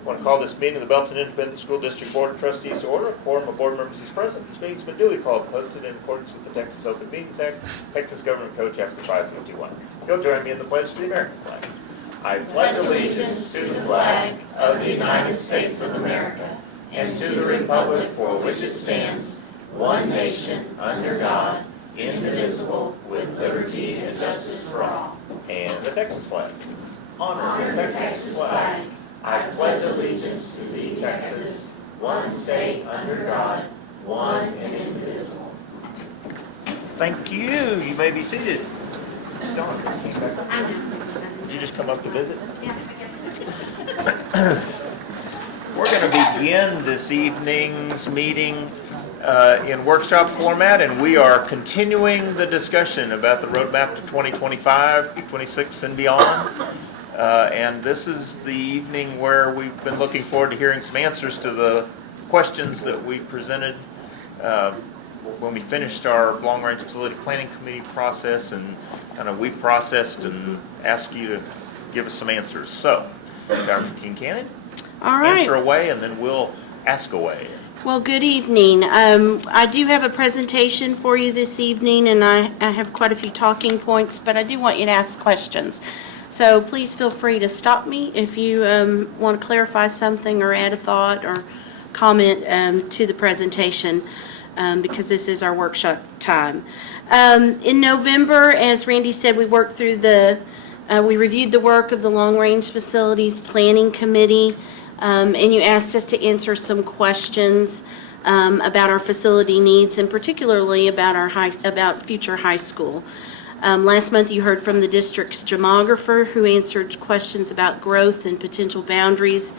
I want to call this meeting of the Belton Independent School District Board of Trustees to order. A quorum of board members is present. This meeting's been duly called and posted in accordance with the Texas Open Meetings Act, Texas Government Code, Chapter 551. You'll join me in the pledge to the American flag. I pledge allegiance to the flag of the United States of America and to the republic for which it stands, one nation, under God, indivisible, with liberty and justice for all. And the Texas flag. Honor the Texas flag. I pledge allegiance to thee, Texas, one state under God, one and indivisible. Thank you. You may be seated. Dawn, you came back up. Did you just come up to visit? Yeah, I guess so. We're going to begin this evening's meeting in workshop format, and we are continuing the discussion about the roadmap to 2025, 26, and beyond. And this is the evening where we've been looking forward to hearing some answers to the questions that we presented when we finished our long-range facility planning committee process, and kind of we processed and asked you to give us some answers. So, Dr. Kincannon, all right. Answer away, and then we'll ask away. Well, good evening. I do have a presentation for you this evening, and I have quite a few talking points, but I do want you to ask questions. So please feel free to stop me if you want to clarify something or add a thought or comment to the presentation, because this is our workshop time. In November, as Randy said, we worked through we reviewed the work of the Long Range Facilities Planning Committee, and you asked us to answer some questions about our facility needs, and particularly about future high school. Last month you heard from the district's demographer, who answered questions about growth and potential boundaries.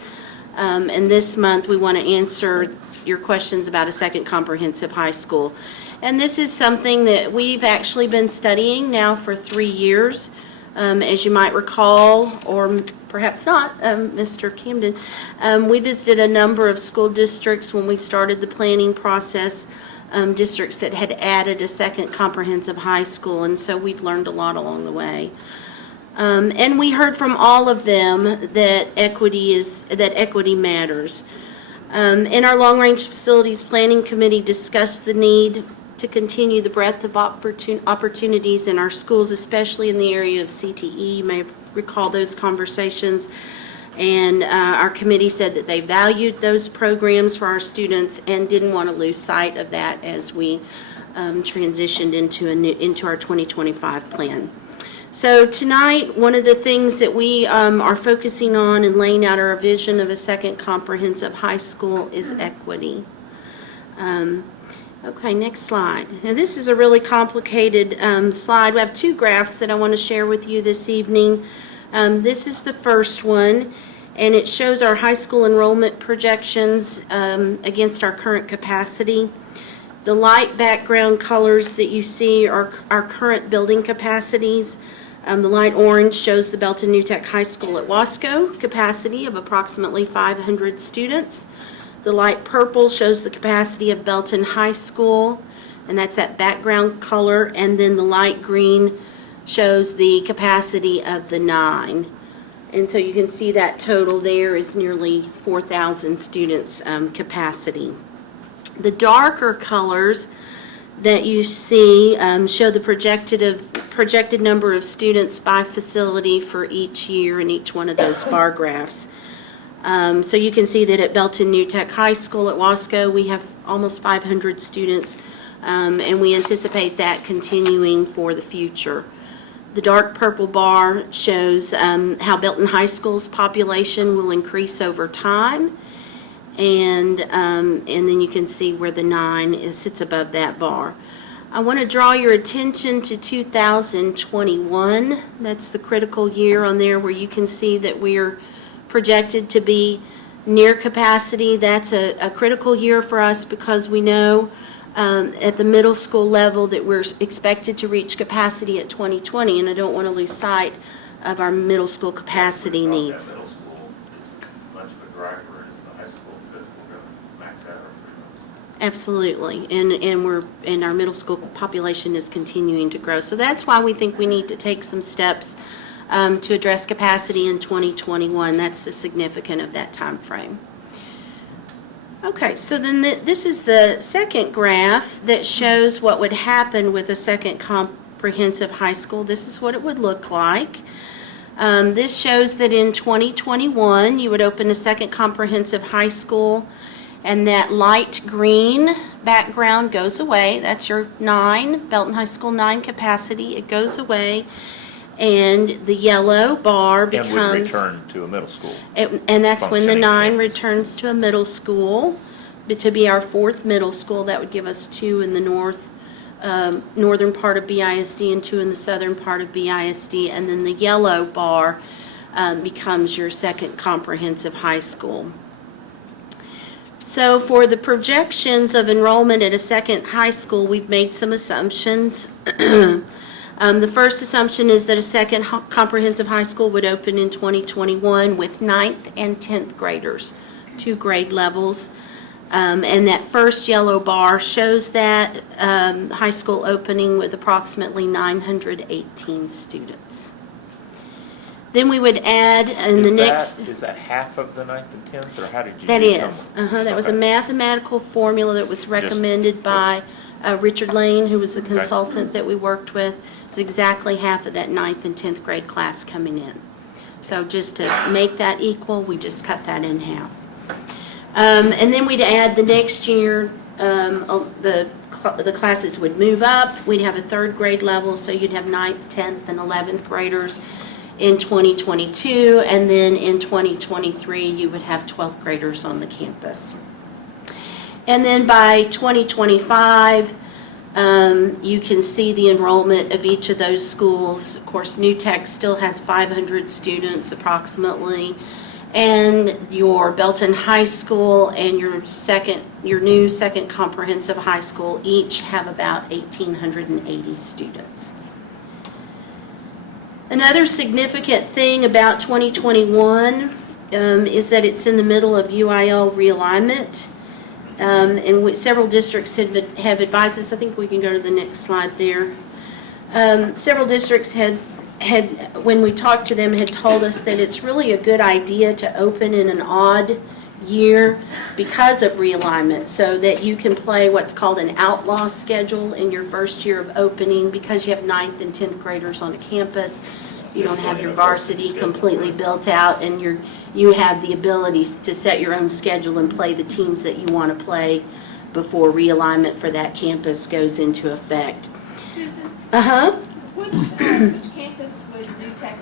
And this month we want to answer your questions about a second comprehensive high school. And this is something that we've actually been studying now for 3 years. As you might recall, or perhaps not, Mr. Camden, we visited a number of school districts when we started the planning process. Districts that had added a second comprehensive high school, and so we've learned a lot along the way. And we heard from all of them that equity matters. And our Long Range Facilities Planning Committee discussed the need to continue the breadth of opportunities in our schools, especially in the area of CTE. You may recall those conversations. And our committee said that they valued those programs for our students and didn't want to lose sight of that as we transitioned into our 2025 plan. So tonight, one of the things that we are focusing on and laying out our vision of a second comprehensive high school is equity. Okay, next slide. Now this is a really complicated slide. We have two graphs that I want to share with you this evening. This is the first one, and it shows our high school enrollment projections against our current capacity. The light background colors that you see are our current building capacities. The light orange shows the Belton New Tech High School at Wasco capacity of approximately 500 students. The light purple shows the capacity of Belton High School, and that's that background color, and then the light green shows the capacity of the 9. And so you can see that total there is nearly 4,000 students capacity. The darker colors that you see show the projected number of students by facility for each year in each one of those bar graphs. So you can see that at Belton New Tech High School at Wasco we have almost 500 students, and we anticipate that continuing for the future. The dark purple bar shows how Belton High School's population will increase over time, and then you can see where the 9 sits above that bar. I want to draw your attention to 2021. That's the critical year on there, where you can see that we're projected to be near capacity. That's a critical year for us because we know at the middle school level that we're expected to reach capacity at 2020, and I don't want to lose sight of our middle school capacity needs. Middle school is much of a driver as the high school because we're going to max out our freedoms. Absolutely, and our middle school population is continuing to grow. So that's why we think we need to take some steps to address capacity in 2021. That's the significance of that time frame. Okay, so then this is the second graph that shows what would happen with a second comprehensive high school. This is what it would look like. This shows that in 2021, you would open a second comprehensive high school, and that light green background goes away. That's your 9, Belton High School 9 capacity. It goes away. And the yellow bar becomes... And would return to a middle school. And that's when the functioning 9 campus. returns to a middle school, to be our 4th middle school. That would give us 2 in the northern part of BISD and 2 in the southern part of BISD. And then the yellow bar becomes your second comprehensive high school. So for the projections of enrollment at a second high school, we've made some assumptions. The first assumption is that a second comprehensive high school would open in 2021 with 9th and 10th graders, 2 grade levels. And that first yellow bar shows that high school opening with approximately 918 students. Then we would add in the next... Is that half of the 9th and 10th, or how did you... That determine? is. That was a Okay. mathematical formula that was recommended by Richard Lane, who was the consultant that we worked with. It's exactly half of that 9th and 10th grade class coming in. So just to make that equal, we just cut that in half. And then we'd add the next year, the classes would move up. We'd have a 3rd grade level, so you'd have 9th, 10th, and 11th graders in 2022. And then in 2023, you would have 12th graders on the campus. And then by 2025, you can see the enrollment of each of those schools. Of course, New Tech still has 500 students approximately, and your Belton High School and your new second comprehensive high school each have about 1,880 students. Another significant thing about 2021 is that it's in the middle of UIL realignment. And several districts have advised us. I think we can go to the next slide there. Several districts had, when we talked to them, had told us that it's really a good idea to open in an odd year because of realignment, so that you can play what's called an outlaw schedule in your first year of opening. Because you have 9th and 10th graders on a campus, you don't have your varsity completely built out, and you have the ability to set your own schedule and play the teams that you want to play before realignment for that campus goes into effect. Susan, Uh-huh. which campus would New Tech?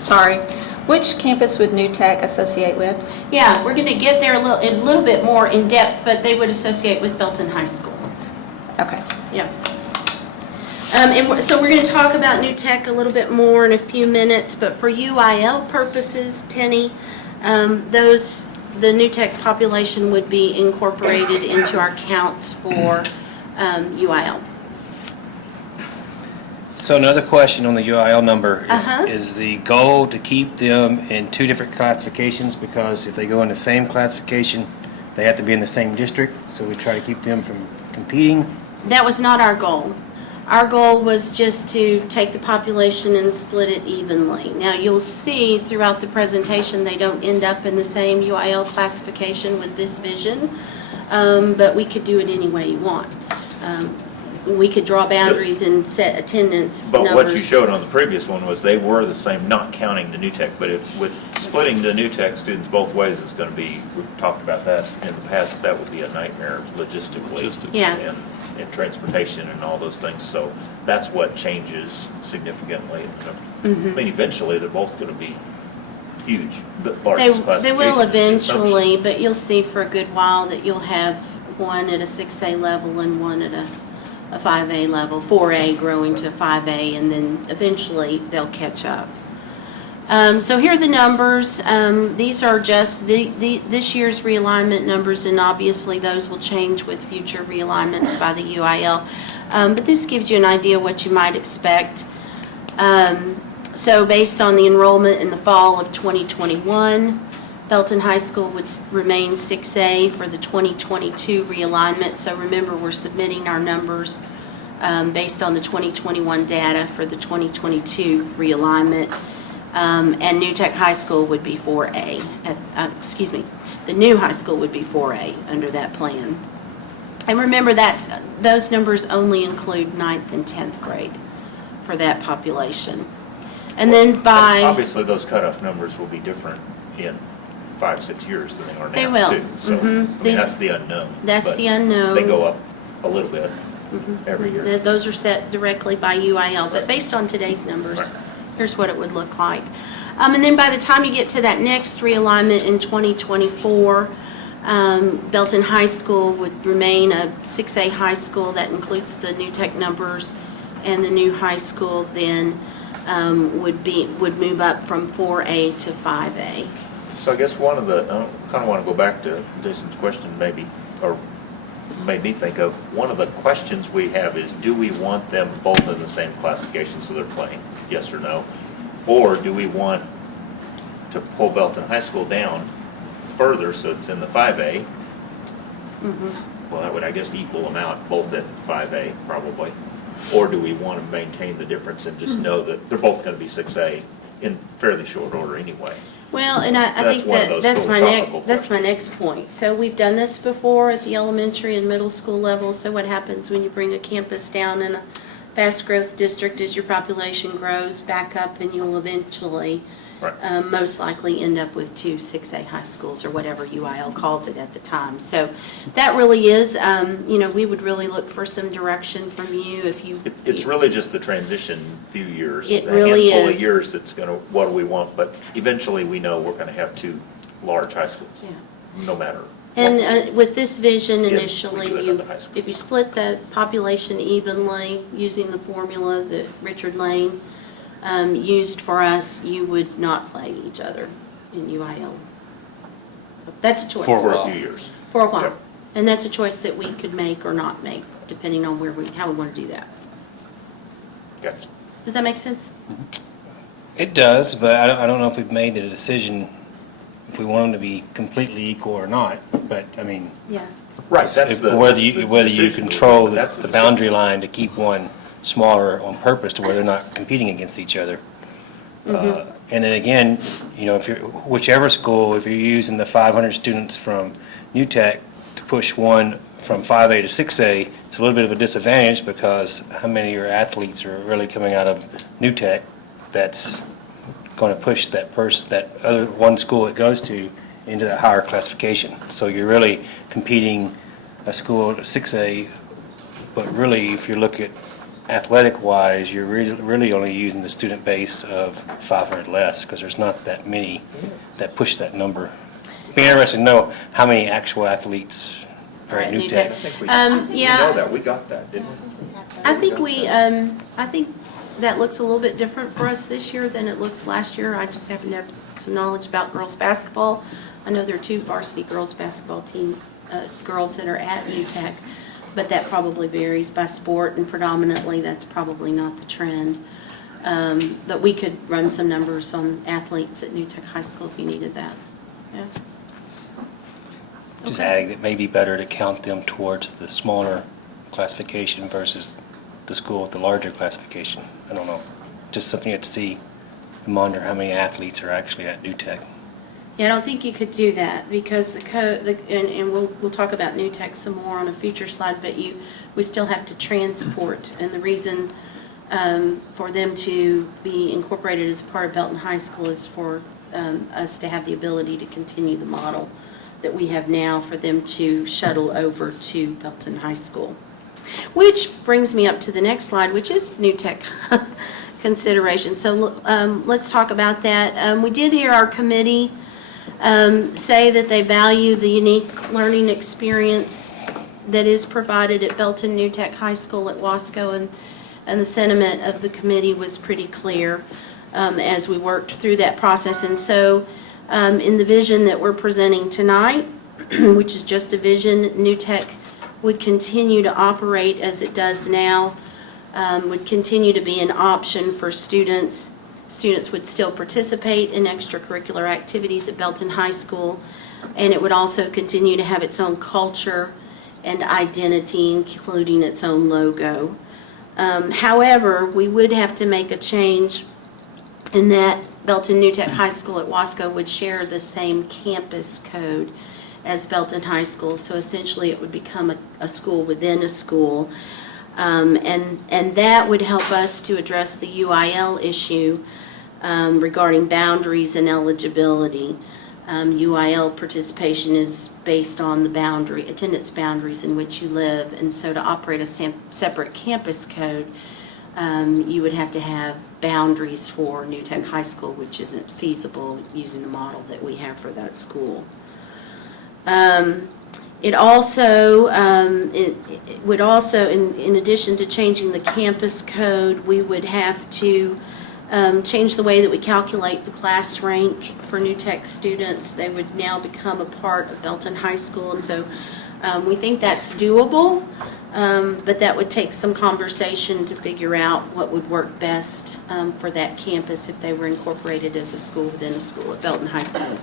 Sorry, which campus would New Tech associate with? Yeah, we're going to get there a little bit more in depth, but they would associate with Belton High School. Okay. Yeah. So we're going to talk about New Tech a little bit more in a few minutes, but for UIL purposes, Penny, the New Tech population would be incorporated into our counts for UIL. So another question on the UIL number. Uh-huh. Is the goal to keep them in 2 different classifications? Because if they go in the same classification, they have to be in the same district, so we try to keep them from competing? That was not our goal. Our goal was just to take the population and split it evenly. Now, you'll see throughout the presentation, they don't end up in the same UIL classification with this vision, but we could do it any way you want. We could draw boundaries and set attendance numbers. But what you showed on the previous one was they were the same, not counting the New Tech, but with splitting the New Tech students both ways, it's going to be, we've talked about that in the past, that would be a nightmare logistically. Yeah. And transportation and all those things, so that's what changes significantly. I mean, eventually, they're both going to be huge, the largest classifications. They will in eventually, assumption. but you'll see for a good while that you'll have one at a 6A level and one at a 5A level, 4A growing to 5A, and then eventually they'll catch up. So here are the numbers. These are just this year's realignment numbers, and obviously those will change with future realignments by the UIL. But this gives you an idea what you might expect. So based on the enrollment in the fall of 2021, Belton High School would remain 6A for the 2022 realignment. So remember, we're submitting our numbers based on the 2021 data for the 2022 realignment. And New Tech High School would be 4A. The new high school would be 4A under that plan. And remember, those numbers only include 9th and 10th grade for that population. And then by... And obviously, those cutoff numbers will be different in 5-6 years than they are now, They will. too. So, I mean, that's the unknown. That's but the unknown. They go up a little bit every year. Those are set directly by UIL, but based on today's numbers, Right. here's what it would look like. And then by the time you get to that next realignment in 2024, Belton High School would remain a 6A high school. That includes the New Tech numbers, and the new high school then would move up from 4A to 5A. So I guess one of the, I kind of want to go back to Jason's question maybe, or made me think of, one of the questions we have is, do we want them both in the same classification so they're playing, yes or no? Or do we want to pull Belton High School down further so it's in the 5A? Well, that would, I guess, equal them out both at 5A probably. Or do we want to maintain the difference and just know that they're both going to be 6A in fairly short order anyway? Well, and I That's think one of those that's my philosophical next point. So we've done this before at the elementary and middle school level. So what happens when you bring a campus down in a fast growth district is your population grows back up, and you'll eventually Right. most likely end up with 2 6A high schools, or whatever UIL calls it at the time. So that really is, we would really look for some direction from you if you. It's really just the transition few years. It really A handful is. of years that's going to, what do we want? But eventually, we know we're going to have 2 large high schools, Yeah. no matter. And with this vision Yeah, we initially, do it at the high school. if you split the population evenly using the formula that Richard Lane used for us, you would not play each other in UIL. So that's a choice. For a few years. For a while. Yep. And that's a choice that we could make or not make, depending on how we want to do that. Gotcha. Does that make sense? It does, but I don't know if we've made the decision if we want them to be completely equal or not. But, I mean, Yeah. Right, that's the. whether that's you the whether you decision. control That's the boundary line to keep one smaller on purpose to where they're not competing against each other. And then again, if you're, whichever school, if you're using the 500 students from New Tech to push one from 5A to 6A, it's a little bit of a disadvantage because how many of your athletes are really coming out of New Tech that's going to push that other one school it goes to into that higher classification. So you're really competing a school at 6A, but really if you look at athletic-wise, you're really only using the student base of 500 less, because there's not that many that push that number. It'd be interesting to know how many actual athletes are at New Tech. I think we Yeah. know that, we got that, didn't we? I think that looks a little bit different for us this year than it looks last year. I just happen to have some knowledge about girls' basketball. I know there are 2 varsity girls' basketball team, girls that are at New Tech, but that probably varies by sport, and predominantly that's probably not the trend. But we could run some numbers on athletes at New Tech High School if you needed that. Yeah. Just Okay. adding, it may be better to count them towards the smaller classification versus the school with the larger classification. I don't know. Just something you have to see and monitor how many athletes are actually at New Tech. Yeah, I don't think you could do that because the code, and we'll talk about New Tech some more on a future slide, but we still have to transport. And the reason for them to be incorporated as part of Belton High School is for us to have the ability to continue the model that we have now for them to shuttle over to Belton High School. Which brings me up to the next slide, which is New Tech consideration. So let's talk about that. We did hear our committee say that they value the unique learning experience that is provided at Belton New Tech High School at Wasco, and the sentiment of the committee was pretty clear as we worked through that process. And so in the vision that we're presenting tonight, which is just a vision, New Tech would continue to operate as it does now, would continue to be an option for students. Students would still participate in extracurricular activities at Belton High School, and it would also continue to have its own culture and identity, including its own logo. However, we would have to make a change in that Belton New Tech High School at Wasco would share the same campus code as Belton High School. So essentially, it would become a school within a school. And that would help us to address the UIL issue regarding boundaries and eligibility. UIL participation is based on the attendance boundaries in which you live, and so to operate a separate campus code, you would have to have boundaries for New Tech High School, which isn't feasible using the model that we have for that school. It also, it would also, in addition to changing the campus code, we would have to change the way that we calculate the class rank for New Tech students. They would now become a part of Belton High School, and so we think that's doable, but that would take some conversation to figure out what would work best for that campus if they were incorporated as a school within a school at Belton High School.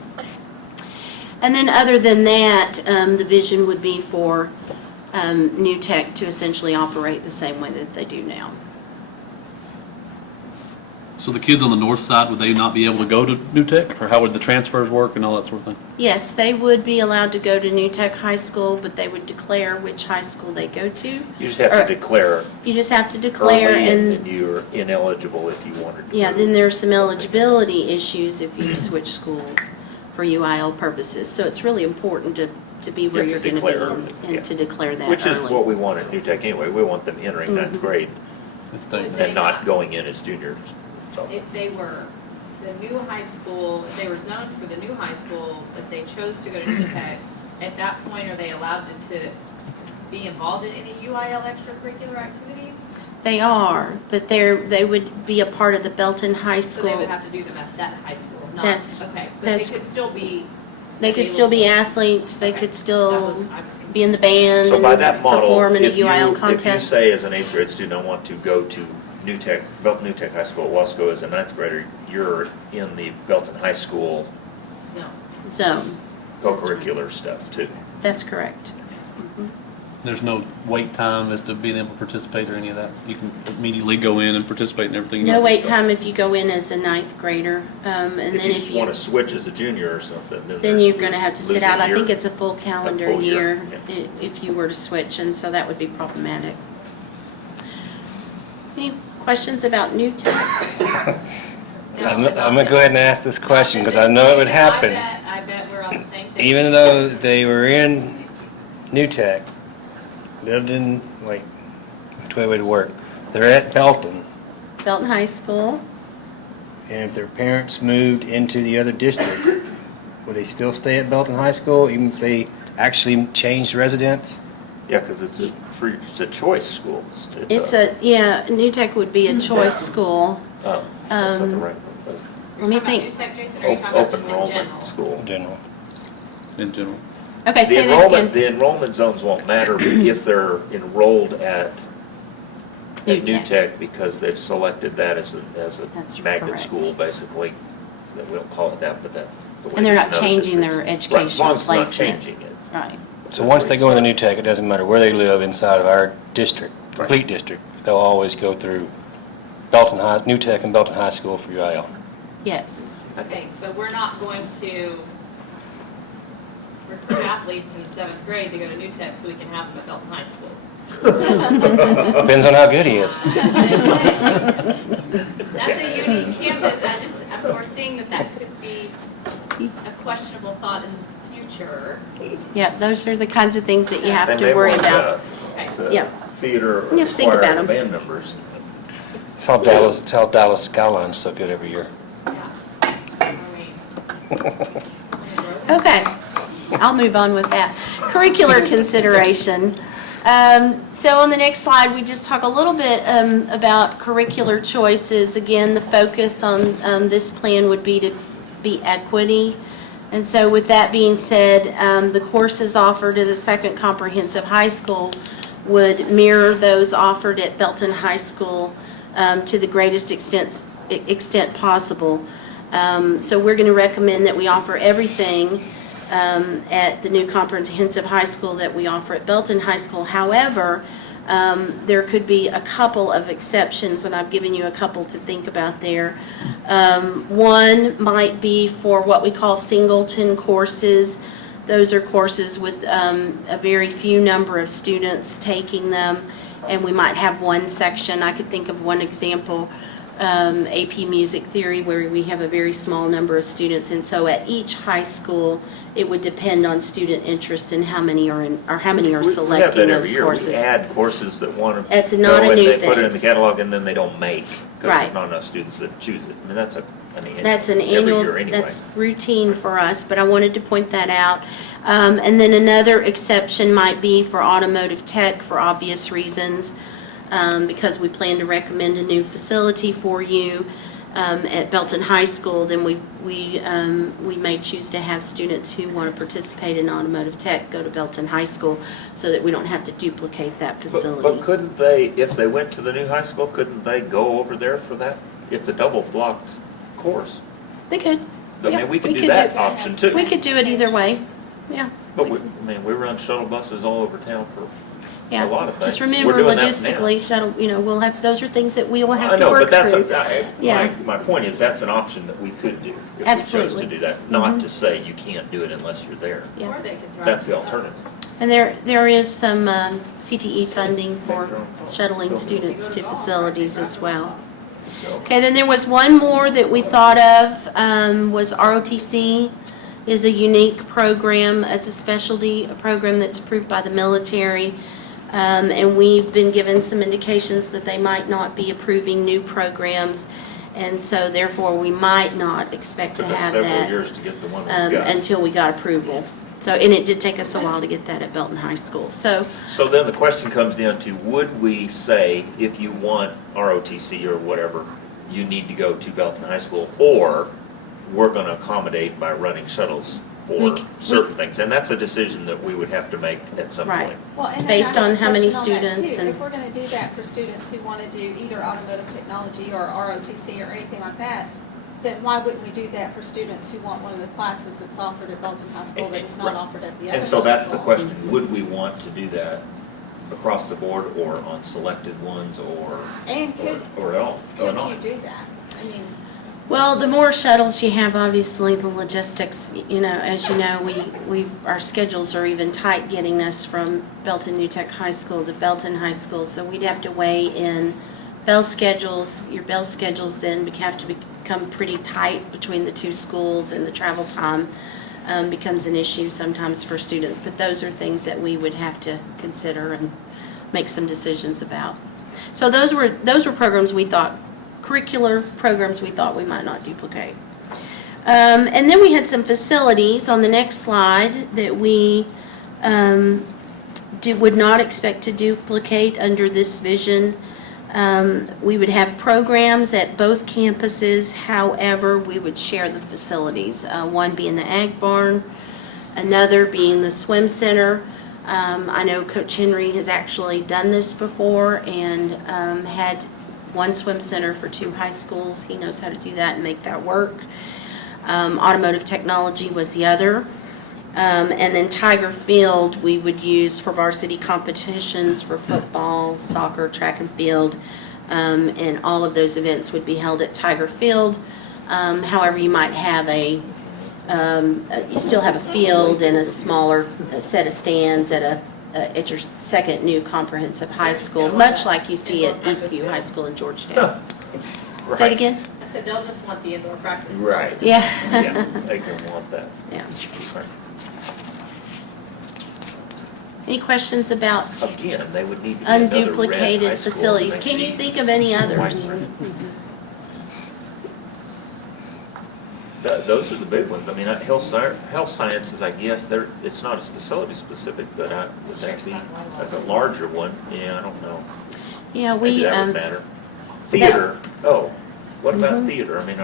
And then other than that, the vision would be for New Tech to essentially operate the same way that they do now. So the kids on the north side, would they not be able to go to New Tech? Or how would the transfers work and all that sort of thing? Yes, they would be allowed to go to New Tech High School, but they would declare which high school they go to. You just have to declare You just have to declare, early, and and, you're ineligible if you wanted to. yeah, then there's some eligibility issues if you switch schools for UIL purposes. So it's really important to be where You you're have to going to be declare early, yeah. and to declare that early. Which is what we want at New Tech anyway. We want them entering ninth grade It's they- Would they and not not- going in as juniors. So If they were the new high school, if they were zoned for the new high school, but they chose to go to New Tech, at that point, are they allowed to be involved in any UIL extracurricular activities? They are, but they would be a part of the Belton High So they School. would have to do them at that high school, not, That's- okay, but that's- they could still be. They could still be available. athletes, they Okay. could That still was- I was be in the band So by that and model, perform in a if you UIL contest. say as an eighth grade student, I want to go to New Tech, Belton New Tech High School at Wasco as a ninth grader, you're in the Belton High School No. Zone, co-curricular stuff too. that's correct. There's no wait time as to being able to participate or any of that? You can immediately go in and participate in everything? No wait time if you go in as a ninth grader, and then If if you want you, to switch as a junior or something, then you're gonna have to sit lose a out. I year. think it's a full calendar full year, year if you were to switch, and so that would be problematic. Any questions about New Tech? I'm gonna go ahead and ask this question, because I know it would happen. I bet we're on the same thing. Even though they were in New Tech, lived in, like, which way would it work? They're at Belton, Belton High School, and if their parents moved into the other district, would they still stay at Belton High School, even if they actually changed residence? Yeah, because it's a choice school. yeah, New Tech would be a choice school. Oh, that's not the right one. Let me Are you talking think. about New Tech, Jason, or are you talking about Open just in enrollment general? school. In general. In general? Okay, The say that enrollment, again. the enrollment zones won't matter if they're enrolled at New New Tech. Tech because they've selected that as That's a magnet correct. school, basically. We don't call it that, but that's the way And they're it is not in other changing their districts. Right, as long educational as it's not placement. changing it. Right. So once they go into New Tech, it doesn't matter where they live inside of our district, Right. complete district. They'll always go through Belton High, New Tech and Belton High School for UIL. Yes. Okay, but we're not going to recruit athletes in seventh grade to go to New Tech so we can have them at Belton High School. Depends on how good he is. That's a unique campus, I'm foreseeing that could be a questionable thought in the future. Yeah, those are the kinds of things that you have They to may worry want, about. Okay. the Yeah. theater You have to think choir about and 'em. band members. It's how Dallas Skyline's so good every year. Okay, I'll move on with that. Curricular consideration. So on the next slide, we just talk a little bit about curricular choices. Again, the focus on this plan would be to be equity. And so with that being said, the courses offered at a second comprehensive high school would mirror those offered at Belton High School to the greatest extent possible. So we're going to recommend that we offer everything at the new comprehensive high school that we offer at Belton High School. However, There could be a couple of exceptions, and I've given you a couple to think about there. One might be for what we call singleton courses. Those are courses with a very few number of students taking them, and we might have one section. I could think of one example, AP Music Theory, where we have a very small number of students, and so at each high school, it would depend on student interest and how many are in, or how many are selecting those We have that every year. courses. We add courses that want to It's go not a and new they put it thing. in the catalog and then they don't make. Because Right. there's not enough students that choose it. I mean, that's That's an every year annual, anyway. that's routine for us, but I wanted to point that out. And then another exception might be for automotive tech for obvious reasons, because we plan to recommend a new facility for you at Belton High School. Then we may choose to have students who want to participate in automotive tech go to Belton High School so that we don't have to duplicate that facility. But couldn't they, if they went to the new high school, couldn't they go over there for that? It's a double blocked course. They could. I Yeah, mean, we could we do could that do- option too. We could do it either way, yeah. But we run shuttle buses all over town for Yeah, a lot of things. just remember We're doing that now. logistically, shuttle, we'll have, those are things that we will have I to know, work but that's, through. Yeah. my point is, that's an option that we could do. If we chose Absolutely. to do that, not to say you can't do it unless you're there. Yeah. Or they could drive. That's the themselves. alternative. And there is some CTE funding for Make your own call. shuttling students to facilities as well. So- Okay, then there was one more that we thought of, was ROTC is a unique program. It's a specialty, a program that's approved by the military. And we've been given some indications that they might not be approving new programs. And so therefore, we might not expect to Took us have several that years to get the one that we got. until we got approval. So, and it did take us a while to get that at Belton High School. So, So then the question comes down to, would we say, if you want ROTC or whatever, you need to go to Belton High School, or we're going to accommodate by running shuttles for certain things? And that's a decision that we would have to make at some Right. point. Well, and Based I have on a how many question on that, students too. and- If we're gonna do that for students who wanna do either automotive technology or ROTC or anything like that, then why wouldn't we do that for students who want one of the classes that's offered at Belton High School that is not Right. offered at the other And so high that's the school? question, would we want to do that across the board, or on selected ones, And or all, or could not? you do that? I mean, well, the more shuttles you have, obviously, the logistics, as you know, our schedules are even tight getting us from Belton New Tech High School to Belton High School, so we'd have to weigh in bell schedules. Your bell schedules then have to become pretty tight between the two schools, and the travel time becomes an issue sometimes for students. But those are things that we would have to consider and make some decisions about. So those were programs we thought, curricular programs we thought we might not duplicate. And then we had some facilities on the next slide that we would not expect to duplicate under this vision. We would have programs at both campuses, however, we would share the facilities. One being the Ag Barn, another being the Swim Center. I know Coach Henry has actually done this before and had one swim center for 2 high schools. He knows how to do that and make that work. Automotive technology was the other. And then Tiger Field we would use for varsity competitions for football, soccer, track and field. And all of those events would be held at Tiger Field. However, you might have you still have a field and a smaller set of stands at your second new comprehensive high school, much like you see at Eastview High School in Georgetown. Say it Right. again? I said they'll just want the indoor practice. Right. Yeah. Yeah, they can want that. Yeah. Right. Any questions about Again, they would need to be another red high unduplicated school facilities? that Can you makes think of any others? twice red. Those are the big ones. I mean, health sciences, I guess, it's not as facility specific, but would that be, as a larger one? Yeah, I don't know. Yeah, Maybe we, that would matter. Theater, what about theater? I mean,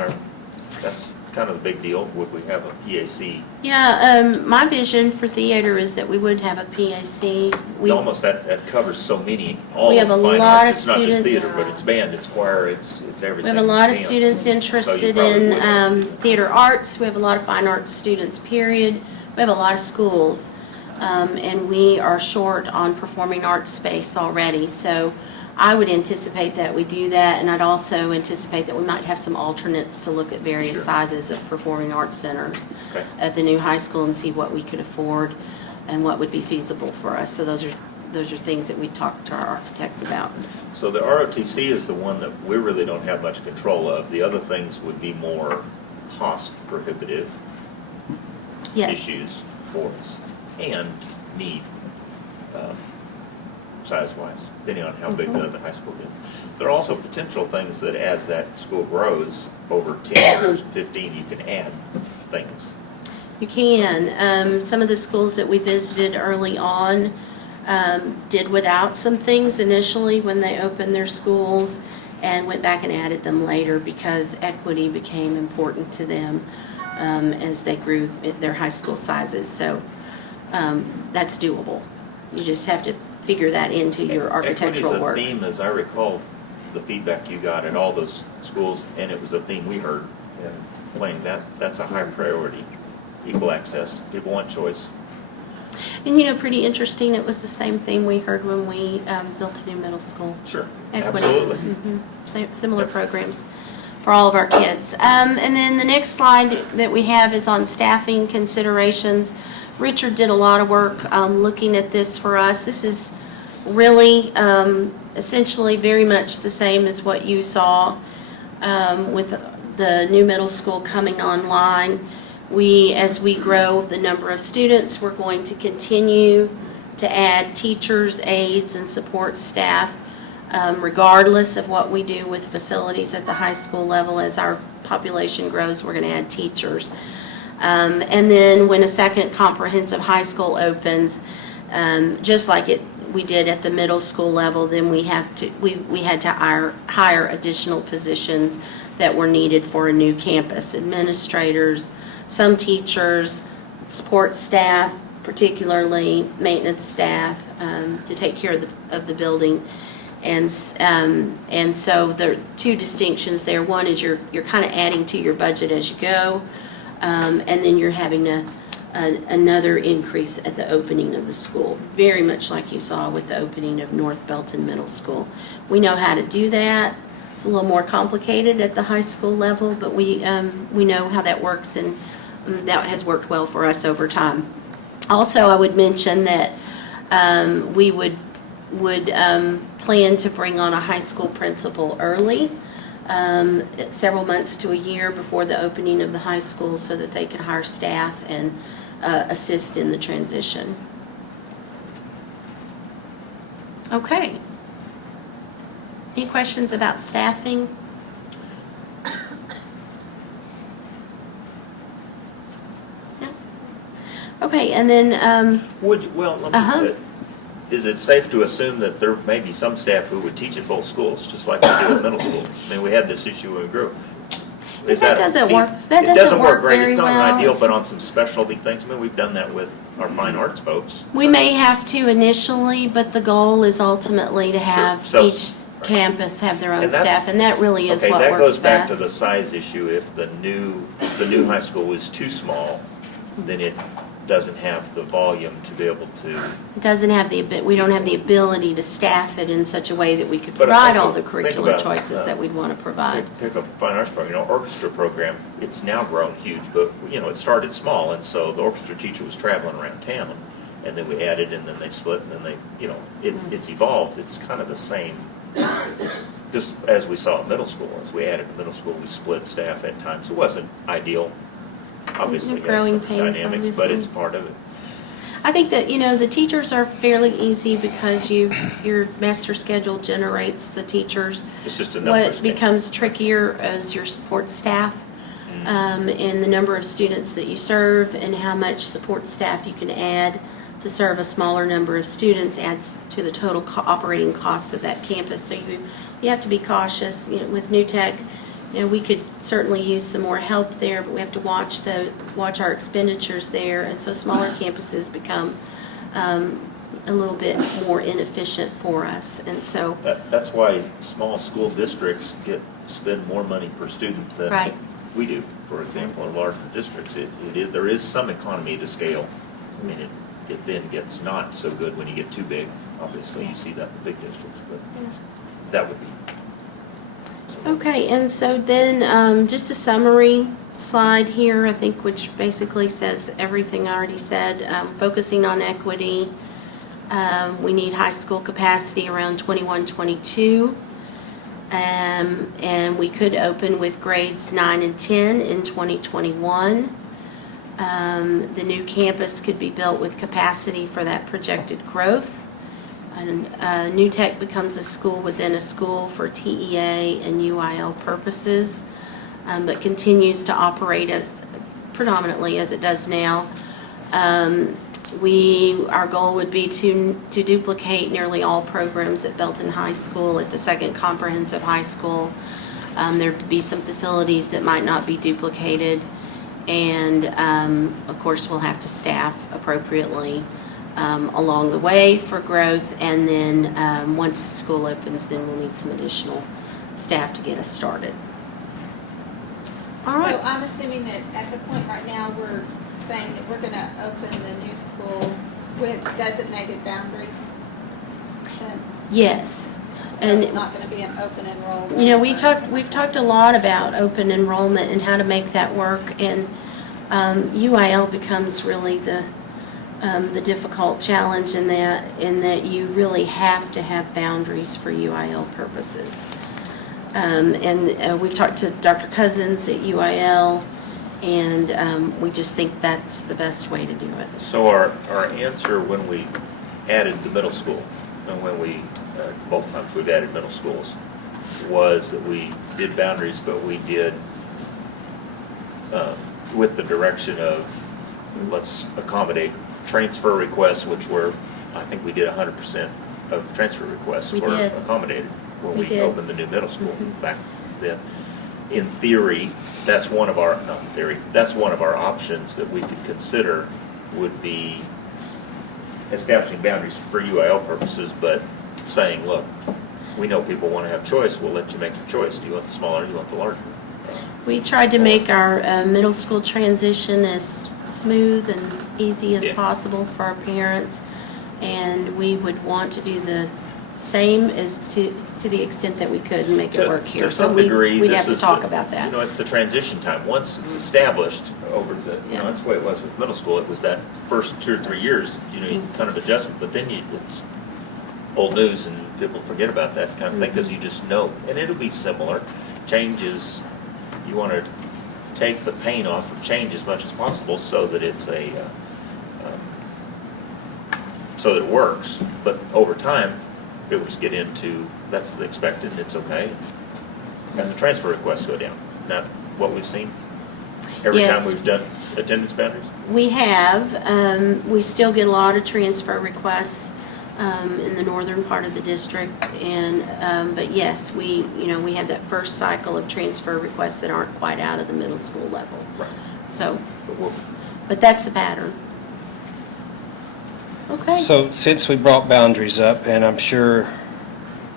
that's kind of the big deal. Would we have a PAC? yeah, my vision for theater is that we would have a PAC. Almost that covers so many, all We of have a fine lot arts. of It's not just students- theater, but it's band, it's choir, it's everything. We have a lot of Dance. students So you interested probably in would have. theater arts. We have a lot of fine arts students, period. We have a lot of schools. and we are short on performing arts space already. So I would anticipate that we do that, and I'd also anticipate that we might have some alternates to look at various Sure. sizes of performing arts centers Okay. at the new high school and see what we could afford and what would be feasible for us. So those are things that we talked to our architect about. So the ROTC is the one that we really don't have much control of. The other things would be more cost prohibitive Yes. issues for us and need, size-wise, depending on how big the other high school is. There are also potential things that as that school grows, over 10 years, 15, you can add things. You can. Some of the schools that we visited early on did without some things initially when they opened their schools and went back and added them later because equity became important to them as they grew their high school sizes. So that's doable. You just have to figure that into your architectural work. Equity is a theme, as I recall, the feedback you got at all those schools, and it was a theme we heard in playing. That's a high priority. Equal access. People want choice. And pretty interesting, it was the same thing we heard when we built a new middle school. Sure. Equity. Absolutely. Similar Yep. programs for all of our kids. And then the next slide that we have is on staffing considerations. Richard did a lot of work looking at this for us. This is really essentially very much the same as what you saw with the new middle school coming online. As we grow the number of students, we're going to continue to add teachers, aides, and support staff, regardless of what we do with facilities at the high school level. As our population grows, we're going to add teachers. And then when a second comprehensive high school opens, just like we did at the middle school level, then we had to hire additional positions that were needed for a new campus: administrators, some teachers, support staff, particularly maintenance staff, to take care of the building. And so there are two distinctions there. One is you're kind of adding to your budget as you go, and then you're having another increase at the opening of the school, very much like you saw with the opening of North Belton Middle School. We know how to do that. It's a little more complicated at the high school level, but we know how that works, and that has worked well for us over time. Also, I would mention that we would plan to bring on a high school principal early, several months to a year before the opening of the high school, so that they could hire staff and assist in the transition. Okay. Any questions about staffing? No? Okay, and then, Is it safe to assume that there may be some staff who would teach at both schools, just like we do at middle school? I mean, we had this issue when we grew. That doesn't work. That It doesn't work great. very It's not well. ideal, but on some specialty things, I mean, we've done that with our fine arts folks. We may have to initially, but the goal is ultimately to have So- each campus have their own And that's- staff, and that really is Okay, what that works goes back to best. the size issue. If the new high school is too small, then it doesn't have the volume to be able to. We don't have the ability to staff it in such a way that we could But provide all the think curricular about, choices that we'd want to provide. Pick up a fine arts program, orchestra program, it's now grown huge, but, it started small, and so the orchestra teacher was traveling around town, and then we added, and then they split, and then they, it's evolved. It's kind of the same, just as we saw in middle school. As we added middle school, we split staff at times. It wasn't ideal, obviously, They're growing has some pains, dynamics, but obviously. it's part of it. I think that, the teachers are fairly easy because your master schedule generates the teachers. It's just a numbers What game. becomes trickier is your support staff, and the number of students that you serve, and how much support staff you can add to serve a smaller number of students adds to the total operating costs of that campus. So you have to be cautious. With New Tech, we could certainly use some more help there, but we have to watch our expenditures there, and so smaller campuses become a little bit more inefficient for us, and so. That's why small school districts spend more money per student than Right. we do, for example, in larger districts. There is some economy to scale. I mean, it then gets not so good when you get too big. Obviously, you see that in the big districts, but that would be. Okay, and so then, just a summary slide here, I think, which basically says everything I already said. Focusing on equity, we need high school capacity around 21, 22. And we could open with grades 9 and 10 in 2021. The new campus could be built with capacity for that projected growth. And New Tech becomes a school within a school for TEA and UIL purposes, but continues to operate as predominantly as it does now. Our goal would be to duplicate nearly all programs at Belton High School, at the second comprehensive high school. There'd be some facilities that might not be duplicated, and of course, we'll have to staff appropriately along the way for growth, and then once the school opens, then we'll need some additional staff to get us started. All So right. I'm assuming that at the point right now, we're saying that we're gonna open the new school with designated boundaries. Then Yes. And it's not gonna be an open enrollment. you know, we've talked a lot about open enrollment and how to make that work, and UIL becomes really the difficult challenge in that you really have to have boundaries for UIL purposes. And we've talked to Dr. Cousins at UIL, and we just think that's the best way to do it. So our answer when we added the middle school, and when we, both times we've added middle schools, was that we did boundaries, but we did with the direction of, let's accommodate transfer requests, which were, I think we did 100% of transfer requests We were did. accommodated when We we did. opened the new middle school back then. In theory, that's one of our, not in theory, that's one of our options that we could consider would be establishing boundaries for UIL purposes, but saying, look, we know people want to have choice, we'll let you make your choice. Do you want the smaller, do you want the larger? We tried to make our middle school transition as smooth and easy as Yeah. possible for our parents, and we would want to do the same as to the extent that we could and make it work here. To some So degree, we'd this have to is talk the- about that. You know, it's the transition time. Once it's established over the, you Yeah. know, that's the way it was with middle school. It was that first 2 or 3 years, you know, you Mm-hmm. kind of adjust it, but then it's old news and people forget about that kind of thing because you just know. And it'll be similar. Change is, you want to take the pain off of change as much as possible so that it's so that it works. But over time, it will just get into, that's the expected, it's okay. And the transfer requests go down. Not what we've seen every time Yes. we've done attendance boundaries. We have, we still get a lot of transfer requests in the northern part of the district, and, but yes, we have that first cycle of transfer requests that aren't quite out of the middle school level. Right. So, But we'll, but that's the pattern. Okay. So since we brought boundaries up, and I'm sure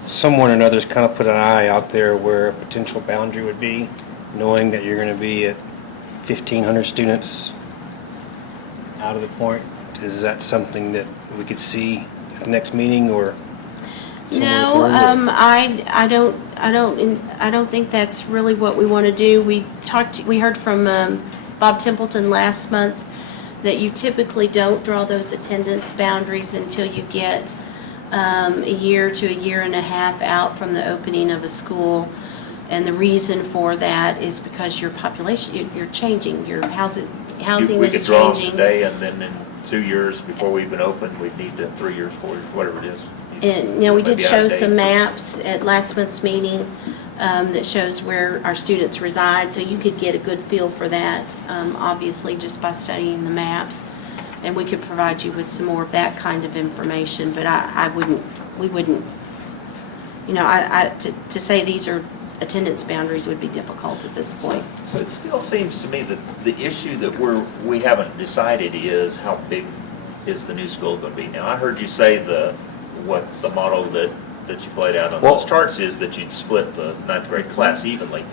someone or another's kind of put an eye out there where a potential boundary would be, knowing that you're going to be at 1,500 students out of the point, is that something that we could see at the next meeting, or? No, I don't think that's really what we want to do. We heard from Bob Templeton last month that you typically don't draw those attendance boundaries until you get a year to a year and a half out from the opening of a school. And the reason for that is because your population, you're changing, your housing we is could draw them changing. today, and then in 2 years before we even open, we'd need 3 years, 4 years, whatever it is. And, we did Maybe show out of some date. maps at last month's meeting that shows where our students reside, so you could get a good feel for that, obviously, just by studying the maps. And we could provide you with some more of that kind of information, but we wouldn't, to say these are attendance boundaries would be difficult at this point. So it still seems to me that the issue that we haven't decided is how big is the new school going to be. Now, I heard you say what the model that you played out on those charts is that you'd split the ninth grade class evenly.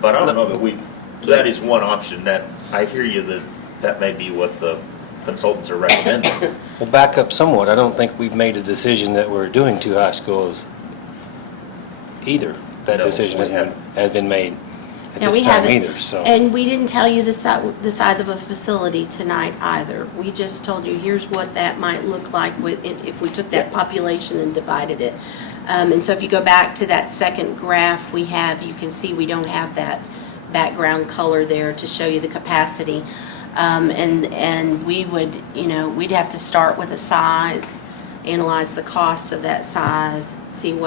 But I don't know that that is one option. That I hear you that may be what the consultants are recommending. Well, back up somewhat, I don't think we've made a decision that we're doing two high schools either. That No, decision we haven't. has been made at No, this we time haven't. either, so. And we didn't tell you the size of a facility tonight either. We just told you, here's what that might look like if we took that population and divided it. And so if you go back to that second graph we have, you can see we don't have that background color there to show you the capacity. And we would, we'd have to start with a size, analyze the costs of that size, see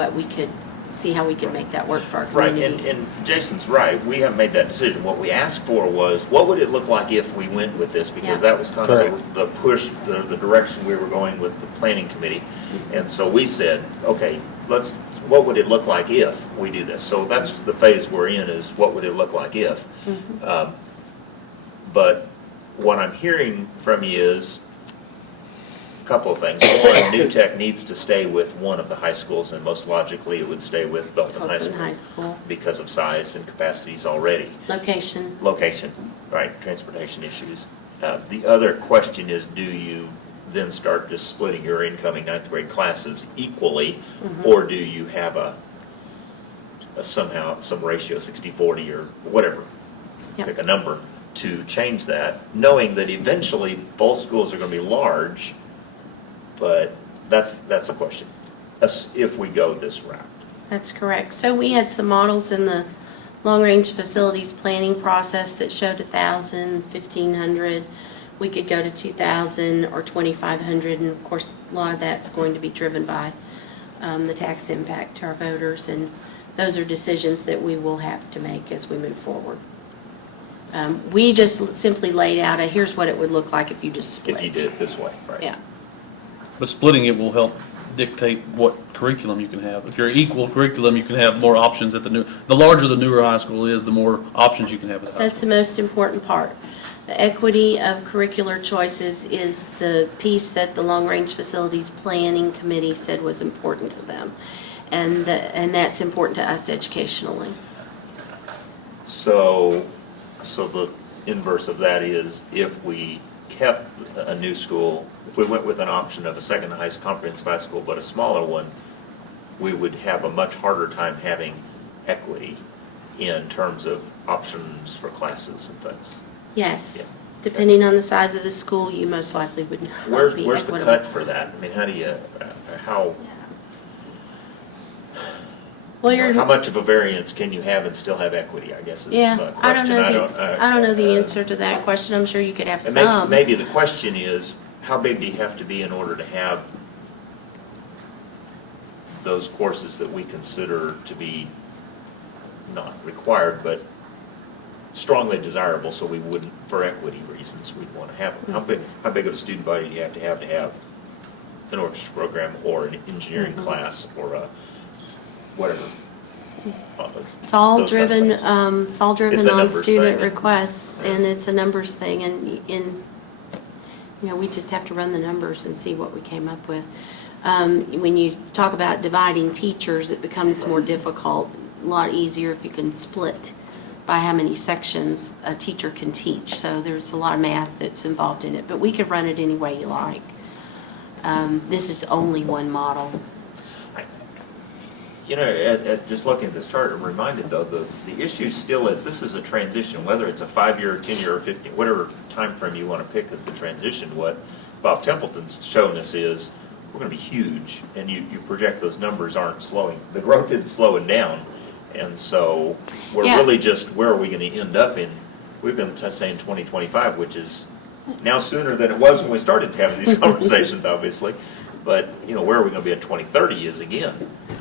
how we could make that work for our Right, community. and Jason's right, we haven't made that decision. What we asked for was, what would it look like if we went with this? Because Yeah. that was kind of the push, the direction we were going with the planning committee. And so we said, okay, what would it look like if we do this? So that's the phase we're in, is what would it look like if? But what I'm hearing from you is a couple of things. One, New Tech needs to stay with one of the high schools, and most logically, it would stay with Belton High Belton School. High School. Because of size and capacities already. Location. Location, right, transportation issues. The other question is, do you then start just splitting your incoming ninth grade classes equally? Or do you have a somehow, some ratio, 60-40 or whatever? Yep. Pick a number to change that, knowing that eventually both schools are going to be large, but that's a question, if we go this route. That's correct. So we had some models in the long-range facilities planning process that showed 1,000, 1,500. We could go to 2,000 or 2,500, and of course, a lot of that's going to be driven by the tax impact to our voters, and those are decisions that we will have to make as we move forward. We just simply laid out here's what it would look like if you just split. If you did it this way, right? Yeah. But splitting it will help dictate what curriculum you can have. If you're equal curriculum, you can have more options at the larger the newer high school is, the more options you can have at the high That's school. the most important part. The equity of curricular choices is the piece that the long-range facilities planning committee said was important to them. And that's important to us educationally. So the inverse of that is, if we kept a new school, if we went with an option of a second comprehensive high school, but a smaller one, we would have a much harder time having equity in terms of options for classes and things. Yes. Yeah. Depending on the size of the school, you most likely would not be equitable. Where's the cut for that? I mean, how much of a variance can you have and still have equity, I guess is the Yeah, question. I don't know the answer to that question. I'm sure you could have And some. maybe the question is, how big do you have to be in order to have those courses that we consider to be not required, but strongly desirable, so we wouldn't, for equity reasons, we'd want to have them? How big of a student body do you have to have an orchestra program or an engineering class or a whatever? It's all Those kind of driven, things. it's all driven It's a on numbers student thing. requests, and it's a numbers thing, and we just have to run the numbers and see what we came up with. When you talk about dividing teachers, it becomes more difficult, a lot easier if you can split by how many sections a teacher can teach. So there's a lot of math that's involved in it, but we could run it any way you like. This is only one model. Just looking at this chart, I'm reminded though, the issue still is, this is a transition, whether it's a 5-year, 10-year, or 15, whatever time frame you want to pick as the transition. What Bob Templeton's shown us is, we're going to be huge, and you project those numbers aren't slowing, the growth isn't slowing down, and so we're Yeah. really just, where are we going to end up in? We've been saying 2025, which is now sooner than it was when we started having these conversations, obviously. But, where are we going to be in 2030 is, again,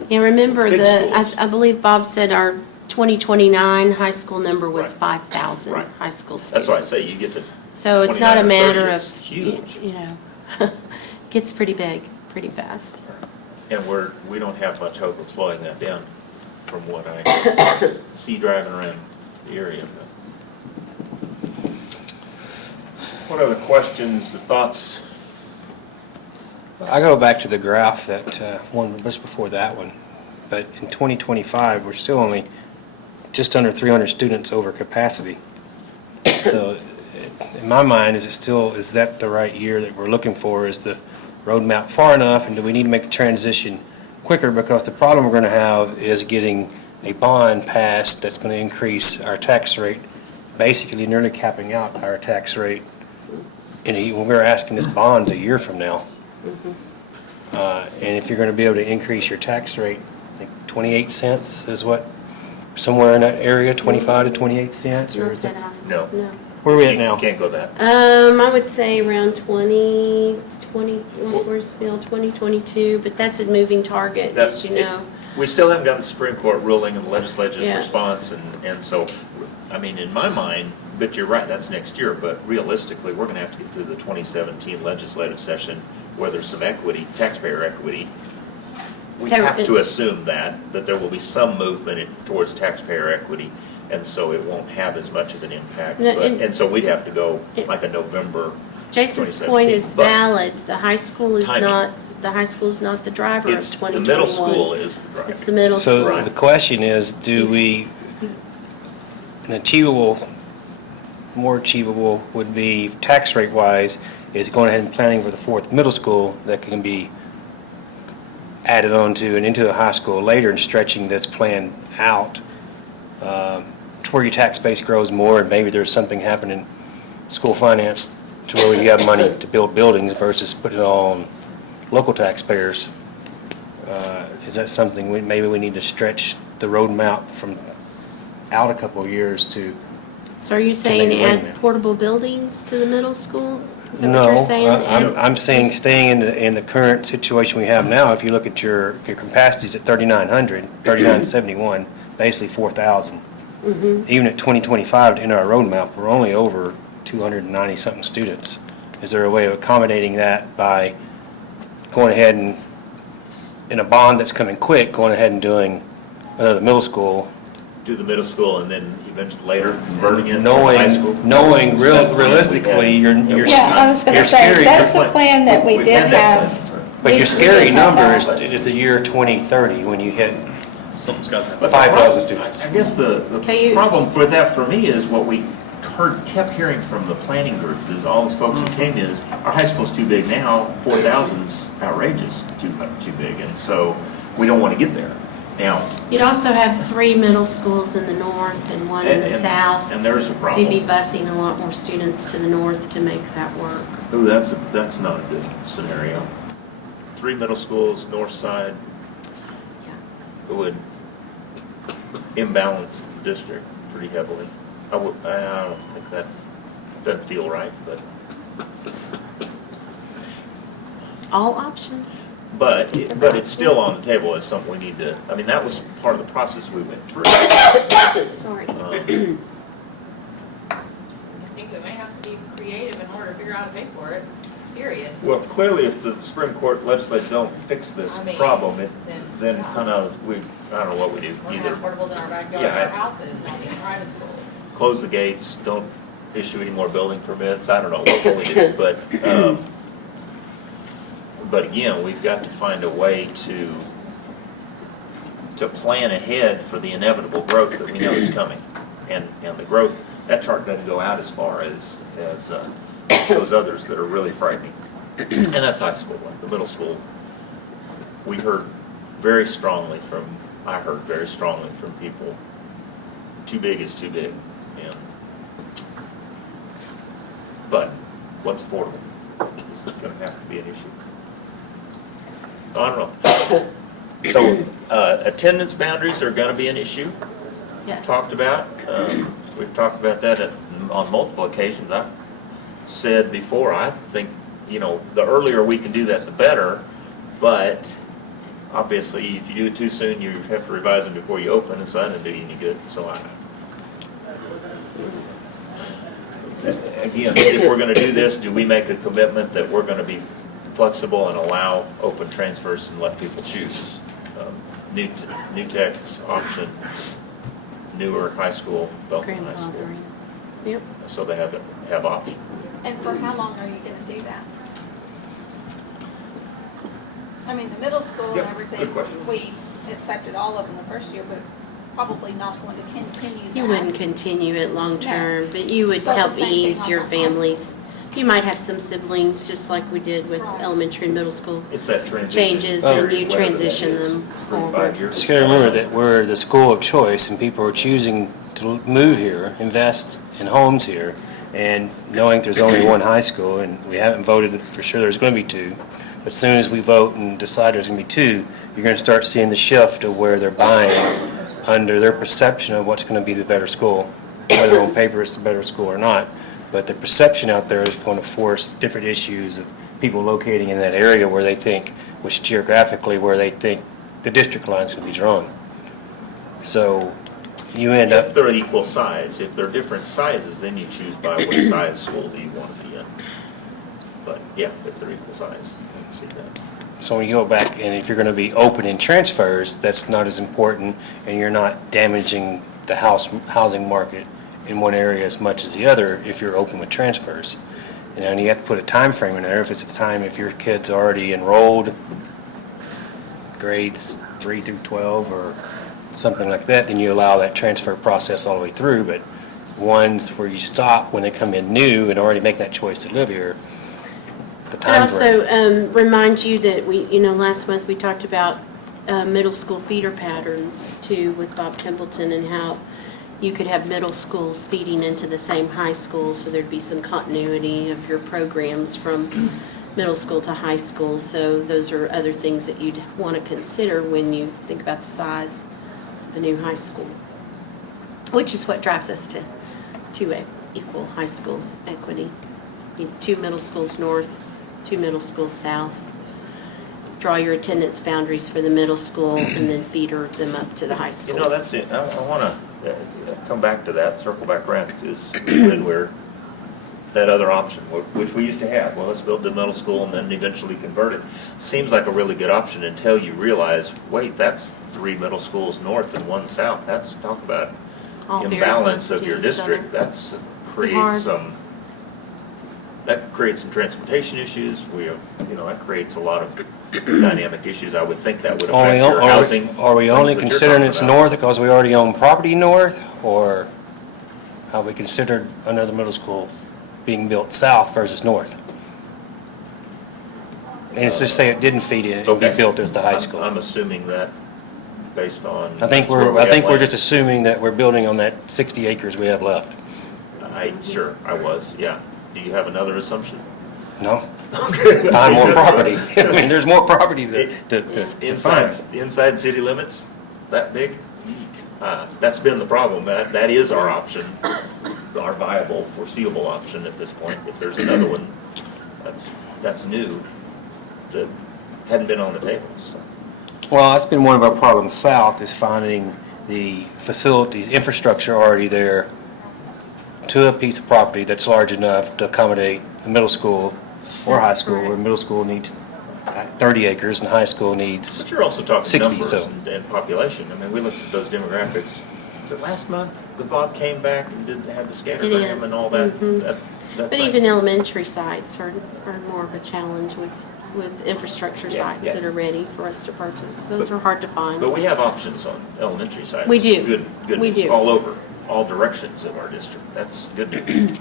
Yeah, remember Big schools. I believe Bob said our 2029 high school number was Right. 5,000 Right. high school students. that's why I say you get to So it's not a 29 or 30, matter it's of, huge. gets pretty big, pretty fast. And we don't have much hope of slowing that down from what I see driving around the area. What other questions, thoughts? I go back to the graph that one just before that one, but in 2025, we're still only just under 300 students over capacity. So, in my mind, is that the right year that we're looking for? Is the roadmap far enough, and do we need to make the transition quicker? Because the problem we're going to have is getting a bond passed that's going to increase our tax rate, basically nearly capping out our tax rate when we're asking this bonds a year from now. And if you're going to be able to increase your tax rate, I think 28 cents is what, somewhere in that area, 25 to 28 cents? Or Not is it, that high. No. No. where are we at now? You can't go that. I would say around 20, where's Bill, 2022, but that's a moving target, That- as you know. We still haven't gotten the Supreme Court ruling and the legislature's Yeah. response, and so, I mean, in my mind, but you're right, that's next year, but realistically, we're gonna have to get through the 2017 legislative session where there's some equity, taxpayer equity. We have to assume that there will be some movement towards taxpayer equity, and so it won't have as much of an impact. No, But- and- And so we'd have to go like a November. Jason's 2017, point is but valid. The high school is timing. not the driver of It's, the 2021. middle school is the driver. It's the middle So school. the question is, do we, more achievable would be tax rate wise, is going ahead and planning for the fourth middle school that can be added on to and into a high school later and stretching this plan out to where your tax base grows more and maybe there's something happening in school finance to where you have money to build buildings versus putting it all on local taxpayers. Is that something maybe we need to stretch the roadmap from out a couple of years to? So are you saying make it add win. portable buildings to the middle school? Is that what you're saying? No, I'm saying staying in the current situation we have now. If you look at your capacities at 3,900, 3,971, basically 4,000. Even at 2025 to enter our roadmap, we're only over 290-something students. Is there a way of accommodating that by going ahead and, in a bond that's coming quick, going ahead and doing another middle school, Do the middle school and then eventually later converting it to high school? knowing Is that the plan we realistically, had? you're Yeah, I was going you're to say, scary. that's the plan that we We've did had that have. plan. But We- your we scary did have number that. is the year 2030 when you hit Something's got to happen. But the 5,000 problem- students. I guess the Okay, problem with that for me is what we kept hearing from the planning group, is all those folks who came is, our high school's too big now, 4,000's outrageous, too big, and so we don't want to get there. Now. You'd also have 3 middle schools in the north and one in the south. And there's a So you'd be problem. busing a lot more students to the north to make that work. Ooh, that's not a good scenario. 3 middle schools, north side, it would imbalance the district pretty heavily. I don't think that doesn't feel right, but All options. But it's still on the table as something we need to, I mean, that was part of the process we went through. Sorry. I think we may have to be creative in order to figure out how to pay for it, period. Well, clearly, if the Supreme Court legislature don't fix this I mean, problem, then yeah. kind of, I don't know what we do. We're gonna have Either portables in our backyard, Yeah, of our houses, not in private school. close the gates, don't issue any more building permits, I don't know what we do, but again, we've got to find a way to plan ahead for the inevitable growth that we know is coming. And the growth, that chart doesn't go out as far as those others that are really frightening. And that's high school. The middle school, I heard very strongly from people, too big is too big. And but what's affordable? This is going to have to be an issue. I don't know. So attendance boundaries are going to be an issue. Yes. Talked about. We've talked about that on multiple occasions. I've said before, I think, the earlier we can do that, the better. But obviously, if you do it too soon, you have to revise them before you open, and so that doesn't do you any good. So again, if we're going to do this, do we make a commitment that we're going to be flexible and allow open transfers and let people choose? New tech's option, newer high school, Belton High School. Grandfathering. Yep. So they have option. And for how long are you gonna do that? I mean, the middle school and Yeah, everything, good question. we accepted all of them the first year, but probably not going to continue that. You wouldn't continue it long-term, No. but you would So the help same thing ease on your the high school. families. You might have some siblings, just like we did with Right. elementary and middle school. It's that transition. Changes period, and you whatever that transition is, them 3 to 5 forward. years. Just gotta remember that we're the school of choice, and people are choosing to move here, invest in homes here, and knowing there's only one high school, and we haven't voted for sure there's gonna be two. As soon as we vote and decide there's gonna be two, you're gonna start seeing the shift of where they're buying under their perception of what's gonna be the better school, whether on paper it's the better school or not. But the perception out there is going to force different issues of people locating in that area where they think, which geographically, where they think the district lines can be drawn. So you end If up, they're equal size, if they're different sizes, then you choose by what size school do you want to be in. But yeah, if they're equal size, I can see that. so when you go back, and if you're going to be open in transfers, that's not as important, and you're not damaging the housing market in one area as much as the other if you're open with transfers. And you have to put a time frame in there. If it's a time, if your kid's already enrolled, grades 3 through 12 or something like that, then you allow that transfer process all the way through. But ones where you stop when they come in new and already make that choice to live here, the I time frame. also remind you that last month we talked about middle school feeder patterns too with Bob Templeton, and how you could have middle schools feeding into the same high school, so there'd be some continuity of your programs from middle school to high school. So those are other things that you'd want to consider when you think about the size of a new high school, which is what drives us to equal high schools equity. You need 2 middle schools north, 2 middle schools south. Draw your attendance boundaries for the middle school and then feeder them up to the high school. You know, that's it. I want to come back to that, circle back around, is when we're, that other option, which we used to have. Well, let's build the middle school and then eventually convert it. Seems like a really good option until you realize, wait, that's 3 middle schools north and 1 south. That's, talk about All very imbalance close of to your each district. other. That's Hard. creates some transportation issues. That creates a lot of dynamic issues. I would think that would affect your housing. Are we only things that you're considering talking it's about. north because we already own property north? Or have we considered another middle school being built south versus north? And let's just say it didn't feed in and be Okay. built as the high school. I'm assuming that based on. I think where we I have think we're land. just assuming that we're building on that 60 acres we have left. Sure, I was, yeah. Do you have another assumption? No? Find more property. I mean, there's more property to Inside, find. inside city limits, that big? That's been the problem. That is our option, our viable, foreseeable option at this point. If there's another one, that's new, that hadn't been on the table, so. Well, that's been one of our problems south, is finding the facilities, infrastructure already there to a piece of property that's large enough to accommodate a middle school or high That's school, where correct. middle school needs 30 acres and high school needs, But you're also talking 60, numbers so. and population. I mean, we looked at those demographics. Was it last month that Bob came back and didn't have the scattergram is, and all that? mhm. that But thing? even elementary sites are more of a challenge with infrastructure Yeah, sites yeah. that are ready for us to purchase. Those are hard to find. But we have options on elementary sites. We do. Good We news, do. all over, all directions of our district. That's good news.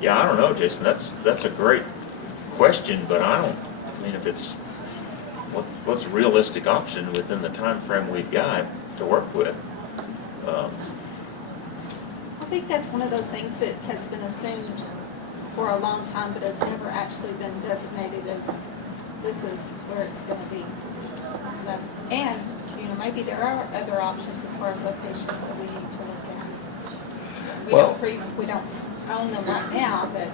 Yeah, I don't know, Jason, that's a great question, but I mean, if it's, what's a realistic option within the time frame we've got to work with? I think that's one of those things that has been assumed for a long time, but has never actually been designated as this is where it's gonna be. So, and, maybe there are other options as far as locations that we need to look at. We don't own them right now, but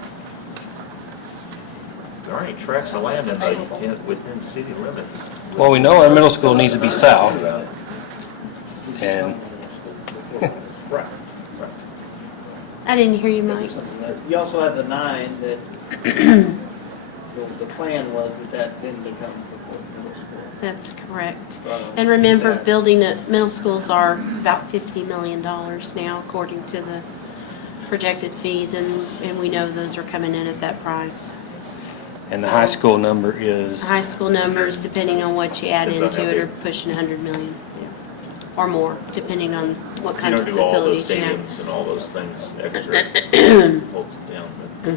There aren't any tracts of land within city limits. well, we know our middle school needs to be south. And Right, right. I didn't hear you, Mike. You also had the 9 that, the plan was that didn't become before middle school. That's correct. And remember, building at middle schools are about $50 million now, according to the projected fees, and we know those are coming in at that price. And the high school number is, High school numbers, depending on what you add Depends on into how it, are big. pushing 100 million or more, depending on what You kinds don't of do all those facilities you have. stadiums and all those things extra, holds it down. but-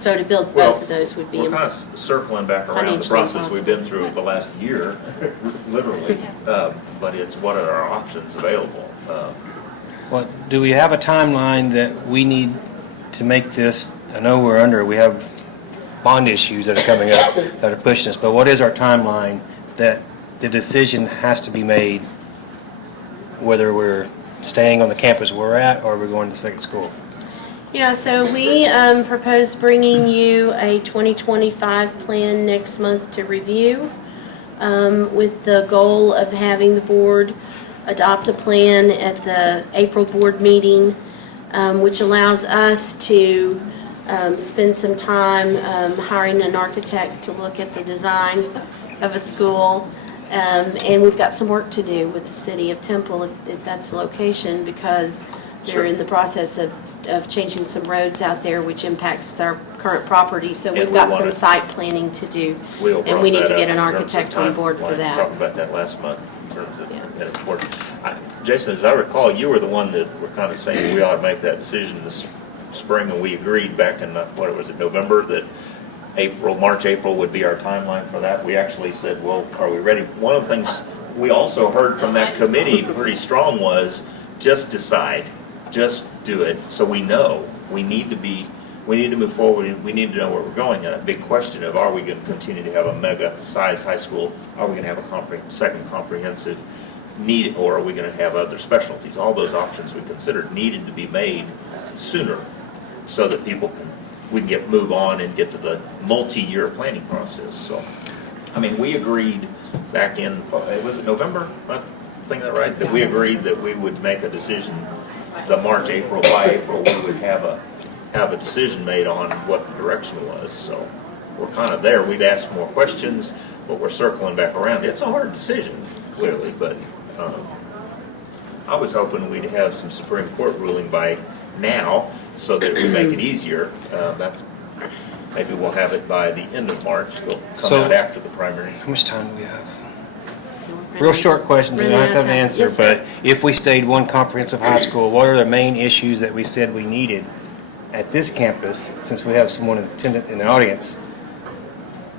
So to build Well, both of those would be, We're kind of circling back around the financially process we've been impossible. through the last year, literally. But it's what are our options available? what, do we have a timeline that we need to make this, I know we have bond issues that are coming up that are pushing us, but what is our timeline that the decision has to be made whether we're staying on the campus we're at or we're going to the second school? yeah, so we propose bringing you a 2025 plan next month to review, with the goal of having the board adopt a plan at the April board meeting, which allows us to spend some time hiring an architect to look at the design of a school. And we've got some work to do with the city of Temple, if that's the location, because they're Sure. in the process of changing some roads out there, which impacts our current property. So And we've we got some wanna- site planning to do. Will And brought we need that to get up an in terms of architect on board for timeline. that. Talked about that last month in terms of, Yeah. and it's work. Jason, as I recall, you were the one that were kind of saying we ought to make that decision this spring, and we agreed back in, what was it, November, that March, April would be our timeline for that. We actually said, well, are we ready? One of the things we also heard from that committee pretty strong was, just decide, just do it, so we know. We need to move forward, we need to know where we're going. And a big question of, are we going to continue to have a mega-size high school? Are we going to have a second comprehensive need, or are we going to have other specialties? All those options we considered needed to be made sooner, so that we can move on and get to the multi-year planning process. So, I mean, we agreed back in, was it November? Am I thinking that right? That we agreed that we would make a decision, by April, we would have a decision made on what the direction was. So we're kind of there. We've asked more questions, but we're circling back around. It's a hard decision, clearly, but I was hoping we'd have some Supreme Court ruling by now, so that it would make it easier. Maybe we'll have it by the end of March. They'll So- come out after the primaries. How much time do we have? Real short question, you don't have to have an answer, Yes, sir. but if we stayed one comprehensive high school, what are the main issues that we said we needed at this campus, since we have someone attendant in the audience?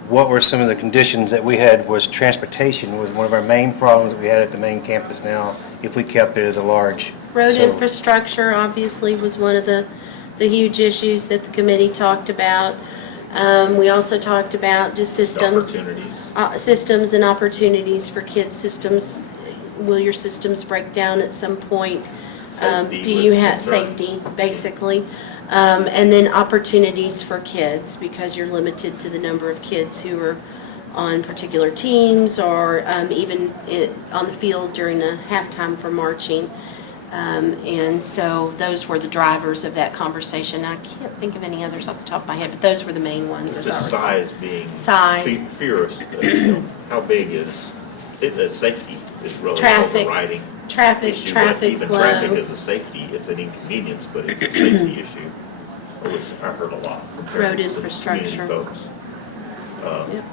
What were some of the conditions that we had? Was transportation was one of our main problems that we had at the main campus now, if we kept it as a large. Road So- infrastructure obviously was one of the huge issues that the committee talked about. We also talked about just systems. Opportunities. Systems and opportunities for kids. Systems, will your systems break down at some point? Safety Do you was have concerns. safety, basically? And then opportunities for kids, because you're limited to the number of kids who are on particular teams, or even on the field during the halftime for marching. And so those were the drivers of that conversation. I can't think of any others off the top of my head, but those were the main ones, as I Just recall. size being. Size. Fear of, how big is, safety is really Traffic. overriding Traffic issue. But even flow. traffic is a safety, it's an inconvenience, but it's a safety issue. I heard a lot from Road parents and infrastructure. community folks. Yep.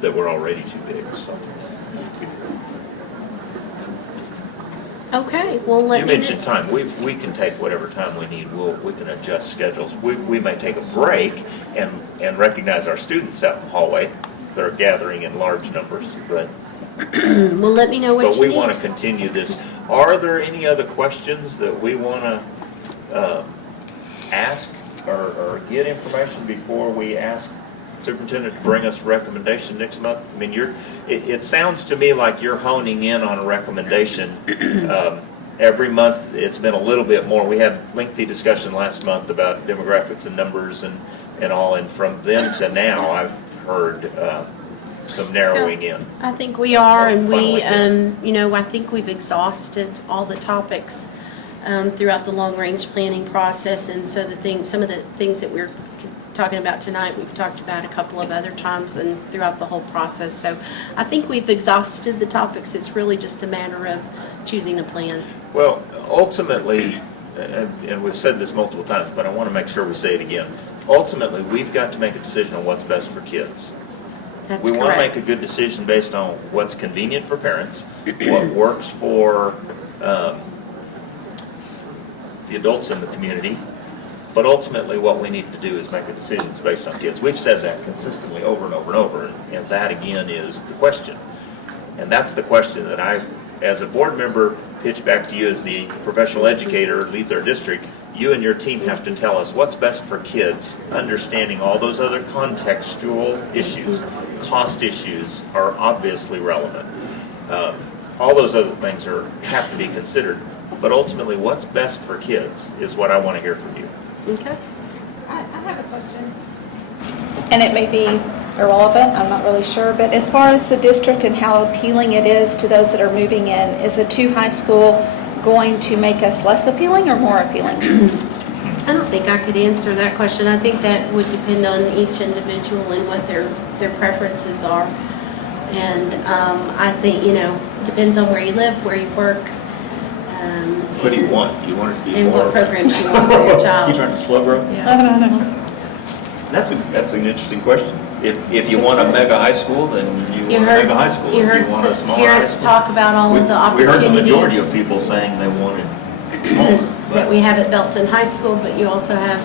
That we're already too big, so. Okay, well, let You me. mentioned time. We can take whatever time we need. We can adjust schedules. We may take a break and recognize our students out in the hallway. They're gathering in large numbers, but Well, let me know what you we need. want to continue this. Are there any other questions that we want to ask or get information before we ask Superintendent to bring us a recommendation next month? I mean, it sounds to me like you're honing in on a recommendation. Every month, it's been a little bit more. We had lengthy discussion last month about demographics and numbers and all, and from then to now, I've heard some narrowing in. I think we are, and we, Finally. I think we've exhausted all the topics throughout the long-range planning process, and so some of the things that we're talking about tonight, we've talked about a couple of other times and throughout the whole process. So I think we've exhausted the topics. It's really just a matter of choosing a plan. Well, ultimately, and we've said this multiple times, but I want to make sure we say it again. Ultimately, we've got to make a decision on what's best for kids. That's We want to make correct. a good decision based on what's convenient for parents, what works for the adults in the community, but ultimately what we need to do is make a decision based on kids. We've said that consistently over and over and over, and that again is the question. And that's the question that I, as a board member, pitch back to you as the professional educator who leads our district. You and your team have to tell us what's best for kids, understanding all those other contextual issues. Cost issues are obviously relevant. All those other things have to be considered. But ultimately, what's best for kids is what I want to hear from you. Okay. I have a question. And it may be irrelevant, I'm not really sure, but as far as the district and how appealing it is to those that are moving in, is a two-high school going to make us less appealing or more appealing? I don't think I could answer that question. I think that would depend on each individual and what their preferences are. And I think, depends on where you live, where you work. What do you want? You want it to be And more? what programs you want for your child. You trying to slow grow? Yeah. That's an interesting question. If you Just want a curious. mega high school, then you You want a heard, mega high school. you If heard you want a some smaller high parents school. talk about all of the We opportunities. heard the majority of people saying they wanted smaller. that but- we have at Belton High School, but you also have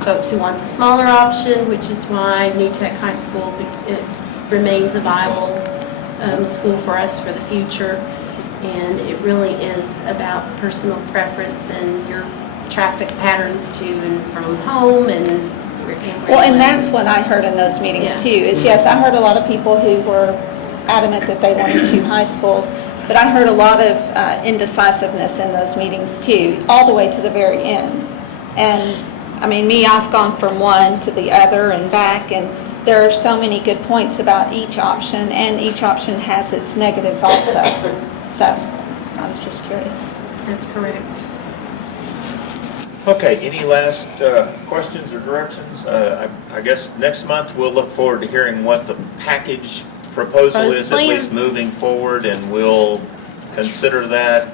folks who want the smaller option, which is why New Tech High School it remains a viable school for us for the future. And it really is about personal preference and your traffic patterns to and from home and where Well, and you that's live. what I heard in those meetings Yeah. too, is yes, I heard a lot of people who were adamant that they wanted two high schools, but I heard a lot of indecisiveness in those meetings too, all the way to the very end. And, I mean, I've gone from one to the other and back, and there are so many good points about each option, and each option has its negatives also. So, I was just curious. That's correct. Okay, any last questions or directions? I guess next month we'll look forward to hearing what the package proposal Proposed is, at plan. least moving forward, and we'll consider that.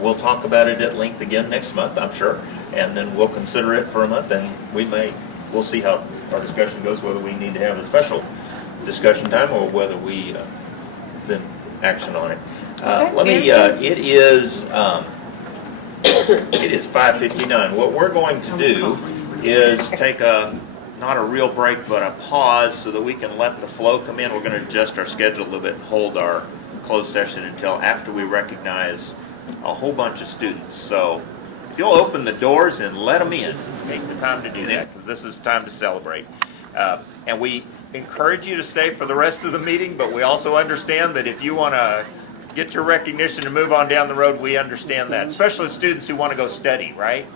We'll talk about it at length again next month, I'm sure, and then we'll consider it for a month, and we'll see how our discussion goes, whether we need to have a special discussion time or whether we then action on it. Okay, Let me, very it is 5:59. What we're going to do is take not a real break, but a pause so that we can let the flow come in. We're going to adjust our schedule a little bit and hold our closed session until after we recognize a whole bunch of students. So if you'll open the doors and let them in, take the time to do that, because this is time to celebrate. And we encourage you to stay for the rest of the meeting, but we also understand that if you want to get your recognition and move on down the road, we understand that, especially students who want to go study, right?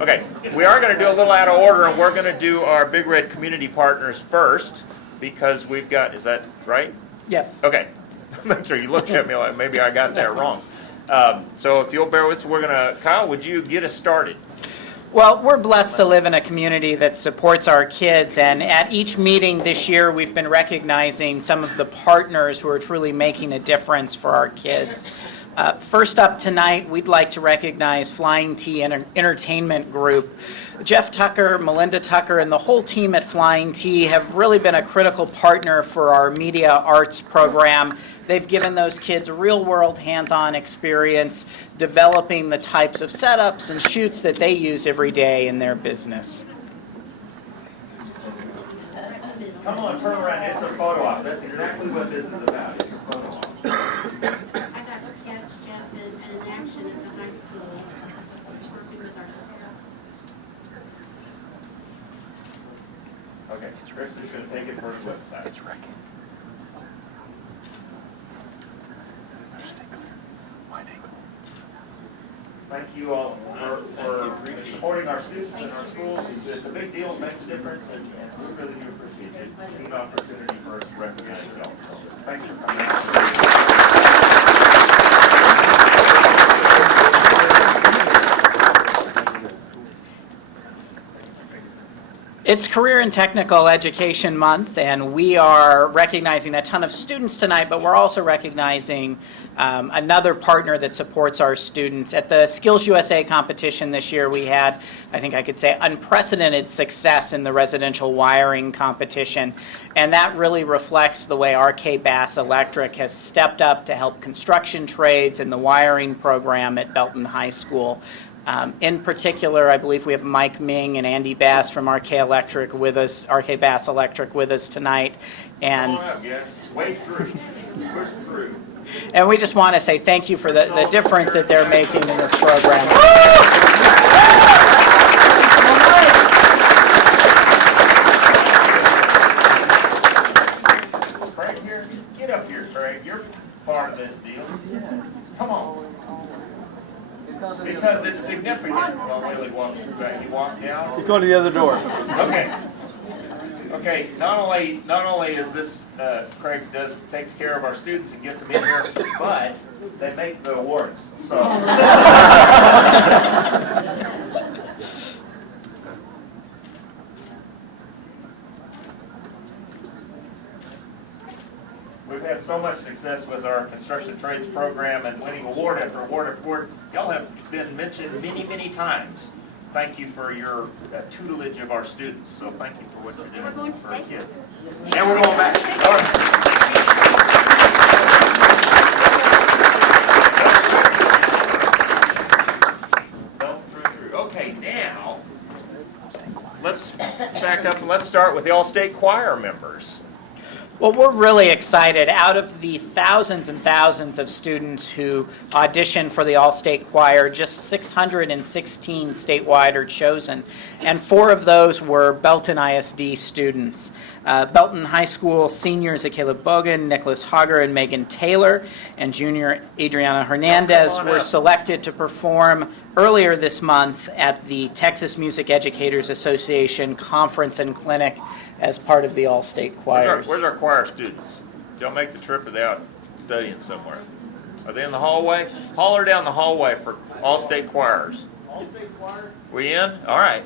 Okay, we are going to do a little out of order, and we're going to do our Big Red Community Partners first, because we've got, is that right? Yes. Okay, make sure you looked at me like maybe I got that wrong. So if you'll bear with us, we're going to, Kyle, would you get us started? Well, we're blessed to live in a community that supports our kids, and at each meeting this year, we've been recognizing some of the partners who are truly making a difference for our kids. First up tonight, we'd like to recognize Flying T Entertainment Group. Jeff Tucker, Melinda Tucker, and the whole team at Flying T have really been a critical partner for our media arts program. They've given those kids real-world hands-on experience developing the types of setups and shoots that they use every day in their business. Come on, turn around, it's a photo op. That's exactly what this is about, it's a photo op. I got to catch Jeff in action at the high school, working with our staff. Okay, Chris is going to take it for his website. It's wrecking. Thank you all for supporting our students and our schools. It's a big deal, it makes a difference, and we really do appreciate it. It's a neat opportunity for us to recognize you all. So, thank you for coming out. It's Career and Technical Education Month, and we are recognizing a ton of students tonight, but we're also recognizing another partner that supports our students. At the Skills USA competition this year, we had, I think I could say, unprecedented success in the residential wiring competition, and that really reflects the way RK Bass Electric has stepped up to help construction trades and the wiring program at Belton High School. In particular, I believe we have Mike Ming and Andy Bass from RK Bass Electric with us tonight. And Come on up, guys. Wade through. Push through. And we just want to say thank you for the difference that they're making in this program. Craig, here, get up here, Craig. You're part of this deal. Come on. Because it's significant. Well, Willie walks through that. He walked down. He's going to the other door. Okay. Okay, not only is this, Craig takes care of our students and gets them in here, but they make the awards, so. We've had so much success with our construction trades program and winning award after award after award. Y'all have been mentioned many, many times. Thank you for your tutelage of our students. So thank you for what you're doing for our kids. And we're going back. All right. Okay, now let's back up and let's start with the all-state choir members. Well, we're really excited. Out of the thousands and thousands of students who audition for the All-State Choir, just 616 statewide are chosen, and 4 of those were Belton ISD students. Belton High School seniors Caleb Bogan, Nicholas Hager, and Megan Taylor, and junior Adriana Hernandez were selected to perform earlier this month at the Texas Music Educators Association Conference and Clinic as part of the All-State Choirs. Where's our choir students? Did y'all make the trip or they out studying somewhere? Are they in the hallway? Holler down the hallway for all-state choirs. All-state choir? We in? All right.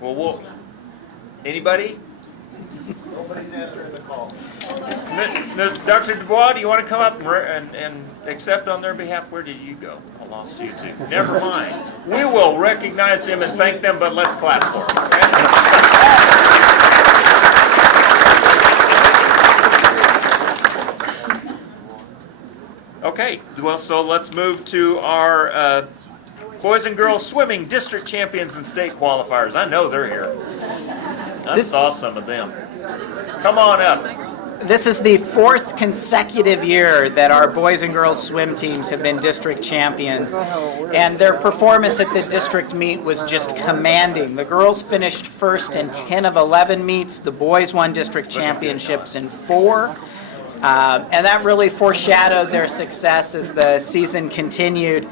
Well, anybody? Nobody's answering the call. Dr. Dubois, do you want to come up and accept on their behalf? Where did you go? I lost you too. Never mind. We will recognize them and thank them, but let's clap for them. Okay, well, so let's move to our boys and girls swimming district champions and state qualifiers. I know they're here. I saw some of them. Come on up. This is the 4th consecutive year that our boys and girls swim teams have been district champions, and their performance at the district meet was just commanding. The girls finished first in 10 of 11 meets. The boys won district championships in 4. And that really foreshadowed their success as the season continued.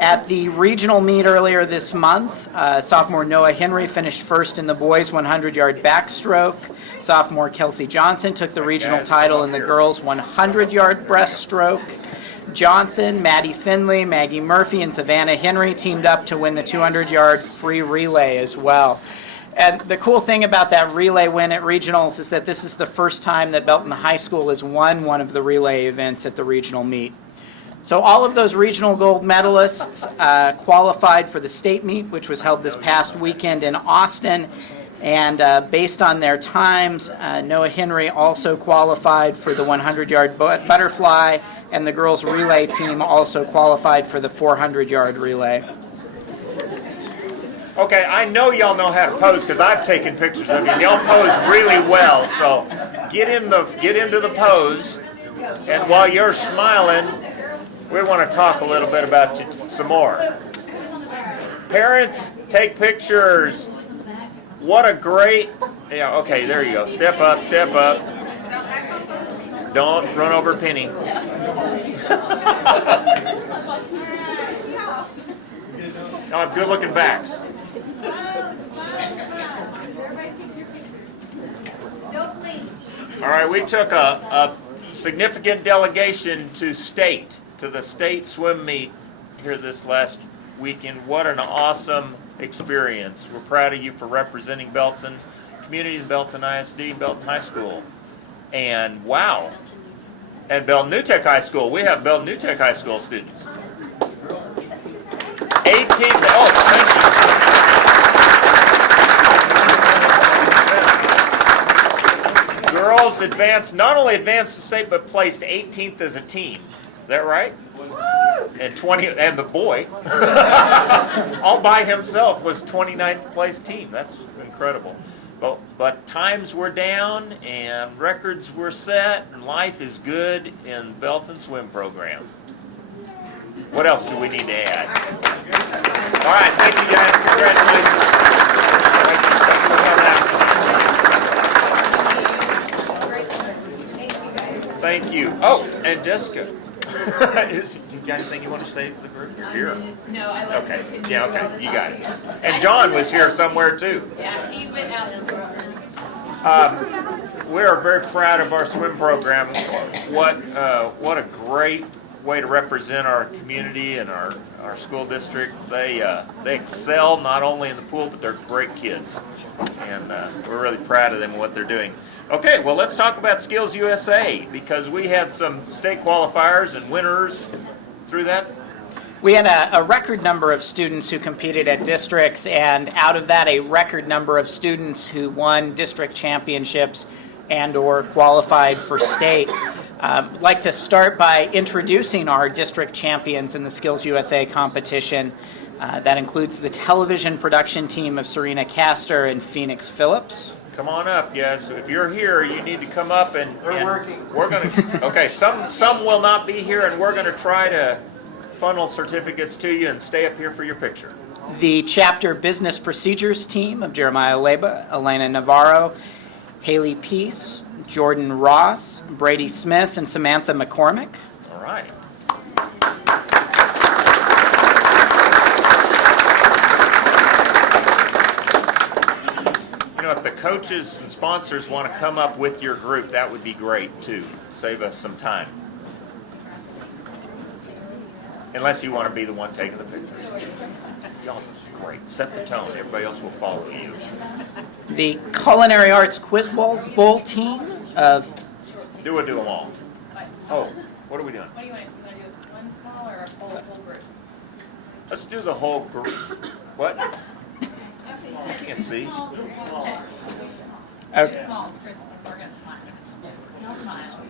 At the regional meet earlier this month, sophomore Noah Henry finished first in the boys' 100-yard backstroke. Sophomore Kelsey Johnson took the regional title in the girls' 100-yard breaststroke. Johnson, Maddie Finley, Maggie Murphy, and Savannah Henry teamed up to win the 200-yard free relay as well. And the cool thing about that relay win at regionals is that this is the first time that Belton High School has won one of the relay events at the regional meet. So all of those regional gold medalists qualified for the state meet, which was held this past weekend in Austin. And based on their times, Noah Henry also qualified for the 100-yard butterfly, and the girls' relay team also qualified for the 400-yard relay. Okay, I know y'all know how to pose because I've taken pictures of you. Y'all pose really well, so get into the pose. And while you're smiling, we want to talk a little bit about you some more. Parents, take pictures. What a great, yeah, okay, there you go. Step up, step up. Don't run over Penny. Y'all have good looking backs. All right, we took a significant delegation to the state swim meet here this last weekend. What an awesome experience. We're proud of you for representing Belton community and Belton ISD and Belton High School. And wow, and Belton New Tech High School. We have Belton New Tech High School students. 18, oh, thank you. Girls advanced, not only advanced to state, but placed 18th as a team. Is that right? And and the boy, all by himself, was 29th place team. That's incredible. But times were down and records were set and life is good in Belton swim program. What else do we need to add? All right, thank you guys. Congratulations. Thank you. Oh, and Jessica. You got anything you want to say to the group? You're here. No, I like Okay. to Yeah, do all okay. the You got talking. it. And John was here somewhere too. Yeah, he went out. We are very proud of our swim program. What a great way to represent our community and our school district. They excel not only in the pool, but they're great kids. And we're really proud of them and what they're doing. Okay, well, let's talk about Skills USA, because we had some state qualifiers and winners through that. We had a record number of students who competed at districts, and out of that, a record number of students who won district championships and/or qualified for state. I'd like to start by introducing our district champions in the Skills USA competition. That includes the television production team of Serena Castor and Phoenix Phillips. Come on up, yes. If you're here, you need to come up and we're going to, okay, some will not be here, and we're going to try to funnel certificates to you and stay up here for your picture. The chapter business procedures team of Jeremiah Leba, Elena Navarro, Haley Peace, Jordan Ross, Brady Smith, and Samantha McCormick. All right. You know, if the coaches and sponsors want to come up with your group, that would be great too. Save us some time. Unless you want to be the one taking the pictures. Y'all, great. Set the tone. Everybody else will follow you. The Culinary Arts Quiz Bowl team of... Do them all. Oh, what are we doing? What do you want to do? You want to do one small or a whole group? Let's do the whole group. What? I can't see. Okay. Small, Chris, we're going to smile. You'll smile.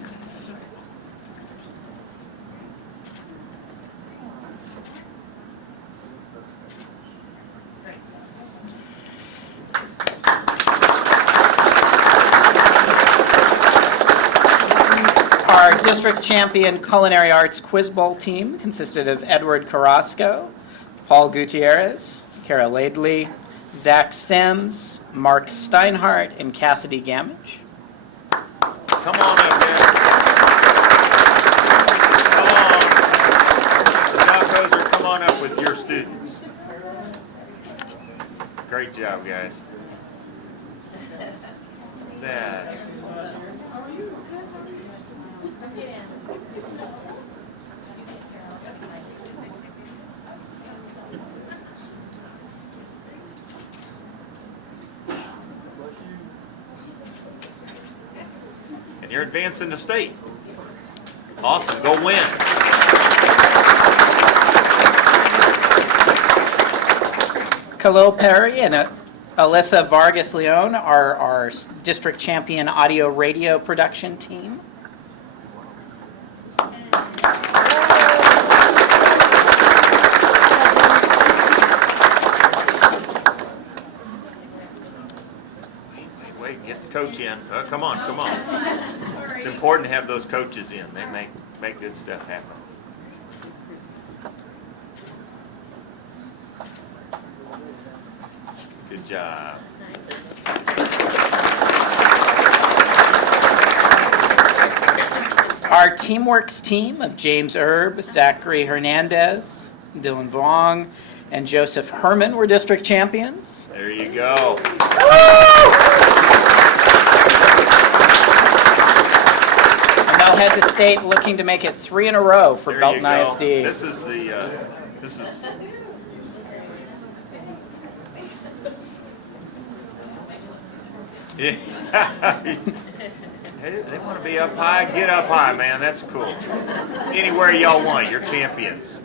Our district champion Culinary Arts Quiz Bowl team consisted of Edward Carrasco, Paul Gutierrez, Kara Laidley, Zach Sims, Mark Steinhardt, and Cassidy Gamage. Come on up, man. Come on. Now, Kozer, come on up with your students. Great job, guys. That's... And you're advancing to state. Awesome. Go win. Khalil Perry and Alyssa Vargas Leon are our district champion audio radio production team. Wait, get the coach in. Come on. It's important to have those coaches in. They make good stuff happen. Good job. Our Teamworks team of James Erb, Zachary Hernandez, Dylan Vuong, and Joseph Herman were district champions. There you go. And they'll head to state looking to make it 3 in a row for There you Belton go. ISD. This is Yeah. They want to be up high, get up high, man. That's cool. Anywhere y'all want, you're champions.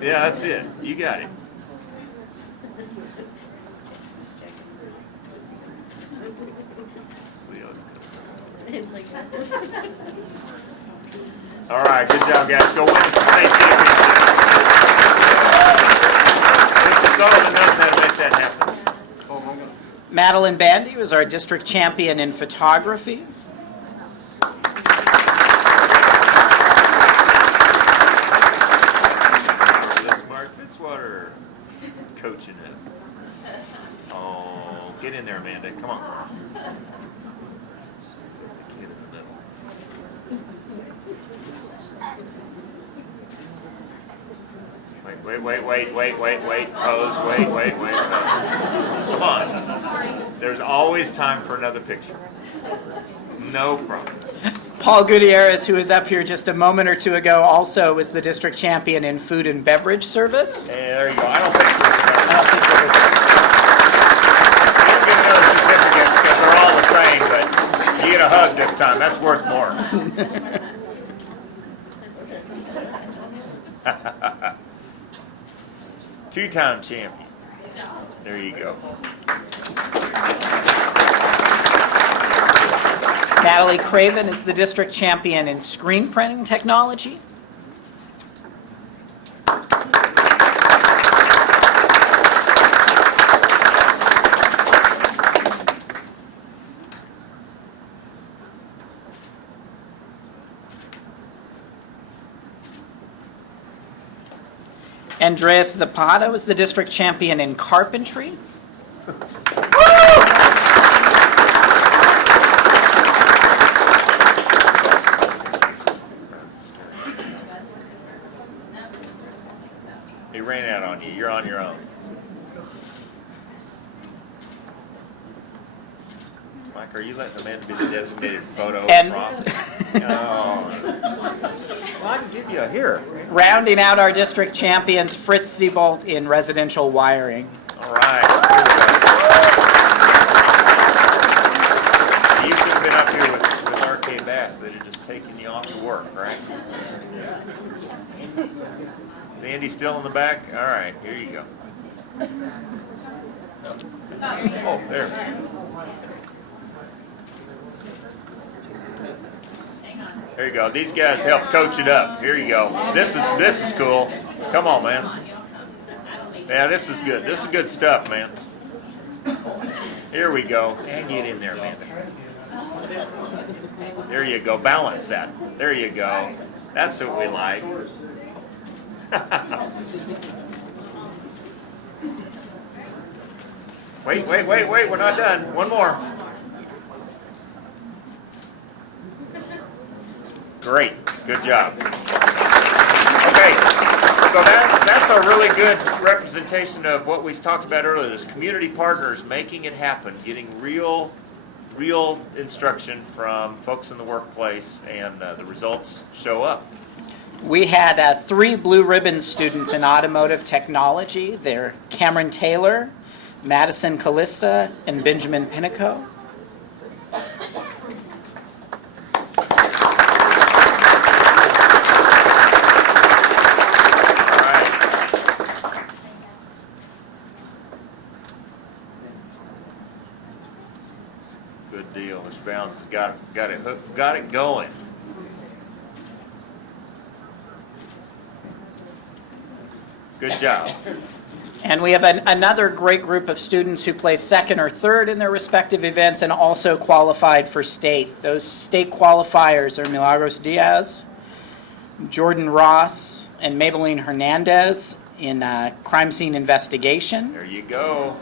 Yeah, that's it. You got it. All right, good job, guys. Go win the state championship. Mr. Sullivan knows how to make that happen. Madeline Bandy was our district champion in photography. This Mark Fitzwater coaching it. Oh, get in there, Amanda. Come on. Get in the middle. Wait. Pose. Wait. Come on. There's always time for another picture. No problem. Paul Gutierrez, who was up here just a moment or two ago, also was the district champion in food and beverage service. Hey, there you go. I don't think I don't think there you don't get another certificate because they're all the same, but you get a hug this time. That's worth more. Two-time champion. There you go. Natalie Craven is the district champion in screen printing technology. Andreas Zapata was the district champion in carpentry. He ran out on you. You're on your own. Mike, are you letting Amanda be the designated photo And- prop? No. Well, I can give you a here. Rounding out our district champions, Fritz Siebold in residential wiring. All right. You should have been up here with RK Bass. They'd have just taken you off to work, right? Andy still in the back? All right, here you go. Oh, there. There you go. These guys help coach it up. Here you go. This is cool. Come on, man. Yeah, this is good. This is good stuff, man. Here we go. And get in there, Amanda. There you go. Balance that. There you go. That's what we like. Wait. We're not done. One more. Great. Good job. Okay. So that's a really good representation of what we talked about earlier. This community partners making it happen, getting real instruction from folks in the workplace, and the results show up. We had 3 blue ribbon students in automotive technology. They're Cameron Taylor, Madison Callista, and Benjamin Pinico. All right. Good deal. Mr. Bounds has got it going. Good job. And we have another great group of students who placed second or third in their respective events and also qualified for state. Those state qualifiers are Milagros Diaz, Jordan Ross, and Maybelline Hernandez in crime scene investigation. There you go.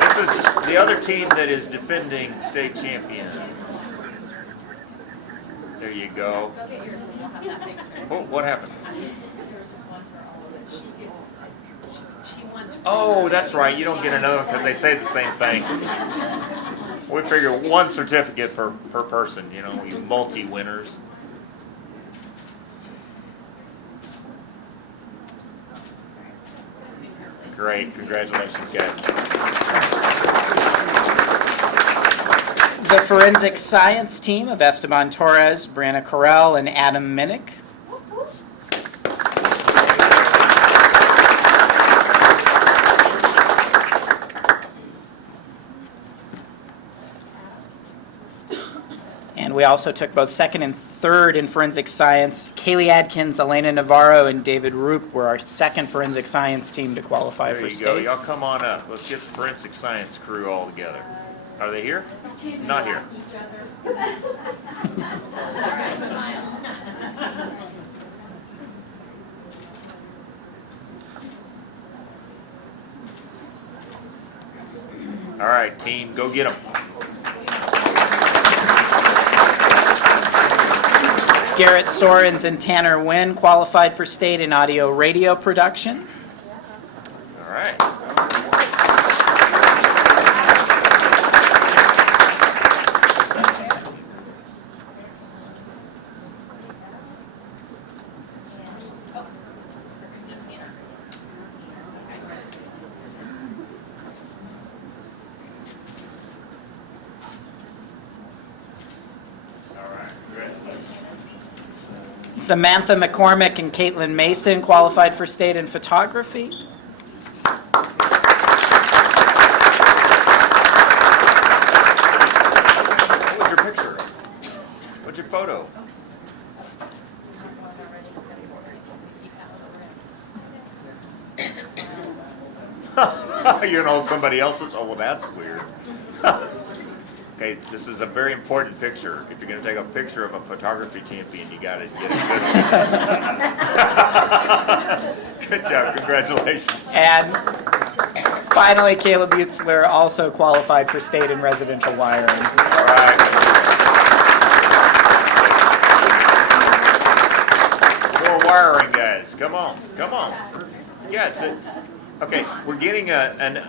This is the other team that is defending state champion. There you go. Oh, what happened? Oh, that's right. You don't get another one because they say the same thing. We figure one certificate per person, you know, you multi-winners. Great, congratulations, guys. The forensic science team of Esteban Torres, Brianna Correll, and Adam Minnick. And we also took both second and third in forensic science. Kaylee Adkins, Elena Navarro, and David Roop were our second forensic science team to qualify There for you go. state. Y'all come on up. Let's get the forensic science crew all together. Are they here? Not here. All right, team, go get them. Garrett Sorens and Tanner Wynn qualified for state in audio radio production. All right. All right, great. Samantha McCormick and Caitlin Mason qualified for state in photography. What was your picture? What's your photo? You know somebody else's? Oh, well, that's weird. Okay, this is a very important picture. If you're going to take a picture of a photography champion, you got to get a good one. Good job, congratulations. And finally, Caleb Butzler also qualified for state in residential wiring. All right. More wiring, guys. Come on, come on. Yeah, it's okay. We're getting a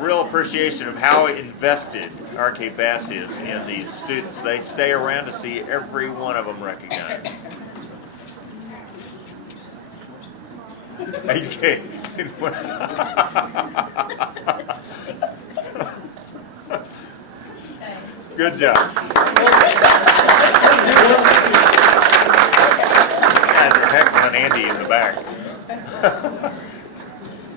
real appreciation of how invested RK Bass is in these students. They stay around to see every one of them recognized. Okay. Good job. Guys are heckling Andy in the back.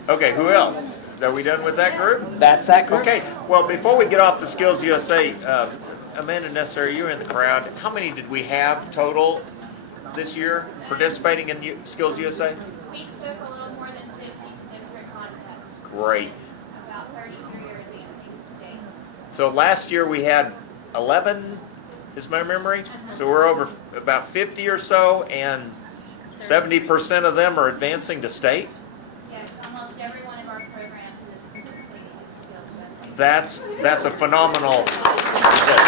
Okay, who else? Are we done with that group? That's that group. Okay, well, before we get off to Skills USA, Amanda Nesser, you were in the crowd. How many did we have total this year participating in Skills USA? We took a little more than 50 district contests. Great. About 33 are advancing to state. So last year we had 11, is my memory? So we're over about 50 or so, and 70% of them are advancing to state? Yes, almost every one of our programs is participating in Skills USA. That's a phenomenal result.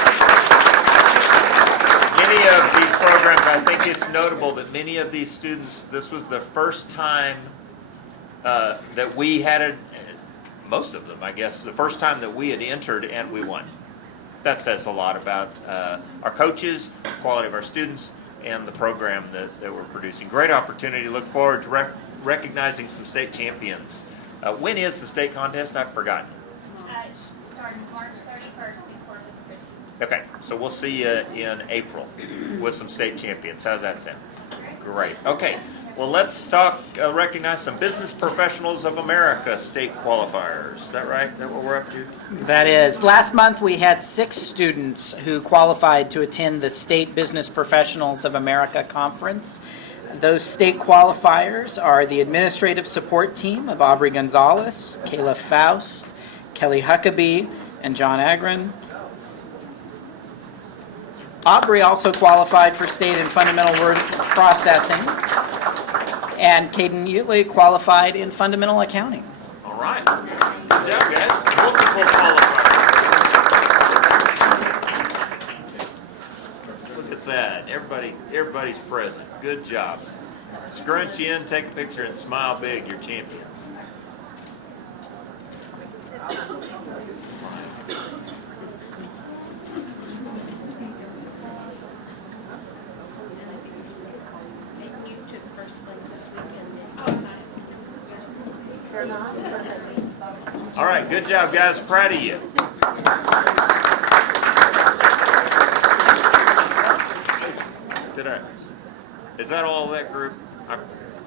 Many of these programs, I think it's notable that many of these students, this was the first time that we had it, most of them, I guess, the first time that we had entered and we won. That says a lot about our coaches, the quality of our students, and the program that we're producing. Great opportunity. Look forward to recognizing some state champions. When is the state contest? I've forgotten. It starts March 31st in Corpus Christi. Okay, so we'll see you in April with some state champions. How's that sound? Great. Okay, well, let's recognize some Business Professionals of America state qualifiers. Is that right? Is that what we're up to? That is. Last month, we had 6 students who qualified to attend the State Business Professionals of America Conference. Those state qualifiers are the Administrative Support Team of Aubrey Gonzalez, Kayla Faust, Kelly Huckabee, and John Agron. Aubrey also qualified for state in fundamental word processing, and Caden Utley qualified in fundamental accounting. All right. Good job, guys. Multiple qualifiers. Look at that. Everybody's present. Good job. Scrunch in, take a picture, and smile big. You're champions. You took first place this weekend. Oh, nice. All right, good job, guys. Proud of you. Is that all that group? I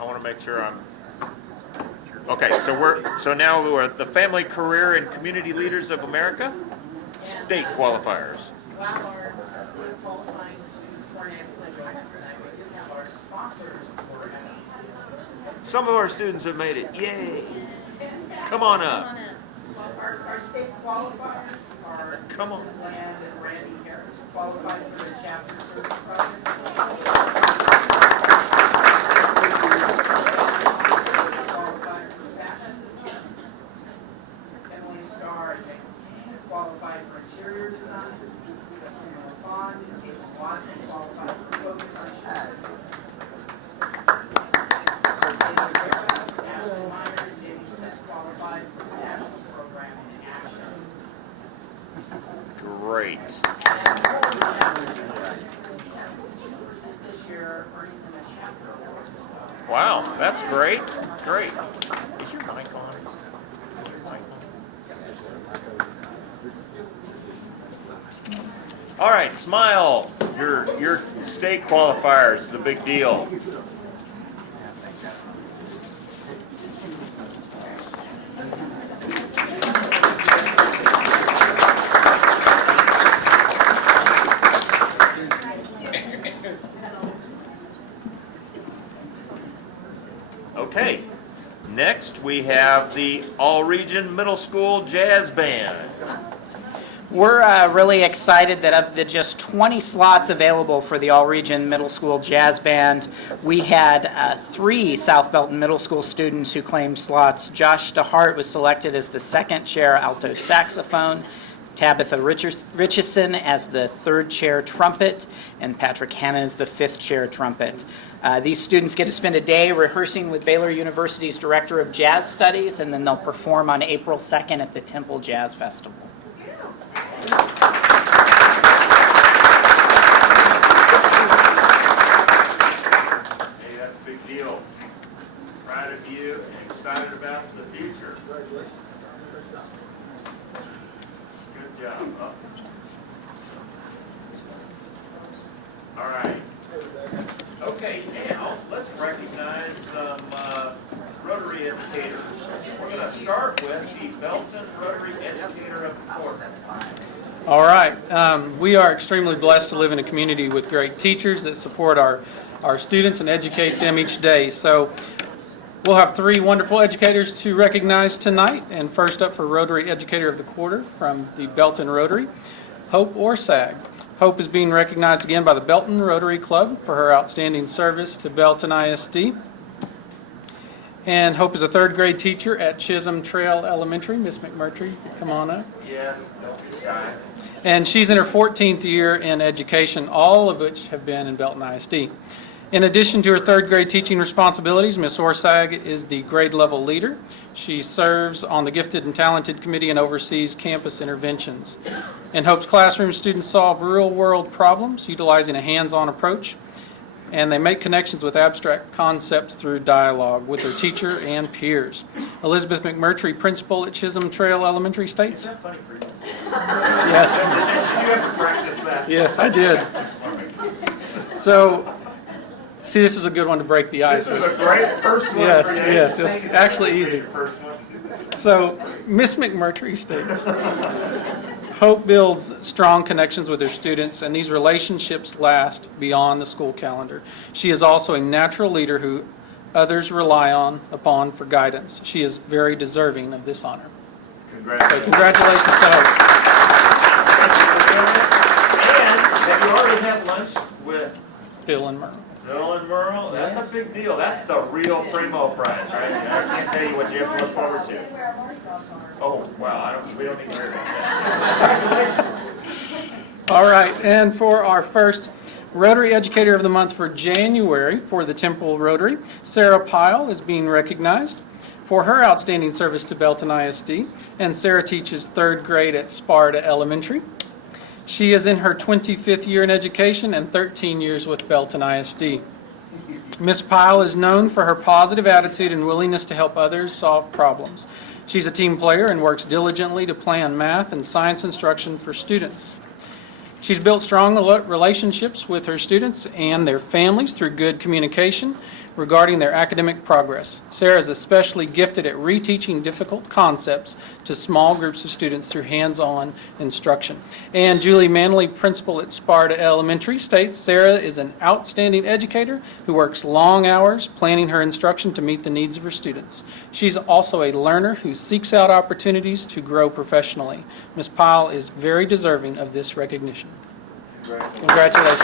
want to make sure I'm. Okay, so now we're at the Family, Career, and Community Leaders of America state qualifiers. While our school qualifying students weren't able to join us tonight, we do have our sponsors for us. Some of our students have made it. Yay! Come on up. Our state qualifiers are Come on. Land and Randy Harris qualified for the chapter service project. Qualified for fashion design. Emily Starr qualified for interior design. Emily Bond and David Watson qualified for focus on children. Ashley Meyer and Jamie Smith qualified for the national program in action. Great. This year, earning them a chapter award. Wow, that's great. Great. Is your mic on? All right, smile. Your state qualifiers is a big deal. Okay, next we have the All-Region Middle School Jazz Band. We're really excited that of the just 20 slots available for the All-Region Middle School Jazz Band, we had 3 South Belton Middle School students who claimed slots. Josh DeHart was selected as the second chair alto saxophone, Tabitha Richardson as the third chair trumpet, and Patrick Hanna as the fifth chair trumpet. These students get to spend a day rehearsing with Baylor University's Director of Jazz Studies, and then they'll perform on April 2nd at the Temple Jazz Festival. Hey, that's a big deal. Proud of you and excited about the future. Congratulations. Good job. Huh? All right. Okay, now let's recognize some Rotary educators. We're going to start with the Belton Rotary Educator of the Quarter. All right. We are extremely blessed to live in a community with great teachers that support our students and educate them each day. So we'll have 3 wonderful educators to recognize tonight. And first up for Rotary Educator of the Quarter from the Belton Rotary, Hope Orsag. Hope is being recognized again by the Belton Rotary Club for her outstanding service to Belton ISD. And Hope is a 3rd grade teacher at Chisholm Trail Elementary. Miss McMurtry, come on up. Yes, don't be shy. And she's in her 14th year in education, all of which have been in Belton ISD. In addition to her 3rd grade teaching responsibilities, Ms. Orsag is the grade level leader. She serves on the Gifted and Talented Committee and oversees campus interventions. In Hope's classroom, students solve real-world problems utilizing a hands-on approach, and they make connections with abstract concepts through dialogue with their teacher and peers. Elizabeth McMurtry, principal at Chisholm Trail Elementary, states. Is that funny for you? Yes. Did you ever practice that? Yes, I did. So, see, this is a good one to break the ice This is with. a great first one. Yes, for you. yes, it's actually easy. First one. So, Miss McMurtry states, Hope builds strong connections with her students, and these relationships last beyond the school calendar. She is also a natural leader who others rely upon for guidance. She is very deserving of this honor. So Congratulations. congratulations to Hope. And have you already had lunch with Phil and Merle. Phil and Merle? That's a big deal. That's the real primo prize, right? I can't tell you what you have to look forward to. Oh, wow, we don't need to hear about that. Congratulations. All right, and for our first Rotary Educator of the Month for January for the Temple Rotary, Sarah Pyle is being recognized for her outstanding service to Belton ISD, and Sarah teaches 3rd grade at Sparta Elementary. She is in her 25th year in education and 13 years with Belton ISD. Ms. Pyle is known for her positive attitude and willingness to help others solve problems. She's a team player and works diligently to plan math and science instruction for students. She's built strong relationships with her students and their families through good communication regarding their academic progress. Sarah is especially gifted at reteaching difficult concepts to small groups of students through hands-on instruction. And Julie Manley, principal at Sparta Elementary, states Sarah is an outstanding educator who works long hours planning her instruction to meet the needs of her students. She's also a learner who seeks out opportunities to grow professionally. Ms. Pyle is very deserving of this recognition. Congratulations.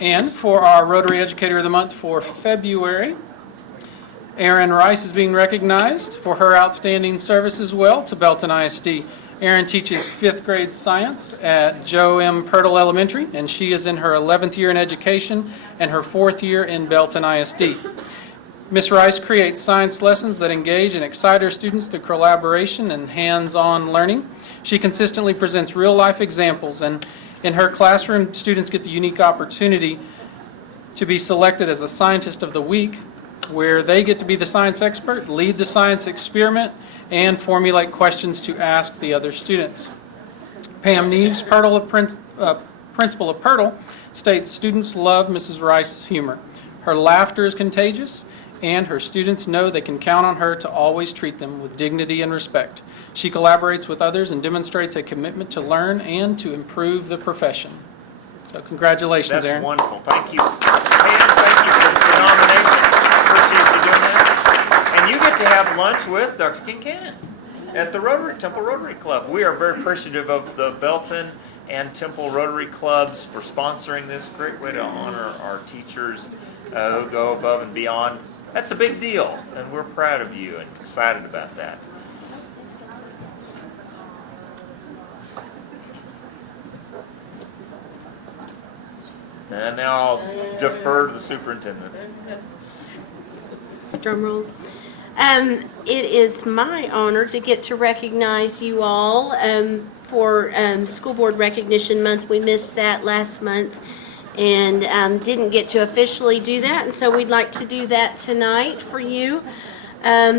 And for our Rotary Educator of the Month for February, Erin Rice is being recognized for her outstanding service as well to Belton ISD. Erin teaches 5th grade science at Joe M. Pirtle Elementary, and she is in her 11th year in education and her 4th year in Belton ISD. Ms. Rice creates science lessons that engage and excite her students through collaboration and hands-on learning. She consistently presents real-life examples, and in her classroom, students get the unique opportunity to be selected as a Scientist of the Week, where they get to be the science expert, lead the science experiment, and formulate questions to ask the other students. Pam Neves, principal of Pirtle, states students love Mrs. Rice's humor. Her laughter is contagious, and her students know they can count on her to always treat them with dignity and respect. She collaborates with others and demonstrates a commitment to learn and to improve the profession. So congratulations, Erin. That's wonderful. Thank you. Pam, thank you for the nomination. Appreciate you doing that. And you get to have lunch with Dr. Kincannon at the Temple Rotary Club. We are very appreciative of the Belton and Temple Rotary Clubs for sponsoring this. Great way to honor our teachers who go above and beyond. That's a big deal, and we're proud of you and excited about that. And now I'll defer to the superintendent. Drum roll. It is my honor to get to recognize you all for School Board Recognition Month. We missed that last month and didn't get to officially do that, and so we'd like to do that tonight for you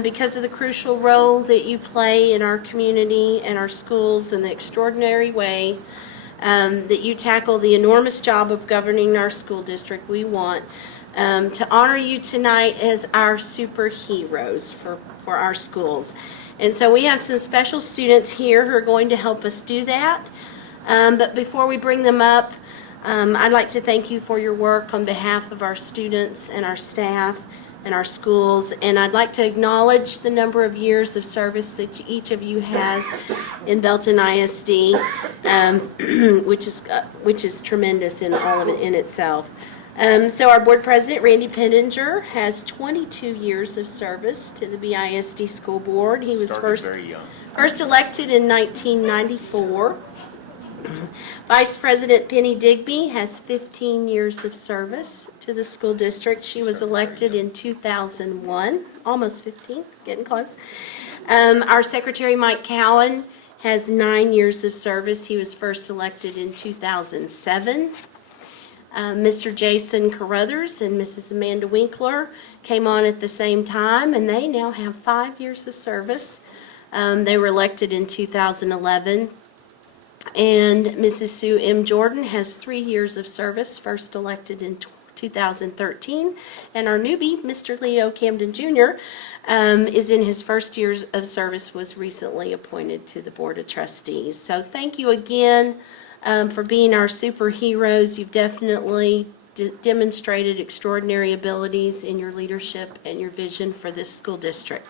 because of the crucial role that you play in our community and our schools and the extraordinary way that you tackle the enormous job of governing our school district. We want to honor you tonight as our superheroes for our schools. And so we have some special students here who are going to help us do that. But before we bring them up, I'd like to thank you for your work on behalf of our students and our staff and our schools. And I'd like to acknowledge the number of years of service that each of you has in Belton ISD, which is tremendous in all of it in itself. So our board president, Randy Penninger, has 22 years of service to the BISD School Board. He was first elected in 1994. Vice President Penny Digby has 15 years of service to the school district. She was elected in 2001, almost 15, getting close. Our Secretary Mike Cowan has 9 years of service. He was first elected in 2007. Mr. Jason Carruthers and Mrs. Amanda Winkler came on at the same time, and they now have 5 years of service. They were elected in 2011. And Mrs. Sue M. Jordan has 3 years of service, first elected in 2013. And our newbie, Mr. Leo Camden Jr., is in his first year of service, was recently appointed to the Board of Trustees. So thank you again for being our superheroes. You've definitely demonstrated extraordinary abilities in your leadership and your vision for this school district.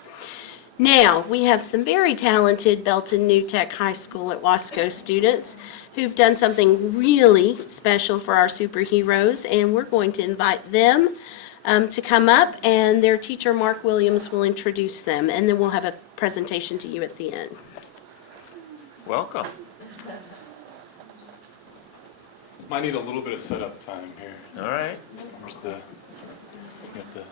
Now, we have some very talented Belton New Tech High School at Wasco students who've done something really special for our superheroes, and we're going to invite them to come up, and their teacher, Mark Williams, will introduce them, and then we'll have a presentation to you at the end. Welcome. Might need a little bit of setup time here. All right. Where's the, got the,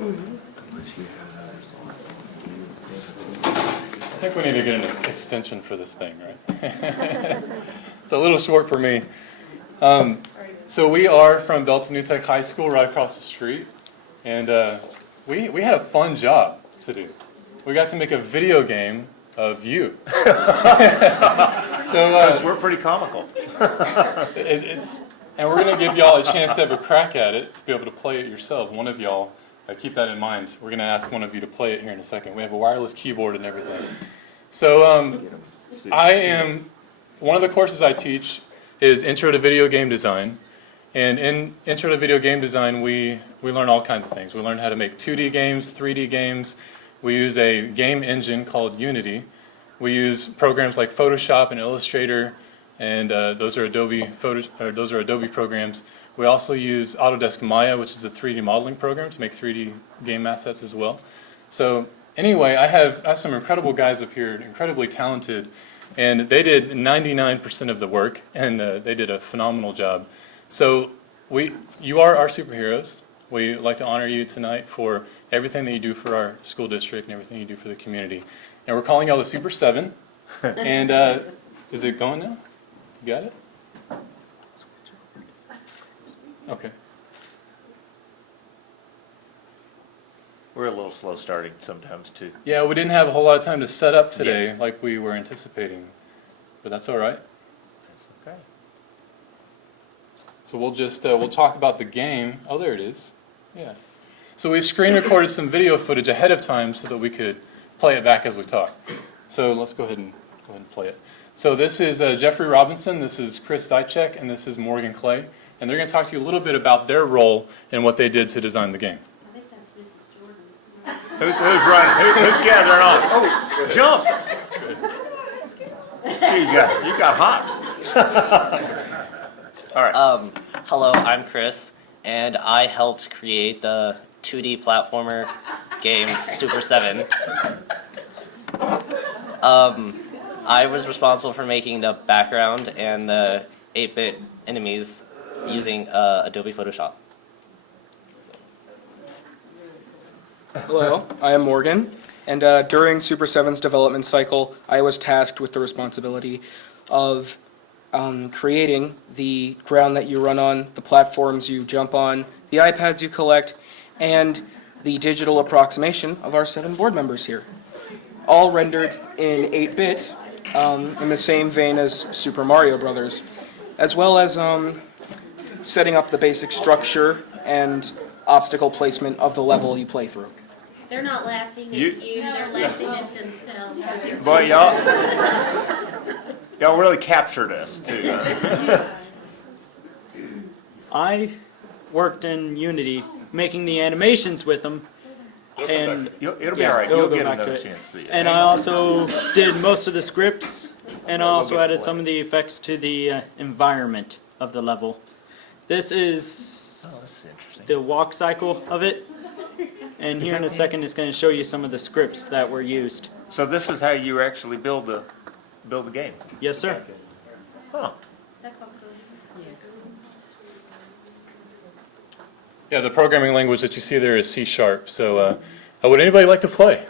I think we need to get an extension for this thing, right? It's a little short for me. So we are from Belton New Tech High School, right across the street, and we had a fun job to do. We got to make a video game of you. Because we're pretty comical. And we're going to give y'all a chance to have a crack at it, to be able to play it yourself. One of y'all, keep that in mind. We're going to ask one of you to play it here in a second. We have a wireless keyboard and everything. So one of the courses I teach is Intro to Video Game Design. And in Intro to Video Game Design, we learn all kinds of things. We learn how to make 2D games, 3D games. We use a game engine called Unity. We use programs like Photoshop and Illustrator, and those are Adobe programs. We also use Autodesk Maya, which is a 3D modeling program to make 3D game assets as well. So anyway, I have some incredible guys up here, incredibly talented, and they did 99% of the work, and they did a phenomenal job. So you are our superheroes. We'd like to honor you tonight for everything that you do for our school district and everything you do for the community. And we're calling y'all the Super 7. And is it going now? You got it? Okay. We're a little slow starting sometimes, too. Yeah, we didn't have a whole lot of time to set up today like we were anticipating. But that's all right. That's okay. So we'll talk about the game. Oh, there it is. Yeah. So we screen recorded some video footage ahead of time so that we could play it back as we talk. So let's go ahead and play it. So this is Jeffrey Robinson, this is Chris Zychek, and this is Morgan Clay. And they're going to talk to you a little bit about their role and what they did to design the game. I think that's Mrs. Jordan. Who's running? Who's gathering on? Oh, jump! Gee, you got hops. All right. Hello, I'm Chris, and I helped create the 2D platformer game Super 7. I was responsible for making the background and the 8-bit enemies using Adobe Photoshop. Hello, I am Morgan, and during Super 7's development cycle, I was tasked with the responsibility of creating the ground that you run on, the platforms you jump on, the iPads you collect, and the digital approximation of our 7 board members here. All rendered in 8-bit, in the same vein as Super Mario Brothers, as well as setting up the basic structure and obstacle placement of the level you play through. They're not laughing at you, they're laughing at themselves. Boy, y'all really captured us, too. I worked in Unity, making the animations with them. And it'll be all right. You'll get another chance to see it. And I also did most of the scripts, and I also added some of the effects to the environment of the level. This is the walk cycle of it, and here in a second it's going to show you some of the scripts that were used. So this is how you actually build the game? Yes, sir. Huh. Yeah, the programming language that you see there is C#. So would anybody like to play?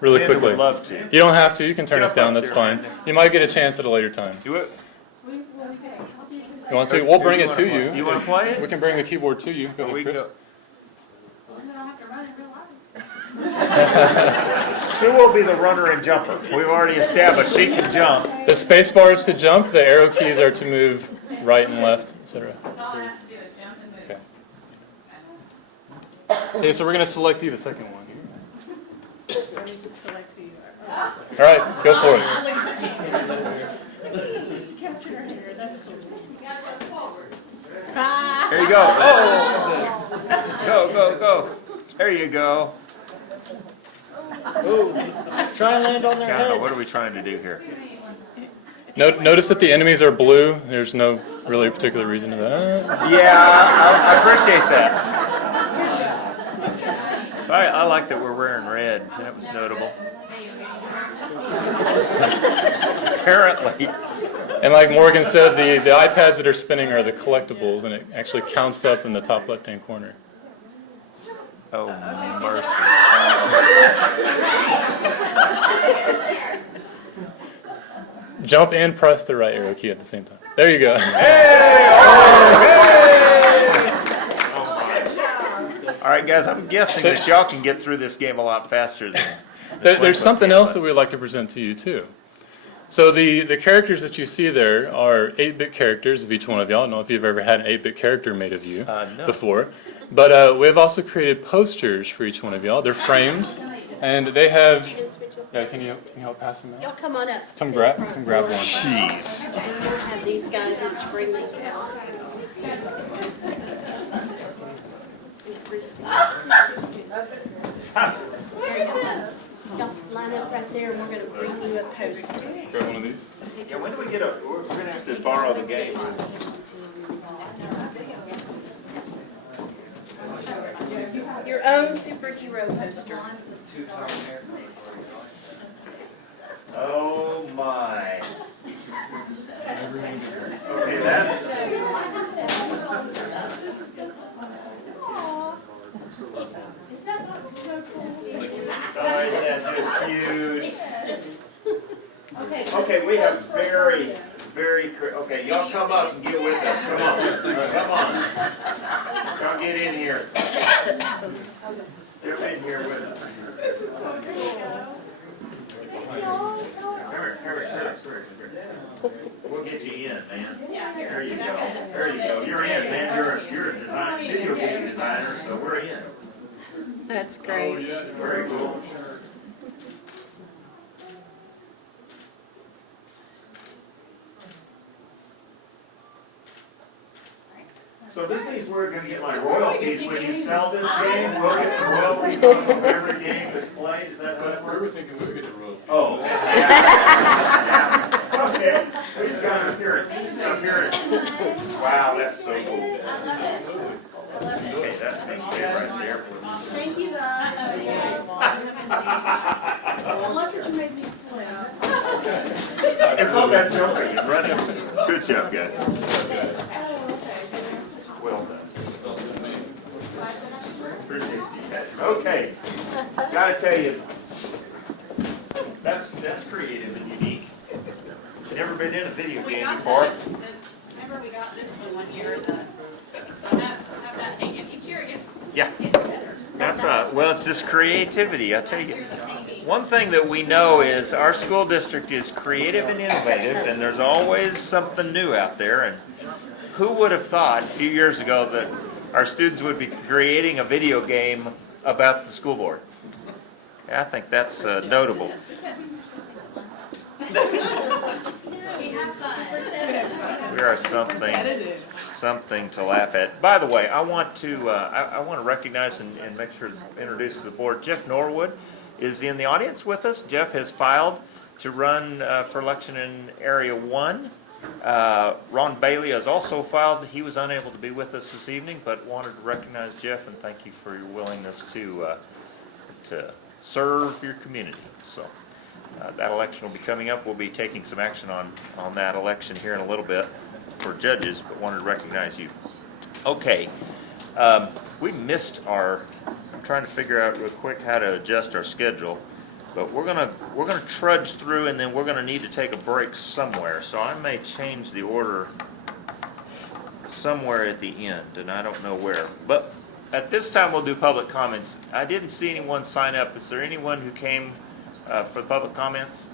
Really Amanda quickly. would love to. You don't have to. You can turn us Jump down. up That's there, fine. Amanda. You might get a chance at a later time. Do it. You want to? We'll bring it to you. You want to play it? We can bring the keyboard to you. Go ahead, Chris. Sue will be the runner and jumper. We've already established she can jump. The space bar is to jump. The arrow keys are to move right and left, etc. Okay. Okay, so we're going to select you the second one. All right, go for it. There you go. Oh. Go. There you go. Ooh, try and land on their head. What are we trying to do here? Notice that the enemies are blue. There's no really particular reason to that. Yeah, I appreciate that. I like that we're wearing red. That was notable. Apparently. And like Morgan said, the iPads that are spinning are the collectibles, and it actually counts up in the top left-hand corner. Oh, mercy. Jump and press the right arrow key at the same time. There you go. All right, guys, I'm guessing that y'all can get through this game a lot faster than There's something else that we'd like to present to you, too. So the characters that you see there are 8-bit characters of each one of y'all. I don't know if you've ever had an 8-bit character made of you No. before. But we've also created posters for each one of y'all. They're framed, and they have... Yeah, can you help pass them Y'all out? come on up. Come grab one. Jeez. We'll have these guys each bring these out. Y'all line up right there, and we're gonna bring you a poster. Grab one of these. Yeah, when do we get a, we're gonna have to borrow the game. Your own superhero poster. Oh, my. Okay, that's... Alright, that's just huge. Okay, we have okay, y'all come up and get with us, come on, come on. Y'all get in here. Get in here with us. Come here. We'll get you in, man. There you go, you're in, man, you're a video game designer, so we're in. That's great. Very cool. So this means we're gonna get my royalties when you sell this game, we'll get some royalties from every game that's played, is that what? We were thinking we would get the royalties. Oh. Okay, we just got an appearance, Wow, that's so cool. Okay, that's makes good right there. Thank you, guys. Look at you made me sweat. It's all that jumping and running. Good job, guys. Well done. Appreciate you guys. Okay, gotta tell you, that's creative and unique. Never been in a video game before. Remember we got this one year, so have that hanging each year again. Yeah. That's well, it's just creativity, I tell you. One thing that we know is our school district is creative and innovative, and there's always something new out there. And who would have thought a few years ago that our students would be creating a video game about the school board? Yeah, I think that's notable. We are something to laugh at. By the way, I want to recognize and make sure to introduce to the board. Jeff Norwood is in the audience with us. Jeff has filed to run for election in Area 1. Ron Bailey has also filed. He was unable to be with us this evening, but wanted to recognize Jeff and thank you for your willingness to serve your community. So that election will be coming up. We'll be taking some action on that election here in a little bit for judges, but wanted to recognize you. Okay, we missed I'm trying to figure out real quick how to adjust our schedule, but we're gonna trudge through, and then we're gonna need to take a break somewhere. So I may change the order somewhere at the end, and I don't know where. But at this time, we'll do public comments. I didn't see anyone sign up. Is there anyone who came for the public comments?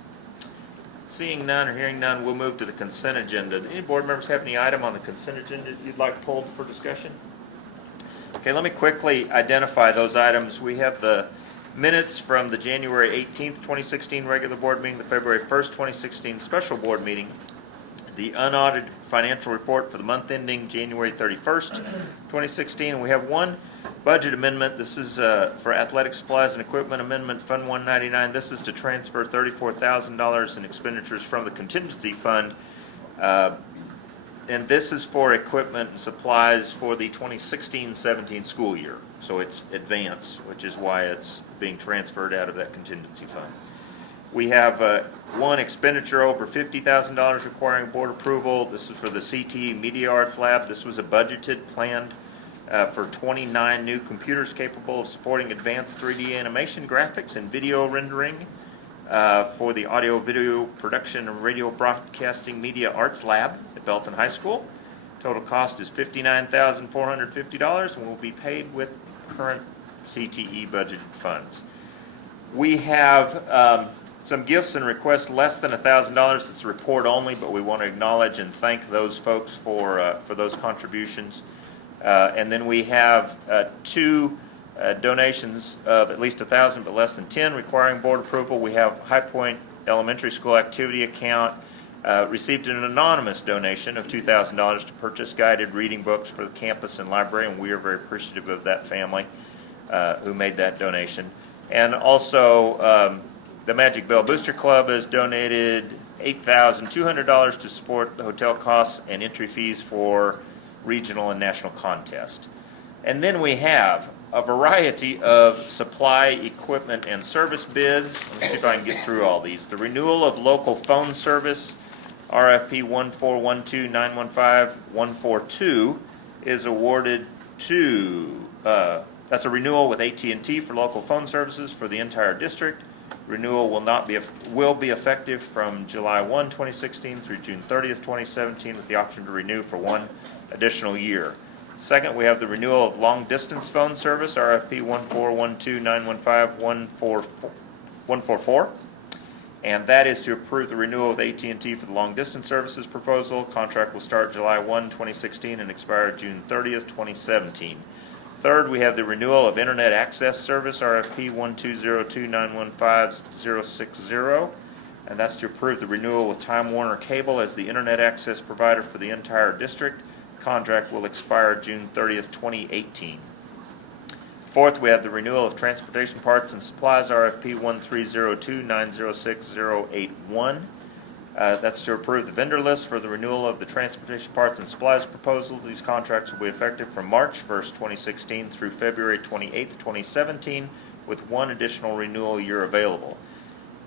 Seeing none or hearing none, we'll move to the consent agenda. Any board members have any item on the consent agenda you'd like pulled for discussion? Okay, let me quickly identify those items. We have the minutes from the January 18th, 2016 regular board meeting, the February 1st, 2016 special board meeting, the unaudited financial report for the month ending January 31st, 2016. And we have one budget amendment. This is for athletic supplies and equipment amendment, Fund 199. This is to transfer $34,000 in expenditures from the contingency fund. And this is for equipment and supplies for the 2016-17 school year. So it's advance, which is why it's being transferred out of that contingency fund. We have one expenditure over $50,000 requiring board approval. This is for the CTE Media Arts Lab. This was a budgeted, planned for 29 new computers capable of supporting advanced 3D animation, graphics, and video rendering for the Audio Video Production and Radio Broadcasting Media Arts Lab at Belton High School. Total cost is $59,450 and will be paid with current CTE budgeted funds. We have some gifts and requests less than $1,000. It's report only, but we want to acknowledge and thank those folks for those contributions. And then we have two donations of at least $1,000 but less than 10 requiring board approval. We have High Point Elementary School activity account received an anonymous donation of $2,000 to purchase guided reading books for the campus and library, and we are very appreciative of that family who made that donation. And also, the Magic Bell Booster Club has donated $8,200 to support the hotel costs and entry fees for regional and national contest. And then we have a variety of supply, equipment, and service bids. Let me see if I can get through all these. The renewal of local phone service, RFP 1412915-142, is awarded to, that's a renewal with AT&T for local phone services for the entire district. Renewal will be effective from July 1, 2016 through June 30th, 2017, with the option to renew for one additional year. Second, we have the renewal of long-distance phone service, RFP 1412915-144, and that is to approve the renewal with AT&T for the long-distance services proposal. Contract will start July 1, 2016 and expire June 30th, 2017. Third, we have the renewal of Internet Access Service, RFP 1202915-060, and that's to approve the renewal with Time Warner Cable as the Internet Access provider for the entire district. Contract will expire June 30th, 2018. Fourth, we have the renewal of Transportation Parts and Supplies, RFP 1302906-081. That's to approve the vendor list for the renewal of the Transportation Parts and Supplies proposals. These contracts will be effective from March 1st, 2016 through February 28th, 2017, with one additional renewal year available.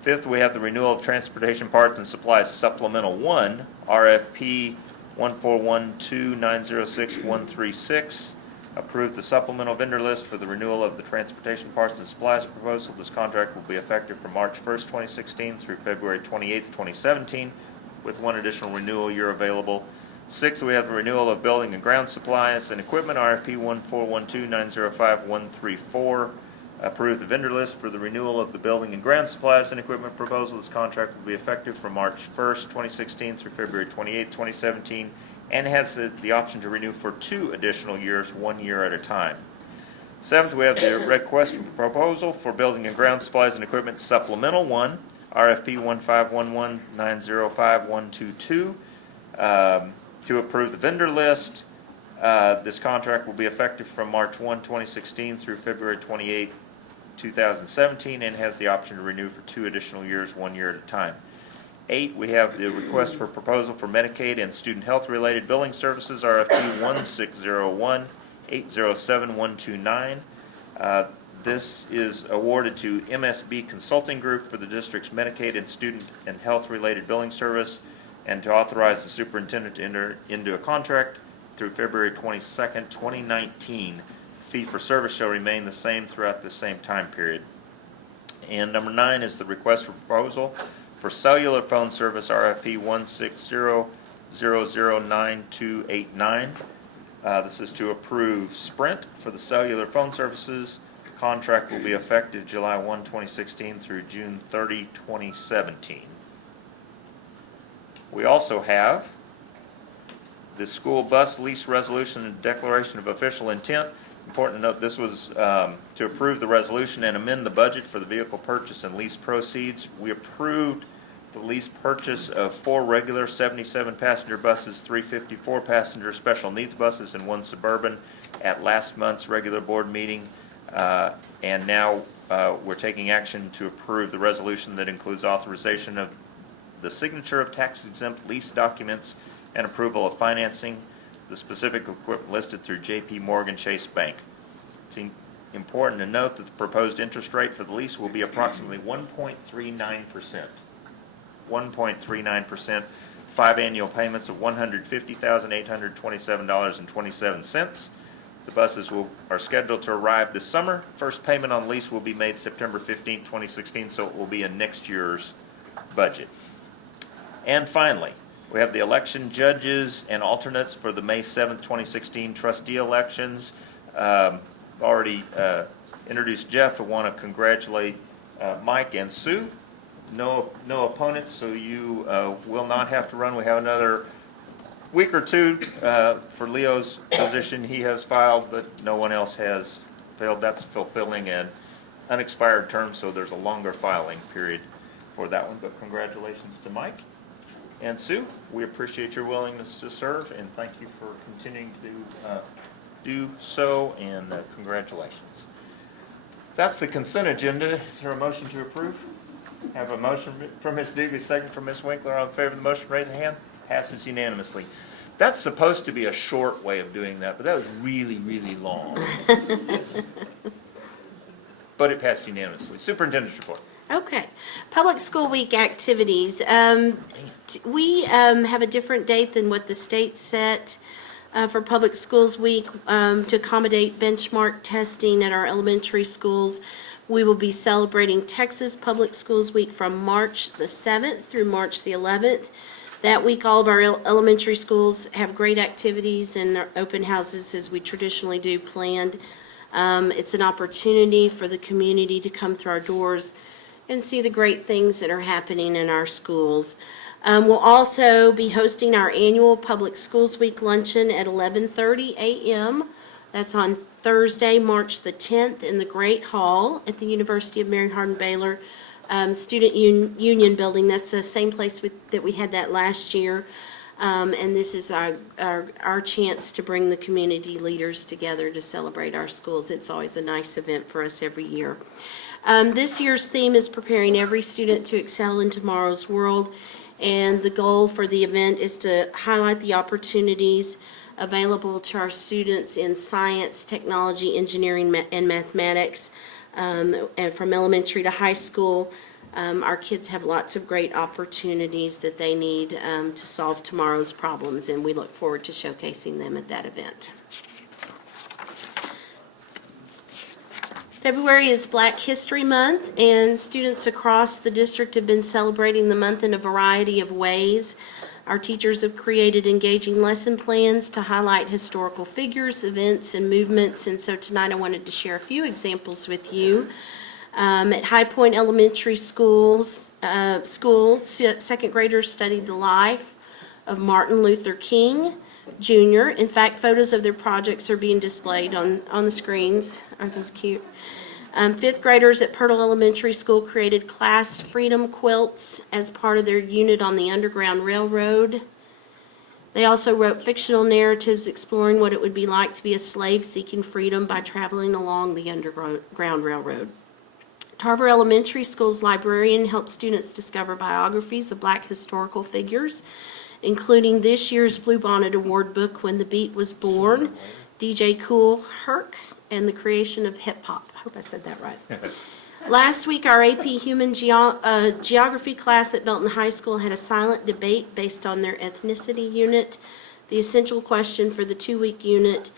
Fifth, we have the renewal of Transportation Parts and Supplies Supplemental 1, RFP 1412906-136. Approve the supplemental vendor list for the renewal of the Transportation Parts and Supplies proposal. This contract will be effective from March 1st, 2016 through February 28th, 2017, with one additional renewal year available. Sixth, we have the renewal of Building and Ground Supplies and Equipment, RFP 1412905-134. Approve the vendor list for the renewal of the Building and Ground Supplies and Equipment proposal. This contract will be effective from March 1st, 2016 through February 28th, 2017, and has the option to renew for two additional years, 1 year at a time. Seventh, we have the request for proposal for Building and Ground Supplies and Equipment Supplemental 1, RFP 1511905-122, to approve the vendor list. This contract will be effective from March 1, 2016 through February 28, 2017, and has the option to renew for two additional years, 1 year at a time. 8, we have the request for proposal for Medicaid and student health-related billing services, RFP 1601807-129. This is awarded to MSB Consulting Group for the district's Medicaid and student and health-related billing service, and to authorize the superintendent to enter into a contract through February 22nd, 2019. Fee for service shall remain the same throughout the same time period. And number 9 is the request for proposal for cellular phone service, RFP 160009289. This is to approve Sprint for the cellular phone services. The contract will be effective July 1, 2016 through June 30, 2017. We also have the school bus lease resolution and declaration of official intent. Important to note, this was to approve the resolution and amend the budget for the vehicle purchase and lease proceeds. We approved the lease purchase of 4 regular 77-passenger buses, 3 54-passenger special needs buses, and 1 Suburban at last month's regular board meeting. And now we're taking action to approve the resolution that includes authorization of the signature of tax-exempt lease documents and approval of financing the specific equipment listed through J.P. Morgan Chase Bank. It's important to note that the proposed interest rate for the lease will be approximately 1.39%. 1.39%, 5 annual payments of $150,827.27. The buses are scheduled to arrive this summer. First payment on lease will be made September 15, 2016, so it will be in next year's budget. And finally, we have the election judges and alternates for the May 7th, 2016 trustee elections. Already introduced Jeff. I want to congratulate Mike and Sue. No opponents, so you will not have to run. We have another week or two for Leo's position. He has filed, but no one else has failed. That's fulfilling an unexpired term, so there's a longer filing period for that one. But congratulations to Mike and Sue. We appreciate your willingness to serve, and thank you for continuing to do so, and congratulations. That's the consent agenda. Is there a motion to approve? Have a motion from Ms. Dugan, second from Ms. Winkler. All in favor of the motion, raise a hand. Passes unanimously. That's supposed to be a short way of doing that, but that was really, really long. But it passed unanimously. Superintendent's report. Okay. Public School Week activities. We have a different date than what the state set for Public Schools Week to accommodate benchmark testing at our elementary schools. We will be celebrating Texas Public Schools Week from March the 7th through March the 11th. That week, all of our elementary schools have great activities and open houses as we traditionally do planned. It's an opportunity for the community to come through our doors and see the great things that are happening in our schools. We'll also be hosting our annual Public Schools Week luncheon at 11:30 a.m. That's on Thursday, March the 10th in the Great Hall at the University of Mary Hardin-Baylor Student Union Building. That's the same place that we had that last year. And this is our chance to bring the community leaders together to celebrate our schools. It's always a nice event for us every year. This year's theme is preparing every student to excel in tomorrow's world. And the goal for the event is to highlight the opportunities available to our students in science, technology, engineering, and mathematics, and from elementary to high school. Our kids have lots of great opportunities that they need to solve tomorrow's problems, and we look forward to showcasing them at that event. February is Black History Month, and students across the district have been celebrating the month in a variety of ways. Our teachers have created engaging lesson plans to highlight historical figures, events, and movements, and so tonight I wanted to share a few examples with you. At High Point Elementary schools, second graders studied the life of Martin Luther King Jr. In fact, photos of their projects are being displayed on the screens. Aren't those cute? Fifth graders at Pirtle Elementary School created class freedom quilts as part of their unit on the Underground Railroad. They also wrote fictional narratives exploring what it would be like to be a slave seeking freedom by traveling along the Underground Railroad. Tarver Elementary School's librarian helped students discover biographies of Black historical figures, including this year's Bluebonnet Award book, When the Beat Was Born, DJ Kool Herc, and the creation of hip-hop. I hope I said that right. Last week, our AP Human Geography class at Belton High School had a silent debate based on their ethnicity unit. The essential question for the 2-week unit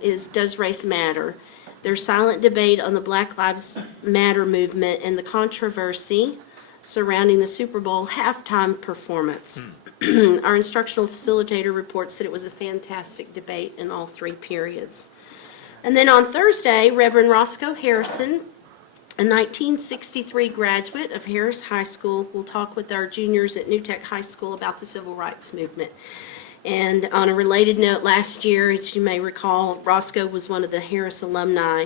is, does race matter? Their silent debate on the Black Lives Matter movement and the controversy surrounding the Super Bowl halftime performance. Our instructional facilitator reports that it was a fantastic debate in all 3 periods. And then on Thursday, Reverend Roscoe Harrison, a 1963 graduate of Harris High School, will talk with our juniors at New Tech High School about the Civil Rights Movement. And on a related note, last year, as you may recall, Roscoe was one of the Harris alumni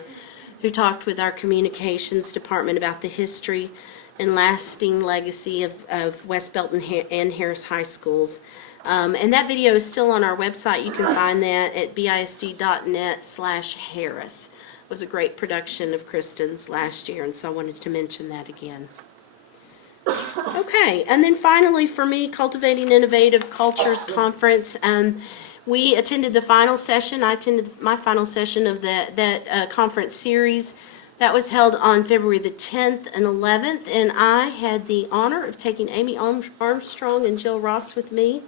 who talked with our communications department about the history and lasting legacy of West Belton and Harris High Schools. And that video is still on our website. You can find that at bisd.net/Harris. It was a great production of Kristen's last year, and so I wanted to mention that again. Okay, and then finally for me, Cultivating Innovative Cultures Conference. We attended the final session. I attended my final session of that conference series. That was held on February the 10th and 11th, and I had the honor of taking Amy Armstrong and Jill Ross with me.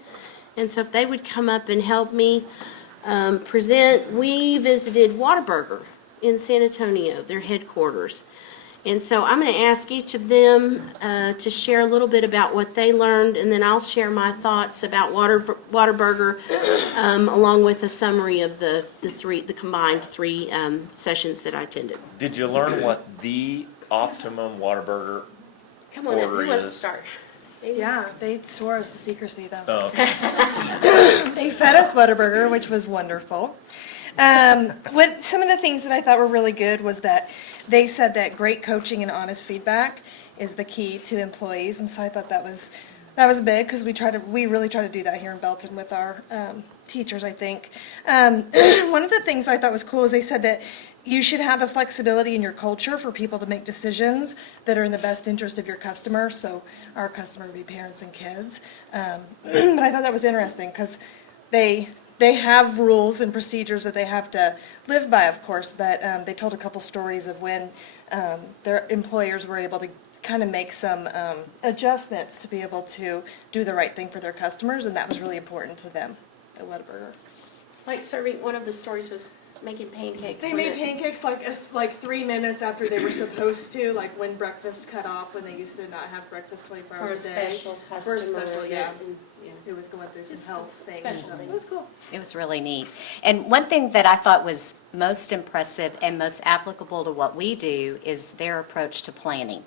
And so if they would come up and help me present. We visited Whataburger in San Antonio, their headquarters. And so I'm going to ask each of them to share a little bit about what they learned, and then I'll share my thoughts about Whataburger, along with a summary of the combined three sessions that I attended. Did you learn what the optimum Whataburger Come on, order who wants to is? start? Yeah, they swore us to secrecy though. Oh, okay. They fed us Whataburger, which was wonderful. Some of the things that I thought were really good was that they said that great coaching and honest feedback is the key to employees, and so I thought that was big because we really try to do that here in Belton with our teachers, I think. One of the things I thought was cool is they said that you should have the flexibility in your culture for people to make decisions that are in the best interest of your customer. So our customer would be parents and kids. But I thought that was interesting because they have rules and procedures that they have to live by, of course, but they told a couple stories of when their employers were able to kind of make some adjustments to be able to do the right thing for their customers, and that was really important to them at Whataburger. Like serving, one of the stories was making pancakes. They made pancakes like 3 minutes after they were supposed to, like when breakfast cut off, when they used to not have breakfast 24 hours a day. special For a customer. special, yeah. Yeah. It was going through some health things. special so things. It was cool. It was really neat. And one thing that I thought was most impressive and most applicable to what we do is their approach to planning.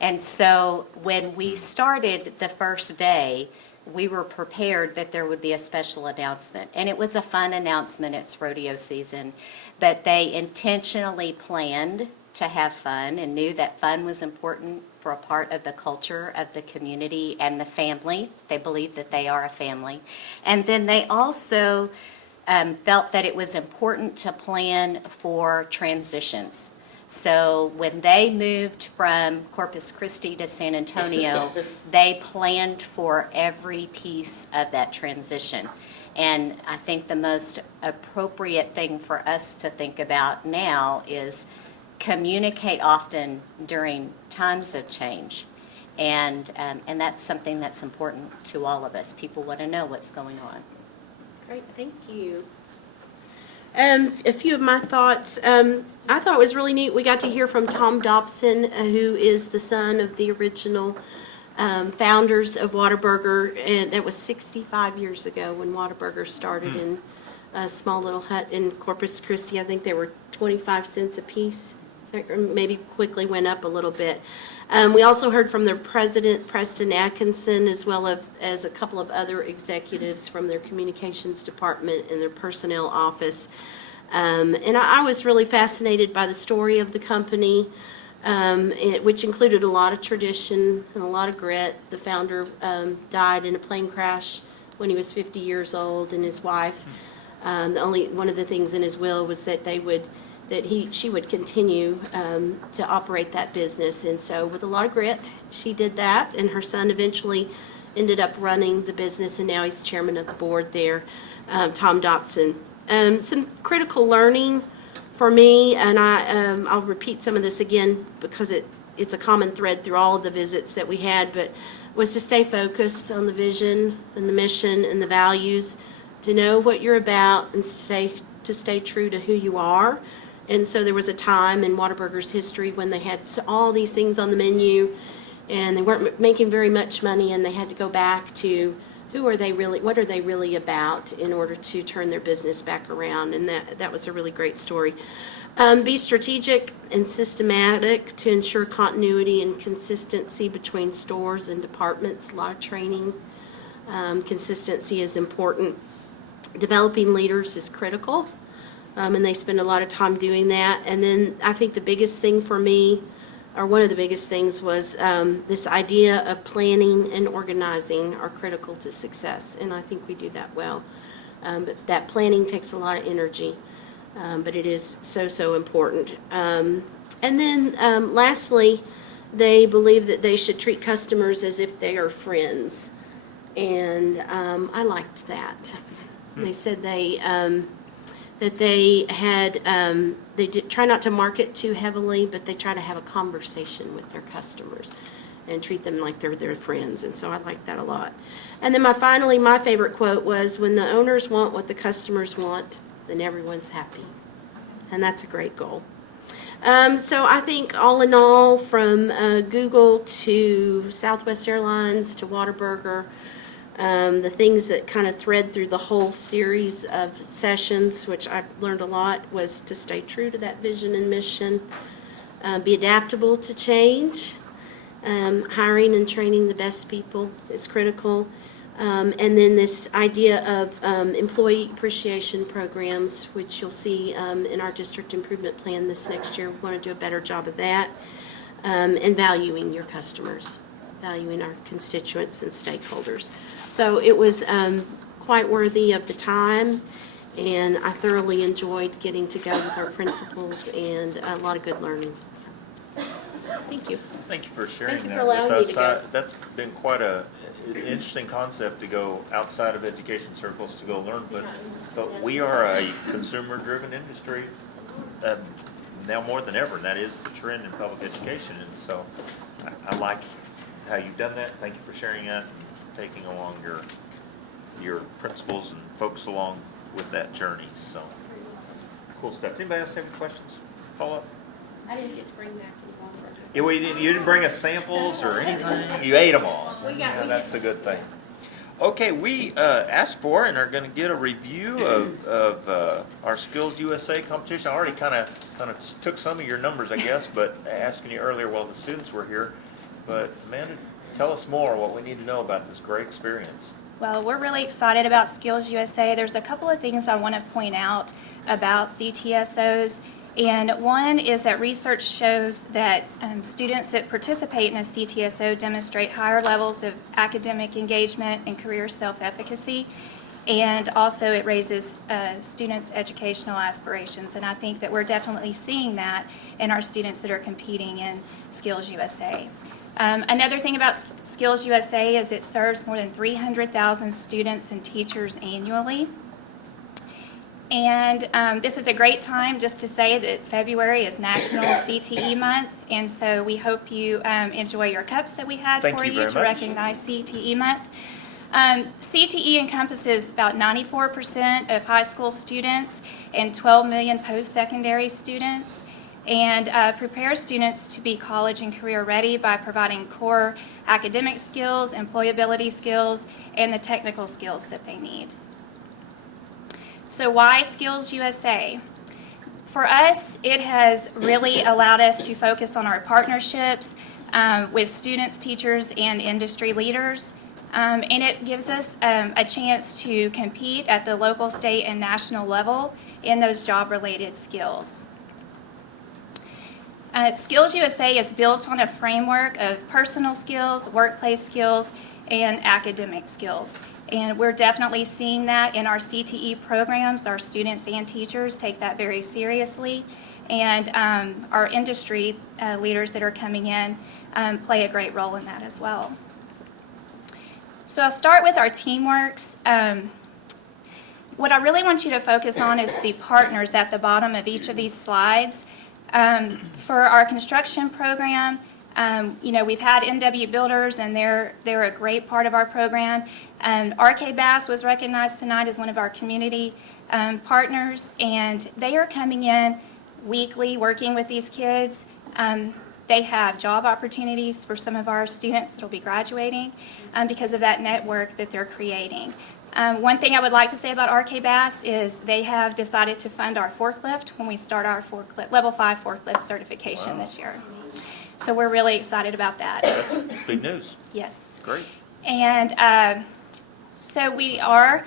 And so when we started the first day, we were prepared that there would be a special announcement. And it was a fun announcement. It's rodeo season. But they intentionally planned to have fun and knew that fun was important for a part of the culture of the community and the family. They believe that they are a family. And then they also felt that it was important to plan for transitions. So when they moved from Corpus Christi to San Antonio, they planned for every piece of that transition. And I think the most appropriate thing for us to think about now is communicate often during times of change. And that's something that's important to all of us. People want to know what's going on. Great, thank you. A few of my thoughts. I thought it was really neat. We got to hear from Tom Dobson, who is the son of the original founders of Whataburger, and that was 65 years ago when Whataburger started in a small little hut in Corpus Christi. I think they were 25 cents a piece, or maybe quickly went up a little bit. We also heard from their president, Preston Atkinson, as well as a couple of other executives from their communications department and their personnel office. And I was really fascinated by the story of the company, which included a lot of tradition and a lot of grit. The founder died in a plane crash when he was 50 years old, and his wife, one of the things in his will was that she would continue to operate that business. And so with a lot of grit, she did that, and her son eventually ended up running the business, and now he's chairman of the board there, Tom Dobson. Some critical learning for me, and I'll repeat some of this again because it's a common thread through all of the visits that we had, but was to stay focused on the vision and the mission and the values, to know what you're about and to stay true to who you are. And so there was a time in Whataburger's history when they had all these things on the menu and they weren't making very much money, and they had to go back to what are they really about in order to turn their business back around. And that was a really great story. Be strategic and systematic to ensure continuity and consistency between stores and departments. A lot of training. Consistency is important. Developing leaders is critical. And they spend a lot of time doing that. And then I think the biggest thing for me, or one of the biggest things, was this idea of planning and organizing are critical to success. And I think we do that well. But that planning takes a lot of energy. But it is so important. And then lastly, they believe that they should treat customers as if they are friends. And I liked that. They said that they had, try not to market too heavily, but they try to have a conversation with their customers. and treat them like they're their friends, and so I like that a lot. And then my favorite quote was, "When the owners want what the customers want, then everyone's happy." And that's a great goal. So I think all in all, from Google to Southwest Airlines to Whataburger, the things that kind of thread through the whole series of sessions, which I've learned a lot, was to stay true to that vision and mission, be adaptable to change. Hiring and training the best people is critical. And then this idea of employee appreciation programs, which you'll see in our district improvement plan this next year. We're going to do a better job of that. And valuing your customers, valuing our constituents and stakeholders. So it was quite worthy of the time, and I thoroughly enjoyed getting to go with our principals and a lot of good learning. So, thank you. Thank you for sharing Thank you for that allowing with me us. to go. That's been quite an interesting concept to go outside of education circles to go learn, but we are a consumer-driven industry now more than ever, and that is the trend in public education. And so I like how you've done that. Thank you for sharing that and taking along your principles and folks along with that journey. So cool stuff. Anybody else have any questions? Follow up? I didn't get to bring back any more. Yeah, you didn't bring us samples or anything? You ate them all. Yeah, that's a good thing. Okay, we asked for and are going to get a review of our Skills USA competition. I already kind of took some of your numbers, I guess, but asking you earlier while the students were here. But Amanda, tell us more what we need to know about this great experience. Well, we're really excited about Skills USA. There's a couple of things I want to point out about CTSOs. And one is that research shows that students that participate in a CTSO demonstrate higher levels of academic engagement and career self-efficacy. And also it raises students' educational aspirations. And I think that we're definitely seeing that in our students that are competing in Skills USA. Another thing about Skills USA is it serves more than 300,000 students and teachers annually. And this is a great time just to say that February is National CTE Month, and so we hope you enjoy your cups that we had for you to recognize CTE Month. CTE encompasses about 94% of high school students and 12 million post-secondary students, and prepares students to be college and career ready by providing core academic skills, employability skills, and the technical skills that they need. So why Skills USA? For us, it has really allowed us to focus on our partnerships with students, teachers, and industry leaders. And it gives us a chance to compete at the local, state, and national level in those job-related skills. Skills USA is built on a framework of personal skills, workplace skills, and academic skills. And we're definitely seeing that in our CTE programs. Our students and teachers take that very seriously. And our industry leaders that are coming in play a great role in that as well. So I'll start with our teamworks. What I really want you to focus on is the partners at the bottom of each of these slides. For our construction program, you know, we've had NW Builders, and they're a great part of our program. RK Bass was recognized tonight as one of our community partners, and they are coming in weekly working with these kids. They have job opportunities for some of our students that will be graduating because of that network that they're creating. One thing I would like to say about RK Bass is they have decided to fund our forklift when we start our level 5 forklift certification this year. So we're really excited about that. That's big news. Yes. Great. And so we are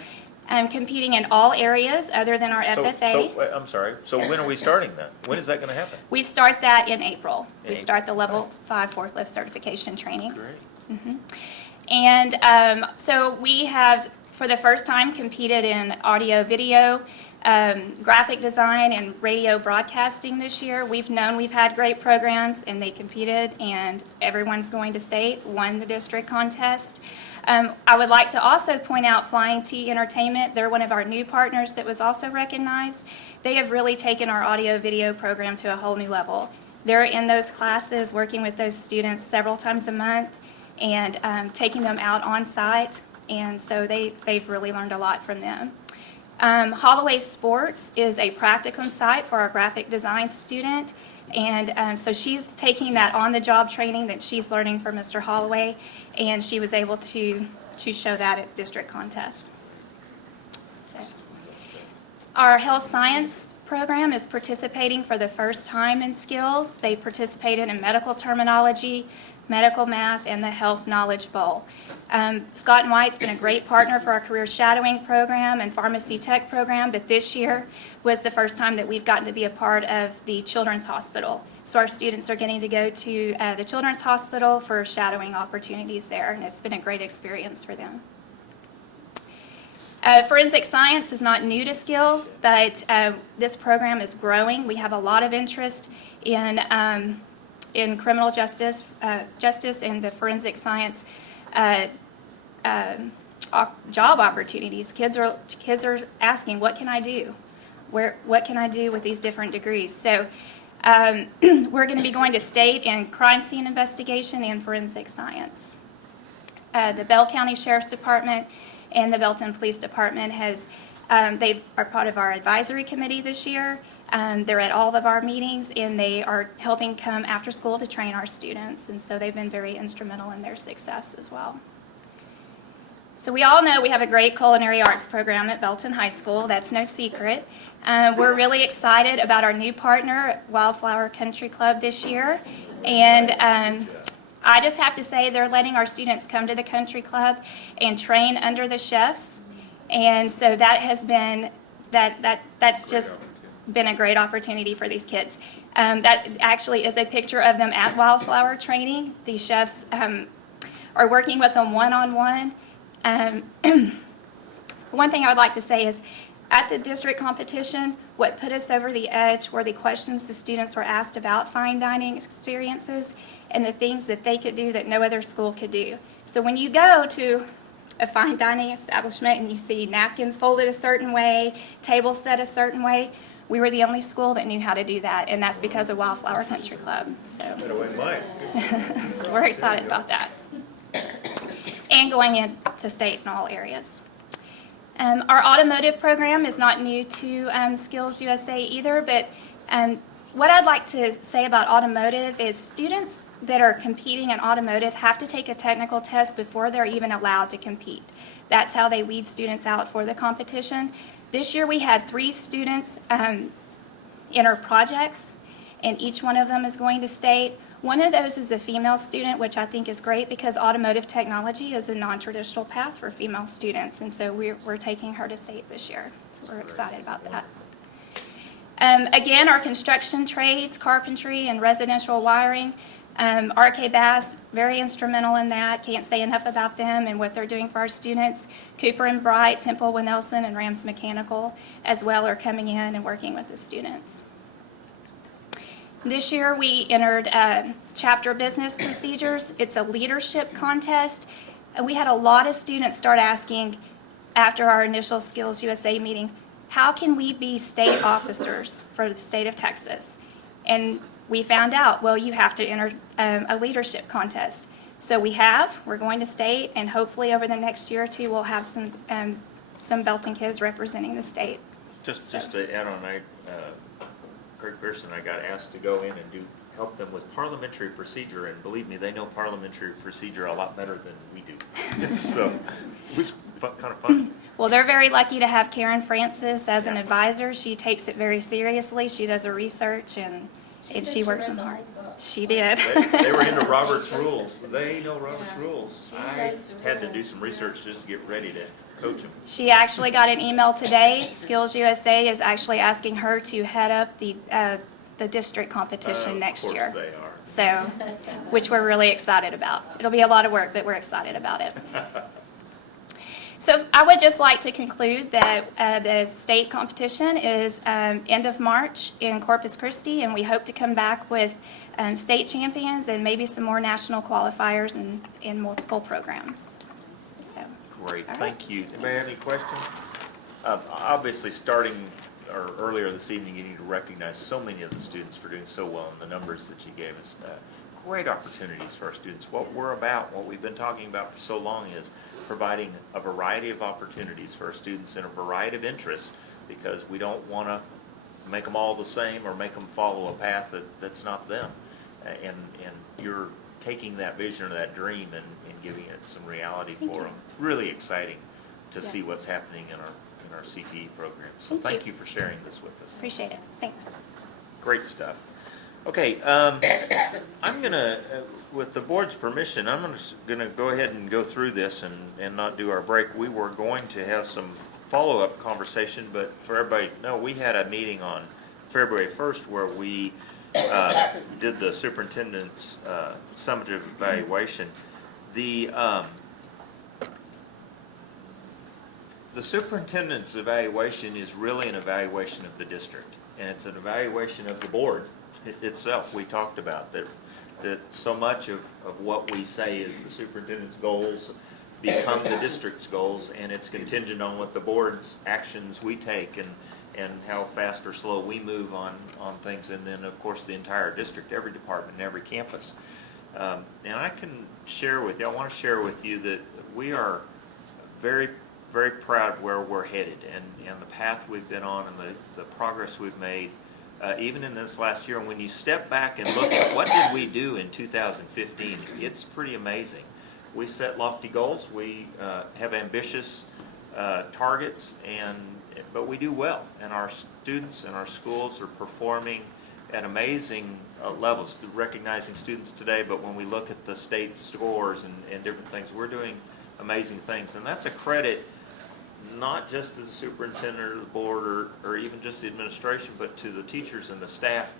competing in all areas other than our FFA. So I'm sorry. So when are we starting that? When is that going to happen? We start that in April. We start the level 5 forklift certification training. Great. And so we have, for the first time, competed in audio, video, graphic design, and radio broadcasting this year. We've known we've had great programs, and they competed, and everyone's going to state, won the district contest. I would like to also point out Flying T Entertainment. They're one of our new partners that was also recognized. They have really taken our audio video program to a whole new level. they're in those classes, working with those students several times a month and taking them out on site. And so they've really learned a lot from them. Holloway Sports is a practicum site for our graphic design student. And so she's taking that on-the-job training that she's learning from Mr. Holloway, and she was able to show that at district contest. So, our health science program is participating for the first time in skills. They participated in medical terminology, medical math, and the health knowledge bowl. Scott and White's been a great partner for our career shadowing program and pharmacy tech program, but this year was the first time that we've gotten to be a part of the Children's Hospital. So our students are getting to go to the Children's Hospital for shadowing opportunities there, and it's been a great experience for them. Forensic science is not new to skills, but this program is growing. We have a lot of interest in criminal justice and the forensic science job opportunities. Kids are asking, what can I do? What can I do with these different degrees? So we're going to be going to state in crime scene investigation and forensic science. The Bell County Sheriff's Department and the Belton Police Department they are part of our advisory committee this year. They're at all of our meetings, and they are helping come after school to train our students, and so they've been very instrumental in their success as well. So we all know we have a great culinary arts program at Belton High School. That's no secret. We're really excited about our new partner, Wildflower Country Club, this year, and I just have to say they're letting our students come to the country club and train under the chefs, and so that has been that's just been a great opportunity for these kids. That actually is a picture of them at Wildflower training. The chefs are working with them one-on-one. One thing I would like to say is at the district competition, what put us over the edge were the questions the students were asked about fine dining experiences and the things that they could do that no other school could do. So when you go to a fine dining establishment and you see napkins folded a certain way, tables set a certain way, we were the only school that knew how to do that, and that's because of Wildflower Country Club. So we're excited about that. And going into state in all areas. Our automotive program is not new to Skills USA either, but what I'd like to say about automotive is students that are competing in automotive have to take a technical test before they're even allowed to compete. That's how they weed students out for the competition. This year we had 3 students enter projects, and each one of them is going to state. One of those is a female student, which I think is great because automotive technology is a non-traditional path for female students, and so we're taking her to state this year. So we're excited about that. Again, our construction trades, carpentry, and residential wiring, RK Bass, very instrumental in that. Can't say enough about them and what they're doing for our students. Cooper and Bright, Temple Winnelson, and Rams Mechanical as well are coming in and working with the students. This year we entered chapter business procedures. It's a leadership contest. And we had a lot of students start asking after our initial Skills USA meeting, how can we be state officers for the state of Texas? And we found out, well, you have to enter a leadership contest. So we're going to state, and hopefully over the next year or two, we'll have some Belton kids representing the state. Just to add on, Craig Pearson and I got asked to go in and help them with parliamentary procedure, and believe me, they know parliamentary procedure a lot better than we do. So it was kind of fun. Well, they're very lucky to have Karen Francis as an advisor. She takes it very seriously. She does her research, and she works them hard. She did. They were into Robert's rules. They know Robert's rules. I had to do some research just to get ready to coach them. She actually got an email today. Skills USA is actually asking her to head up the district competition next year. Of course they are. So, which we're really excited about. It'll be a lot of work, but we're excited about it. So I would just like to conclude that the state competition is end of March in Corpus Christi, and we hope to come back with state champions and maybe some more national qualifiers in multiple programs. So, Great, all right. thank you. Anybody have any questions? Obviously, starting or earlier this evening, you need to recognize so many of the students for doing so well in the numbers that you gave us. Great opportunities for our students. What we're about, what we've been talking about for so long is providing a variety of opportunities for our students in a variety of interests, because we don't want to make them all the same or make them follow a path that's not them. And you're taking that vision or that dream and giving it some reality for them. Really exciting to see what's happening in our CTE program. So thank you for sharing this with us. Appreciate it. Thanks. Great stuff. Okay, I'm gonna, with the board's permission, I'm gonna go ahead and go through this and not do our break. We were going to have some follow-up conversation, but for everybody to know, we had a meeting on February 1st where we did the superintendent's summative evaluation. The superintendent's evaluation is really an evaluation of the district, and it's an evaluation of the board itself. We talked about that so much of what we say is the superintendent's goals become the district's goals, and it's contingent on what the board's actions we take and how fast or slow we move on things, and then of course the entire district, every department, every campus. And I can share with you, I want to share with you that we are very, very proud of where we're headed and the path we've been on and the progress we've made. Even in this last year, and when you step back and look at what did we do in 2015, it's pretty amazing. We set lofty goals, we have ambitious targets, but we do well, and our students and our schools are performing at amazing levels, recognizing students today, but when we look at the state scores and different things, we're doing amazing things, and that's a credit not just to the superintendent or the board or even just the administration, but to the teachers and the staff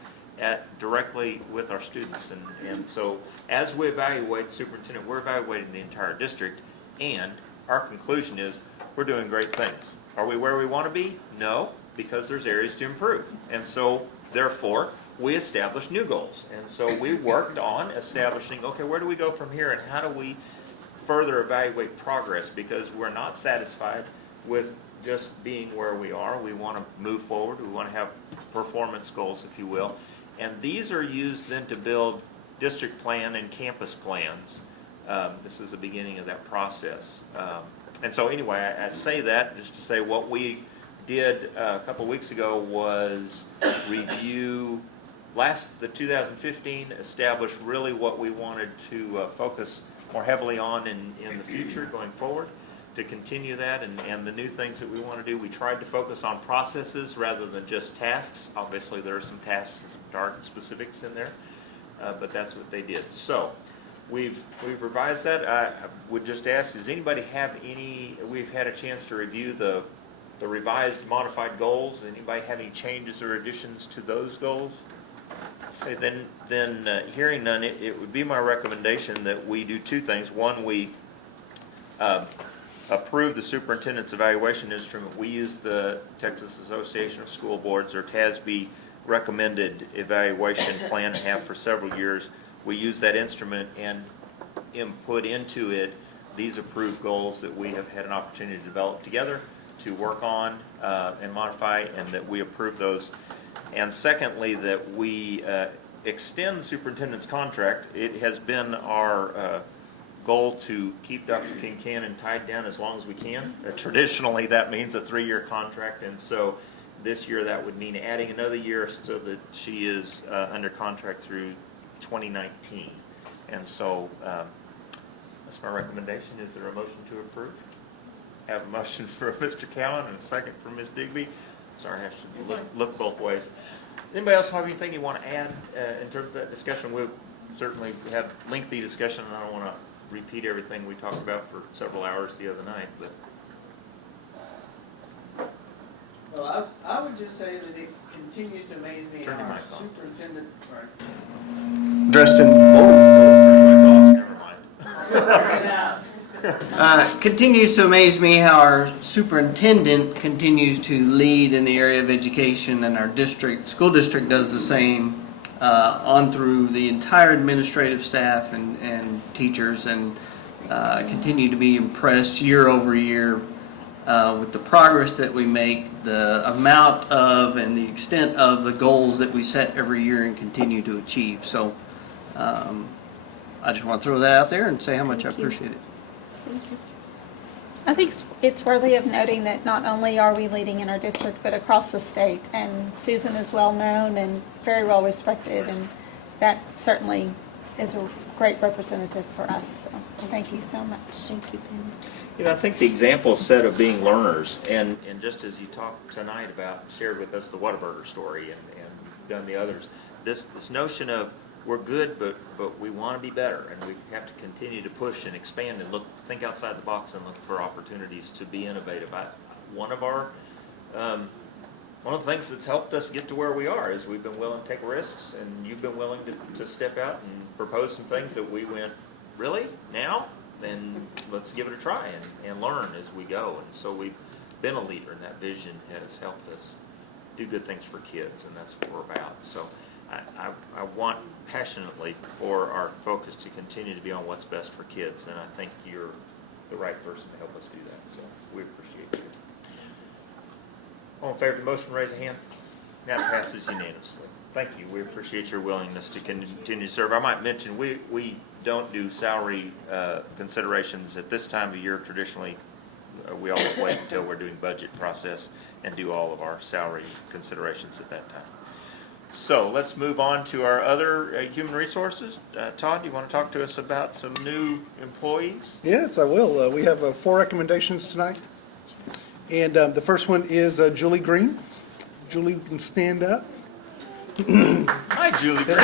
directly with our students. And so as we evaluate the superintendent, we're evaluating the entire district, and our conclusion is we're doing great things. Are we where we want to be? No, because there's areas to improve. And so therefore, we established new goals. And so we worked on establishing, okay, where do we go from here and how do we further evaluate progress, because we're not satisfied with just being where we are. We want to move forward. We want to have performance goals, if you will. And these are used then to build district plan and campus plans. This is the beginning of that process. And so anyway, I say that just to say what we did a couple weeks ago was review the 2015, establish really what we wanted to focus more heavily on in the future going forward, to continue that and the new things that we want to do. We tried to focus on processes rather than just tasks. Obviously there are some tasks, some dark specifics in there, but that's what they did. So we've revised that. I would just ask, does anybody have we've had a chance to review the revised modified goals. Anybody have any changes or additions to those goals? Okay, then hearing none, it would be my recommendation that we do two things. One, we approve the superintendent's evaluation instrument. We use the Texas Association of School Boards, or TASB, recommended evaluation plan, have for several years. We use that instrument and input into it these approved goals that we have had an opportunity to develop together, to work on and modify, and that we approve those. And secondly, that we extend the superintendent's contract. It has been our goal to keep Dr. Kincannon tied down as long as we can. Traditionally, that means a 3-year contract, and so this year that would mean adding another year so that she is under contract through 2019. And so that's my recommendation. Is there a motion to approve? Have a motion for Mr. Cowan and a second for Ms. Digby. Sorry, I should look both ways. Anybody else have anything you want to add in terms of that discussion? We've certainly had lengthy discussion, and I don't want to repeat everything we talked about for several hours the other night. But Well, I would just say that it continues to amaze me Turn how your our mic on. superintendent, sorry. Dressed in, never mind. Continues to amaze me how our superintendent continues to lead in the area of education, and our school district does the same on through the entire administrative staff and teachers, and continue to be impressed year over year with the progress that we make, the amount of and the extent of the goals that we set every year and continue to achieve. So I just want to throw that out there and say how much I appreciate it. I think it's worthy of noting that not only are we leading in our district, but across the state. And Susan is well known and very well respected, and that certainly is a great representative for us. So thank you so much. Thank you, Penny. You know, I think the example set of being learners, and just as you talked tonight about, shared with us the Whataburger story and done the others, this notion of we're good, but we want to be better, and we have to continue to push and expand and think outside the box and look for opportunities to be innovative. One of the things that's helped us get to where we are is we've been willing to take risks, and you've been willing to step out and propose some things that we went, really? Now? Then let's give it a try and learn as we go. And so we've been a leader, and that vision has helped us do good things for kids, and that's what we're about. So I want passionately for our focus to continue to be on what's best for kids, and I think you're the right person to help us do that. So we appreciate you. All in favor of the motion, raise a hand. That passes unanimously. Thank you. We appreciate your willingness to continue to serve. I might mention we don't do salary considerations at this time of year. Traditionally, we always wait until we're doing budget process and do all of our salary considerations at that time. So let's move on to our other human resources. Todd, do you want to talk to us about some new employees? Yes, I will. We have 4 recommendations tonight. And the first one is Julie Green. Julie, you can stand up. Hi, Julie Green.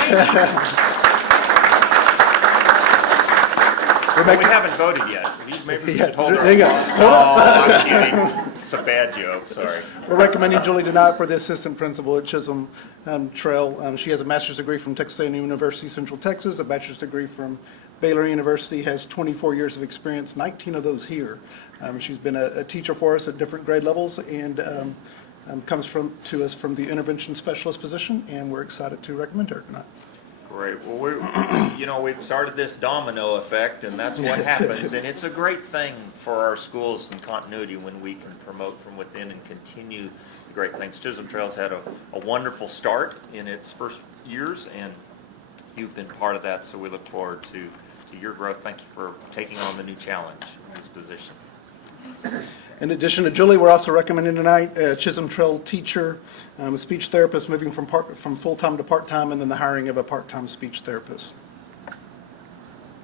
We haven't voted yet. Maybe we should hold her. There you go. Oh, I'm kidding. It's a bad joke, sorry. We're recommending Julie tonight for the assistant principal at Chisholm Trail. She has a master's degree from Texas A&M University, Central Texas, a bachelor's degree from Baylor University, has 24 years of experience, 19 of those here. She's been a teacher for us at different grade levels, and comes to us from the intervention specialist position, and we're excited to recommend her tonight. Great. Well, we've started this domino effect, and that's what happens. And it's a great thing for our schools and continuity when we can promote from within and continue the great things. Chisholm Trail's had a wonderful start in its first years, and you've been part of that, so we look forward to your growth. Thank you for taking on the new challenge in this position. In addition to Julie, we're also recommending tonight a Chisholm Trail teacher, a speech therapist moving from full-time to part-time, and then the hiring of a part-time speech therapist.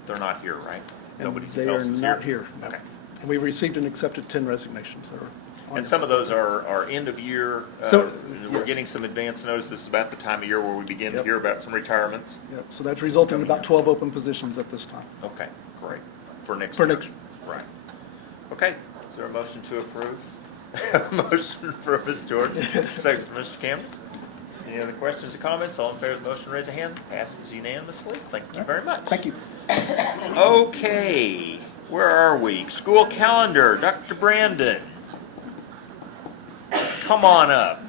They're not here, right? Nobody's They are else is not here. No. Okay. And we received and accepted 10 resignations that are on. And some of those are end of year. We're yes. getting some advance notice. This is about the time of year where we begin to hear about some retirements. Yep. So that's resulting in about 12 open positions at this time. Okay, great. For next For year. next. Right. Okay, is there a motion to approve? Motion for Ms. Jordan, second for Mr. Campbell. Any other questions or comments? All in favor of the motion, raise a hand. Passes unanimously. Thank you very much. Thank you. Okay, where are we? School calendar, Dr. Brandon. Come on up.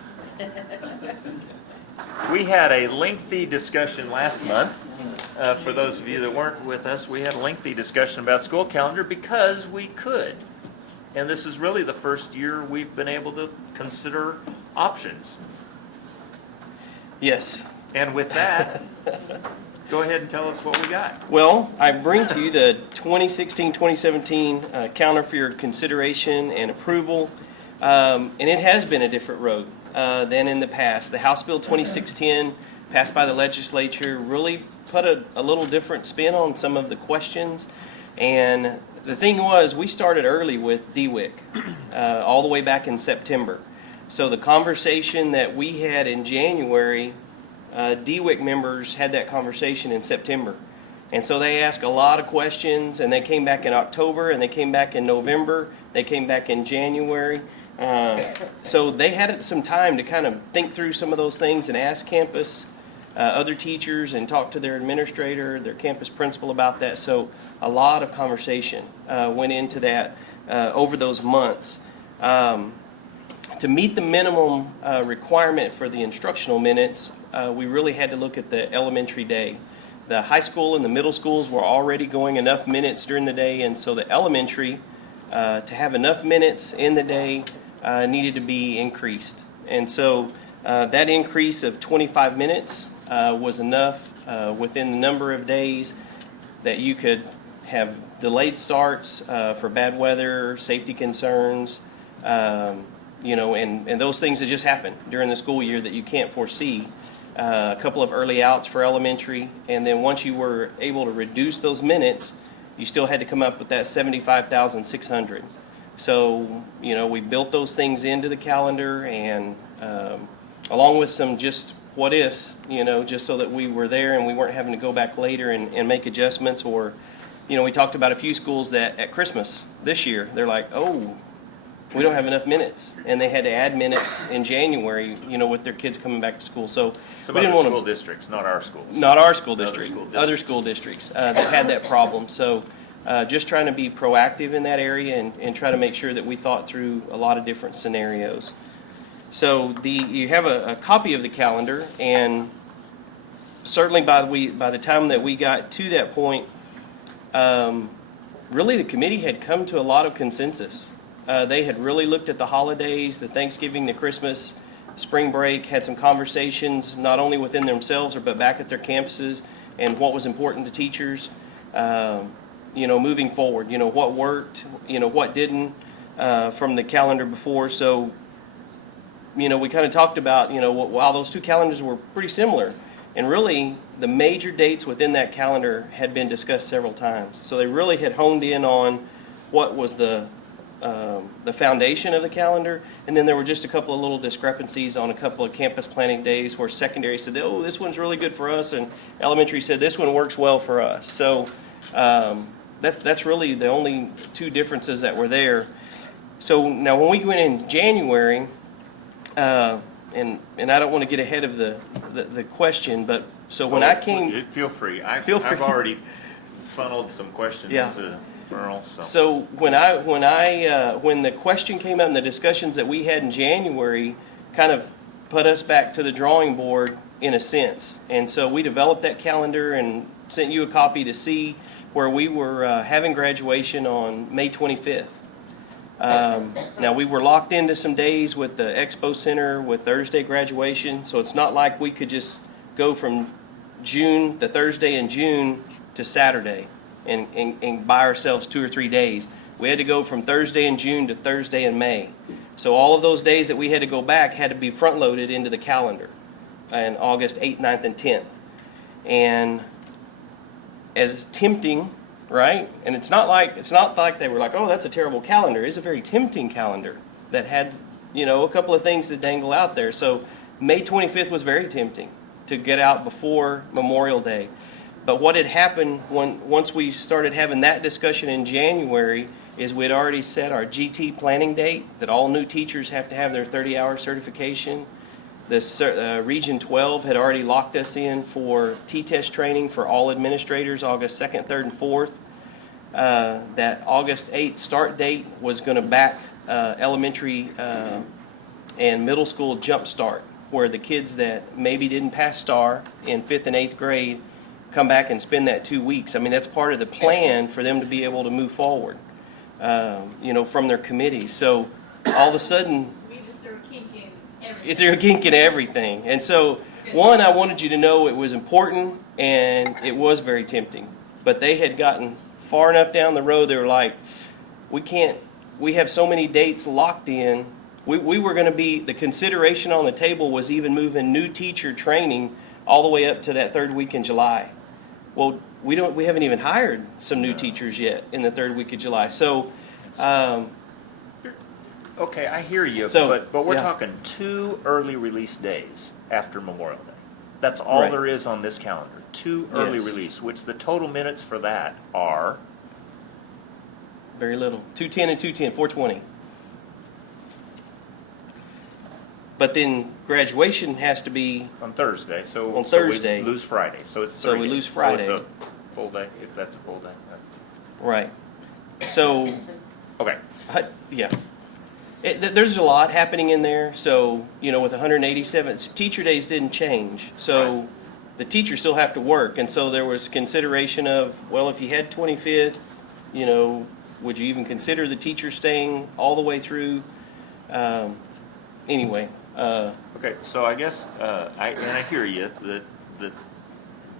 We had a lengthy discussion last month. For those of you that weren't with us, we had a lengthy discussion about school calendar because we could. And this is really the first year we've been able to consider options. Yes. And with that, go ahead and tell us what we got. Well, I bring to you the 2016-2017 calendar for your consideration and approval. And it has been a different road than in the past. The House Bill 2610 passed by the legislature really put a little different spin on some of the questions. And the thing was, we started early with DWIC, all the way back in September. So the conversation that we had in January, DWIC members had that conversation in September. And so they asked a lot of questions, and they came back in October, and they came back in November, they came back in January. So they had some time to kind of think through some of those things and ask campus, other teachers, and talk to their administrator, their campus principal about that. So a lot of conversation went into that over those months. To meet the minimum requirement for the instructional minutes, we really had to look at the elementary day. The high school and the middle schools were already going enough minutes during the day, and so the elementary to have enough minutes in the day needed to be increased. And so that increase of 25 minutes was enough within the number of days that you could have delayed starts for bad weather, safety concerns, and those things that just happen during the school year that you can't foresee. A couple of early outs for elementary, and then once you were able to reduce those minutes, you still had to come up with that 75,600. So, we built those things into the calendar, and along with some just what ifs, just so that we were there and we weren't having to go back later and make adjustments. Or, we talked about a few schools that at Christmas this year, they're like, oh, we don't have enough minutes. And they had to add minutes in January, with their kids coming back to school. So Some we didn't other want school districts, not our schools. Not our school Other district, school districts. other school districts that had that problem. So just trying to be proactive in that area and try to make sure that we thought through a lot of different scenarios. So you have a copy of the calendar, and certainly by the time that we got to that point, really the committee had come to a lot of consensus. They had really looked at the holidays, the Thanksgiving, the Christmas, spring break, had some conversations not only within themselves but back at their campuses and what was important to teachers, moving forward, what worked, what didn't from the calendar before. So, we kind of talked about, while those two calendars were pretty similar, and really the major dates within that calendar had been discussed several times. So they really had honed in on what was the foundation of the calendar, and then there were just a couple of little discrepancies on a couple of campus planning days where secondary said, oh, this one's really good for us, and elementary said this one works well for us. So that's really the only two differences that were there. So now when we went in January, and I don't want to get ahead of the question, but so when I came, Feel free. I've already funneled some questions to Merle. So when the question came up and the discussions that we had in January kind of put us back to the drawing board in a sense. And so we developed that calendar and sent you a copy to see where we were having graduation on May 25th. Now we were locked into some days with the Expo Center with Thursday graduation, so it's not like we could just go from the Thursday in June to Saturday and buy ourselves 2 or 3 days. We had to go from Thursday in June to Thursday in May. So all of those days that we had to go back had to be front loaded into the calendar on August 8th, 9th, and 10th. And as tempting, right? And it's not like they were like, oh, that's a terrible calendar. It's a very tempting calendar that had, a couple of things to dangle out there. So May 25th was very tempting to get out before Memorial Day. But what had happened once we started having that discussion in January is we had already set our GT planning date, that all new teachers have to have their 30-hour certification. The Region 12 had already locked us in for T-test training for all administrators August 2nd, 3rd, and 4th. That August 8th start date was going to back elementary and middle school jump start, where the kids that maybe didn't pass STAR in 5th and 8th grade come back and spend that 2 weeks. I mean, that's part of the plan for them to be able to move forward, from their committees. So all of a sudden, We just threw a kink in everything. it threw a kink in everything. And so, one, I wanted you to know it was important, and it was very tempting. But they had gotten far enough down the road, they were like, we have so many dates locked in. We were going to be, the consideration on the table was even moving new teacher training all the way up to that 3rd week in July. Well, we haven't even hired some new teachers yet in the 3rd week of July. So, Okay, I hear you, So, but we're yeah. talking 2 early release days after Memorial Day. That's all Right. there is on this calendar. 2 early Yes. release, which the total minutes for that are very little. 210 and 210, 420. But then graduation has to be on Thursday. So on so Thursday. we lose Friday. So it's So 3 we days. lose Friday. So it's a full day, if that's a full day. Right. So, Okay. yeah. There's a lot happening in there. So, with 187, teacher days didn't change. So the teachers still have to work. And so there was consideration of, well, if you had 25th, Would you even consider the teacher staying all the way through? Anyway, Okay, so I guess, I hear you, that the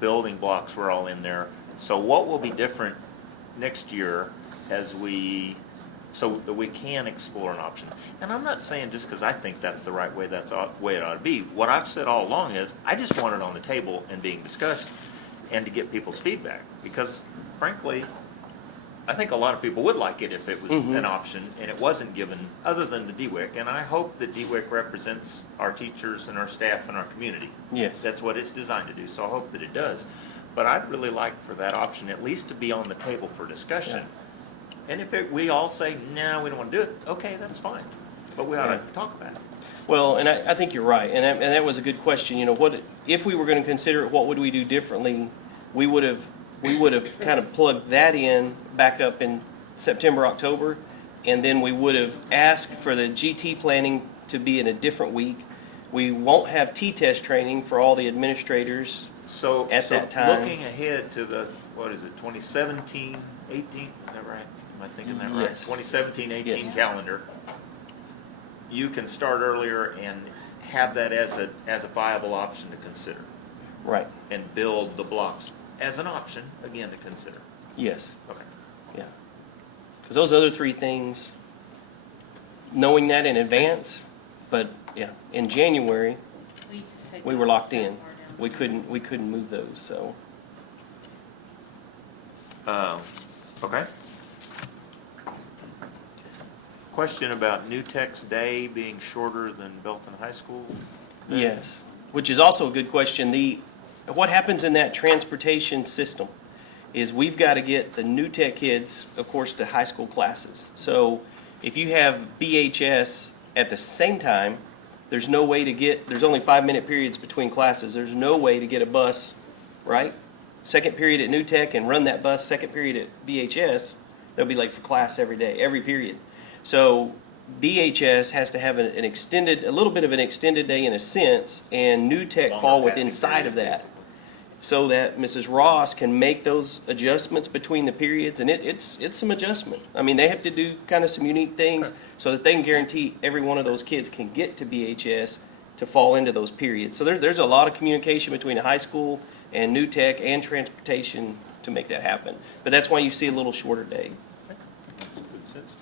building blocks were all in there. So what will be different next year so that we can explore an option? And I'm not saying just because I think that's the right way, that's the way it ought to be. What I've said all along is, I just want it on the table and being discussed and to get people's feedback. Because frankly, I think a lot of people would like it if it was an option and it wasn't given, other than the DWIC. And I hope that DWIC represents our teachers and our staff and our community. Yes. That's what it's designed to do, so I hope that it does. But I'd really like for that option at least to be on the table for discussion. And if we all say, no, we don't want to do it, okay, that's fine. But we ought to talk about it. well, and I think you're right, and that was a good question. You know, what if we were going to consider it? What would we do differently? We would have kind of plugged that in back up in September, October, and then we would have asked for the GT planning to be in a different week. We won't have T-test training for all the administrators at that time. Looking ahead to the, 2017, 18, is that right? Am I thinking that right? Yes. 2017, 18 Yes. calendar. You can start earlier and have that as a viable option to consider. Right. And build the blocks as an option, again, to consider. Yes. Okay. Yeah. Because those other three things, knowing that in advance, but yeah, in January, we were locked in. We couldn't move those, so. Okay. Question about New Tech's day being shorter than Belton High School? Yes, which is also a good question. What happens in that transportation system is we've got to get the New Tech kids, of course, to high school classes. So if you have BHS at the same time, there's no way to there's only 5-minute periods between classes. There's no way to get a bus, right? Second period at New Tech and run that bus, second period at BHS, they'll be late for class every day, every period. So BHS has to have a little bit of an extended day in a sense, and New Tech fall within inside of that, so that Mrs. Ross can make those adjustments between the periods, and it's some adjustment. I mean, they have to do kind of some unique things so that they can guarantee every one of those kids can get to BHS to fall into those periods. So there's a lot of communication between the high school and New Tech and transportation to make that happen. But that's why you see a little shorter day. Good sense.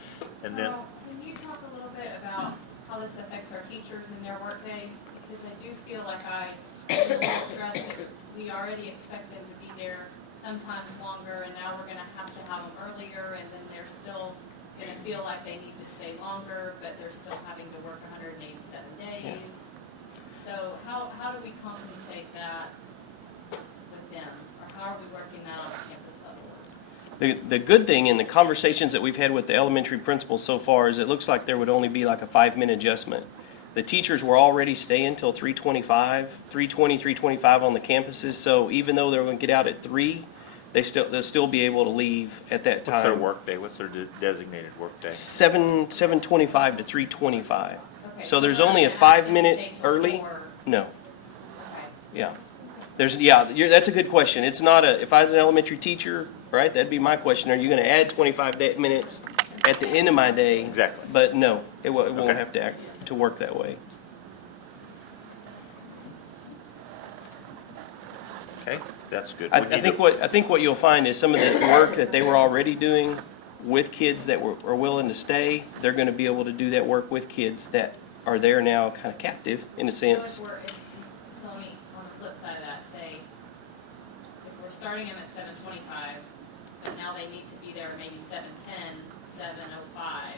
And then, Can you talk a little bit about how this affects our teachers in their workday? Because I do feel like I'm a little stressed that we already expect them to be there sometimes longer, and now we're gonna have to have them earlier, and then they're still gonna feel like they need to stay longer, but they're still having to work 187 days. So how do we compensate that with them, or how are we working that on a campus level? The good thing in the conversations that we've had with the elementary principals so far is it looks like there would only be like a 5-minute adjustment. The teachers were already staying till 3:25, 3:20, 3:25 on the campuses, so even though they're going to get out at 3, they'll still be able to leave at that time. what's their work day? What's their designated work day? 7:25 to 3:25. Okay, So there's we're only a not gonna ask them to 5-minute stay till early? 4. No. Okay. Yeah. That's a good question. It's not if I was an elementary teacher, right, that'd be my question. Are you going to add 25 minutes at the end of my day? Exactly. But no, it won't Okay. have to work that way. Okay, that's good. I We need think to- what you'll find is some of the work that they were already doing with kids that are willing to stay, they're going to be able to do that work with kids that are there now kind of captive in a sense. So let me, on the flip side of that, say, if we're starting them at 7:25, but now they need to be there maybe 7:10, 7:05.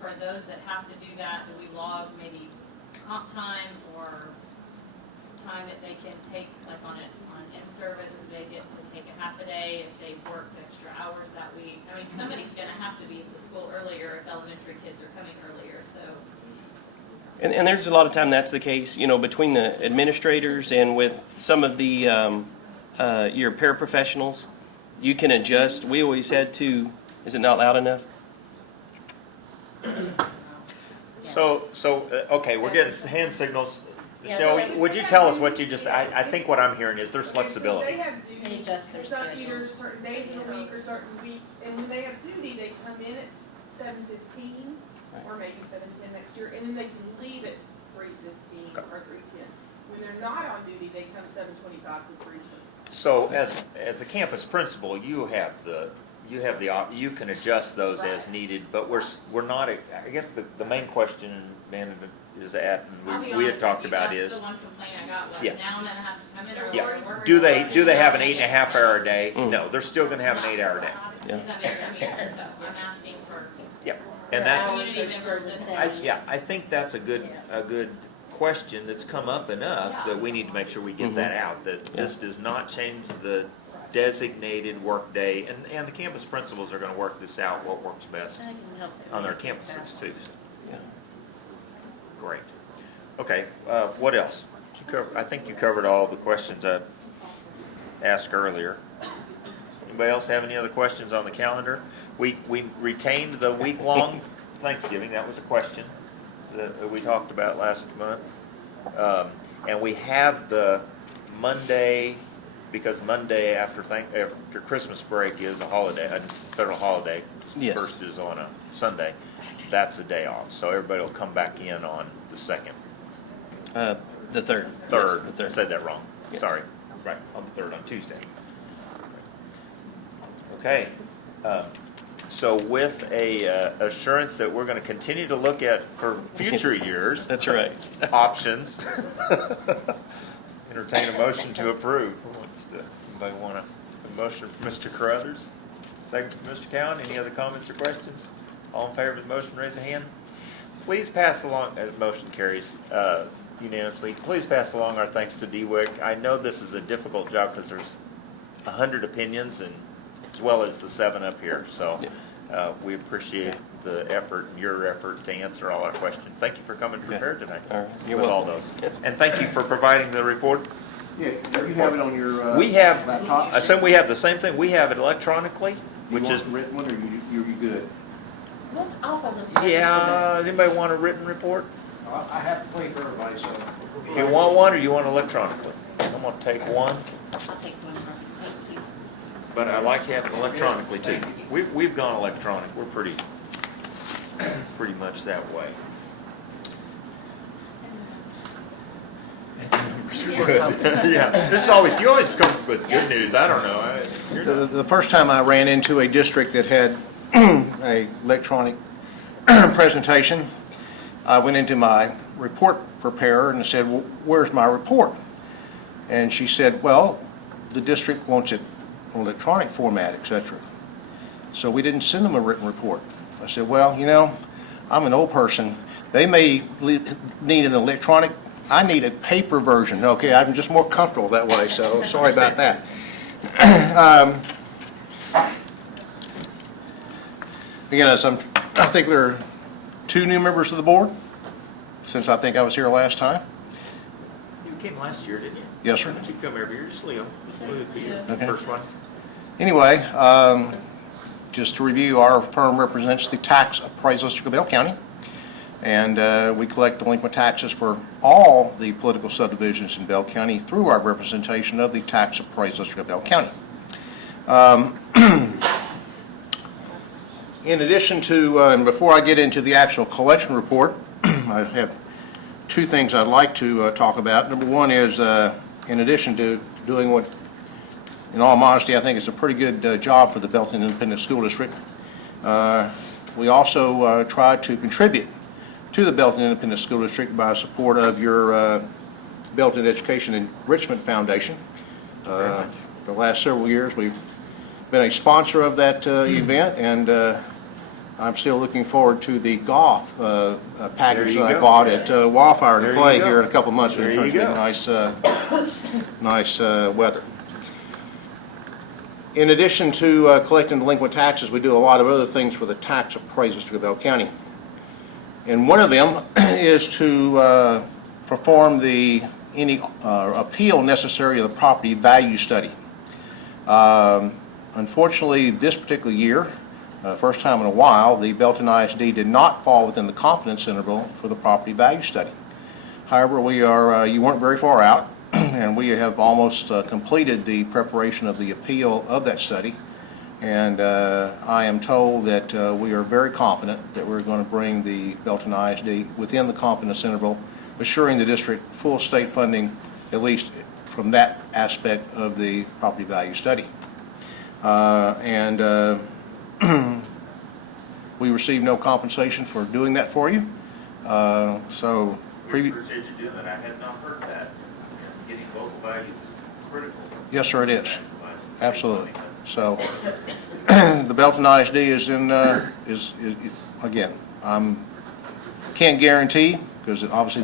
For those that have to do that, do we log maybe comp time or time that they can take, like on in-service, do they get to take a half a day if they've worked extra hours that week? I mean, somebody's gonna have to be at the school earlier if elementary kids are coming earlier, so. And there's a lot of time that's the case, between the administrators and with some of the your paraprofessionals. You can adjust. We always had to. Is it not loud enough? So, okay, we're getting hand signals. Yeah, Joey, so- would you tell us what you just, I think what I'm hearing is there's flexibility. They have They duties, adjust their some schedules. either certain days in a week or certain weeks, and when they have duty, they come in at 7:15, or maybe 7:10 next year, and then they can leave at 3:15 or 3:10. When they're not on duty, they come 7:25 to 3:20. So as the campus principal, you you can adjust those as needed, but we're not, I guess the main question management is at, I'll be and we had honest talked with you, about that's is, the one complaint I got was, Yeah. now I'm gonna have to come in early. yeah, do they have an 8.5 hour day? No, they're still gonna have an 8 hour day. Does that make sense? So I'm asking for Yeah, and that, community members and. I think that's a good question that's come up enough that we need to make sure we get that out, that this does not change the designated workday, and the campus principals are gonna work this out, what works best on their campuses too. Yeah. Great. Okay, what else? I think you covered all the questions I asked earlier. Anybody else have any other questions on the calendar? We retained the week-long Thanksgiving, that was a question that we talked about last month. And we have the Monday, because Monday after Christmas break is a holiday, a federal holiday. Yes. First is on a Sunday. That's a day off, so everybody will come back in on the 2nd. The third. Third, Yes, the third. I said that wrong, Yes. sorry. Right, on the 3rd, on Tuesday. Okay, so with a assurance that we're gonna continue to look at for future years. That's right. Options. Entertain a motion to approve. Who wants to, anybody want a motion from Mr. Carruthers? Second from Mr. Cowan, any other comments or questions? All in favor of the motion, raise a hand. Please pass along, motion carries unanimously. Please pass along our thanks to DWIC. I know this is a difficult job because there's 100 opinions, and as well as the 7 up here. So we appreciate the effort, your effort to answer all our questions. Thank you for coming prepared tonight You're with all welcome. those. And thank you for providing the report. Yeah, you have it on your We have, laptop? I assume we have the same thing. We have it electronically, which is, written one, or you good? I'll hold it. yeah, does anybody want a written report? I have to play for everybody, so. Do you want one or you want electronically? I'm gonna take one, I'll take one. Thank you. but I like having it electronically too. We've gone electronic. We're pretty much that way. Yeah, this is always, you always come with good news. I don't know. The first time I ran into a district that had a electronic presentation, I went into my report preparer and said, well, where's my report? And she said, well, the district wants it in electronic format, etc. So we didn't send them a written report. I said, well, you know, I'm an old person. They may need an electronic. I need a paper version. Okay, I'm just more comfortable that way, so sorry about that. Again, I think there are 2 new members of the board, since I think I was here last time. You came last year, didn't you? Yes, sir. You come every year, just Leo. Would be your Okay. first one. Anyway, just to review, our firm represents the tax appraisal district of Bell County, and we collect delinquent taxes for all the political subdivisions in Bell County through our representation of the tax appraisal district of Bell County. In addition to, and before I get into the actual collection report, I have 2 things I'd like to talk about. Number one is, in addition to doing what, in all modesty, I think is a pretty good job for the Belton Independent School District, we also try to contribute to the Belton Independent School District by support of your Belton Education Enrichment Foundation. For the last several years, we've been a sponsor of that event, and I'm still looking forward to the golf package that I bought at Wildfire to play here in a couple months when it turns to be nice weather. In addition to collecting delinquent taxes, we do a lot of other things for the tax appraisal district of Bell County. And one of them is to perform any appeal necessary of the property value study. Unfortunately, this particular year, first time in a while, the Belton ISD did not fall within the confidence interval for the property value study. However, you weren't very far out, and we have almost completed the preparation of the appeal of that study. And I am told that we are very confident that we're going to bring the Belton ISD within the confidence interval, assuring the district full state funding, at least from that aspect of the property value study. We received no compensation for doing that for you. So We appreciate you doing that. I had not heard that. Getting local value is critical. yes, sir, it is. Absolutely. So the Belton ISD is again, can't guarantee, because obviously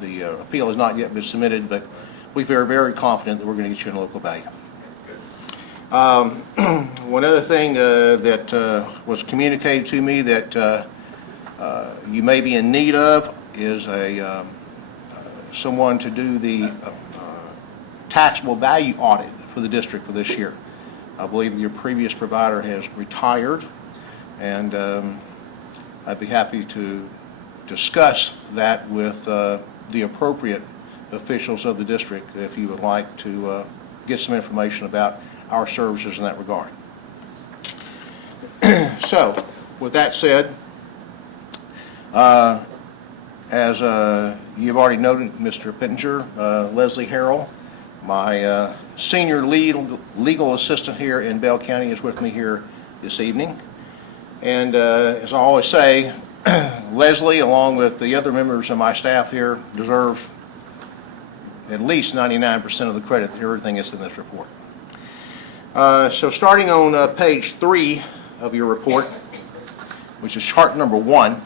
the appeal has not yet been submitted, but we feel very confident that we're going to get you in local value. One other thing that was communicated to me that you may be in need of is someone to do the taxable value audit for the district for this year. I believe your previous provider has retired, and I'd be happy to discuss that with the appropriate officials of the district if you would like to get some information about our services in that regard. So, with that said, as you've already noted, Mr. Pittenger, Leslie Harrell, my senior legal assistant here in Bell County, is with me here this evening. And as I always say, Leslie, along with the other members of my staff here, deserve at least 99% of the credit for everything that's in this report. So starting on page 3 of your report, which is chart number 1,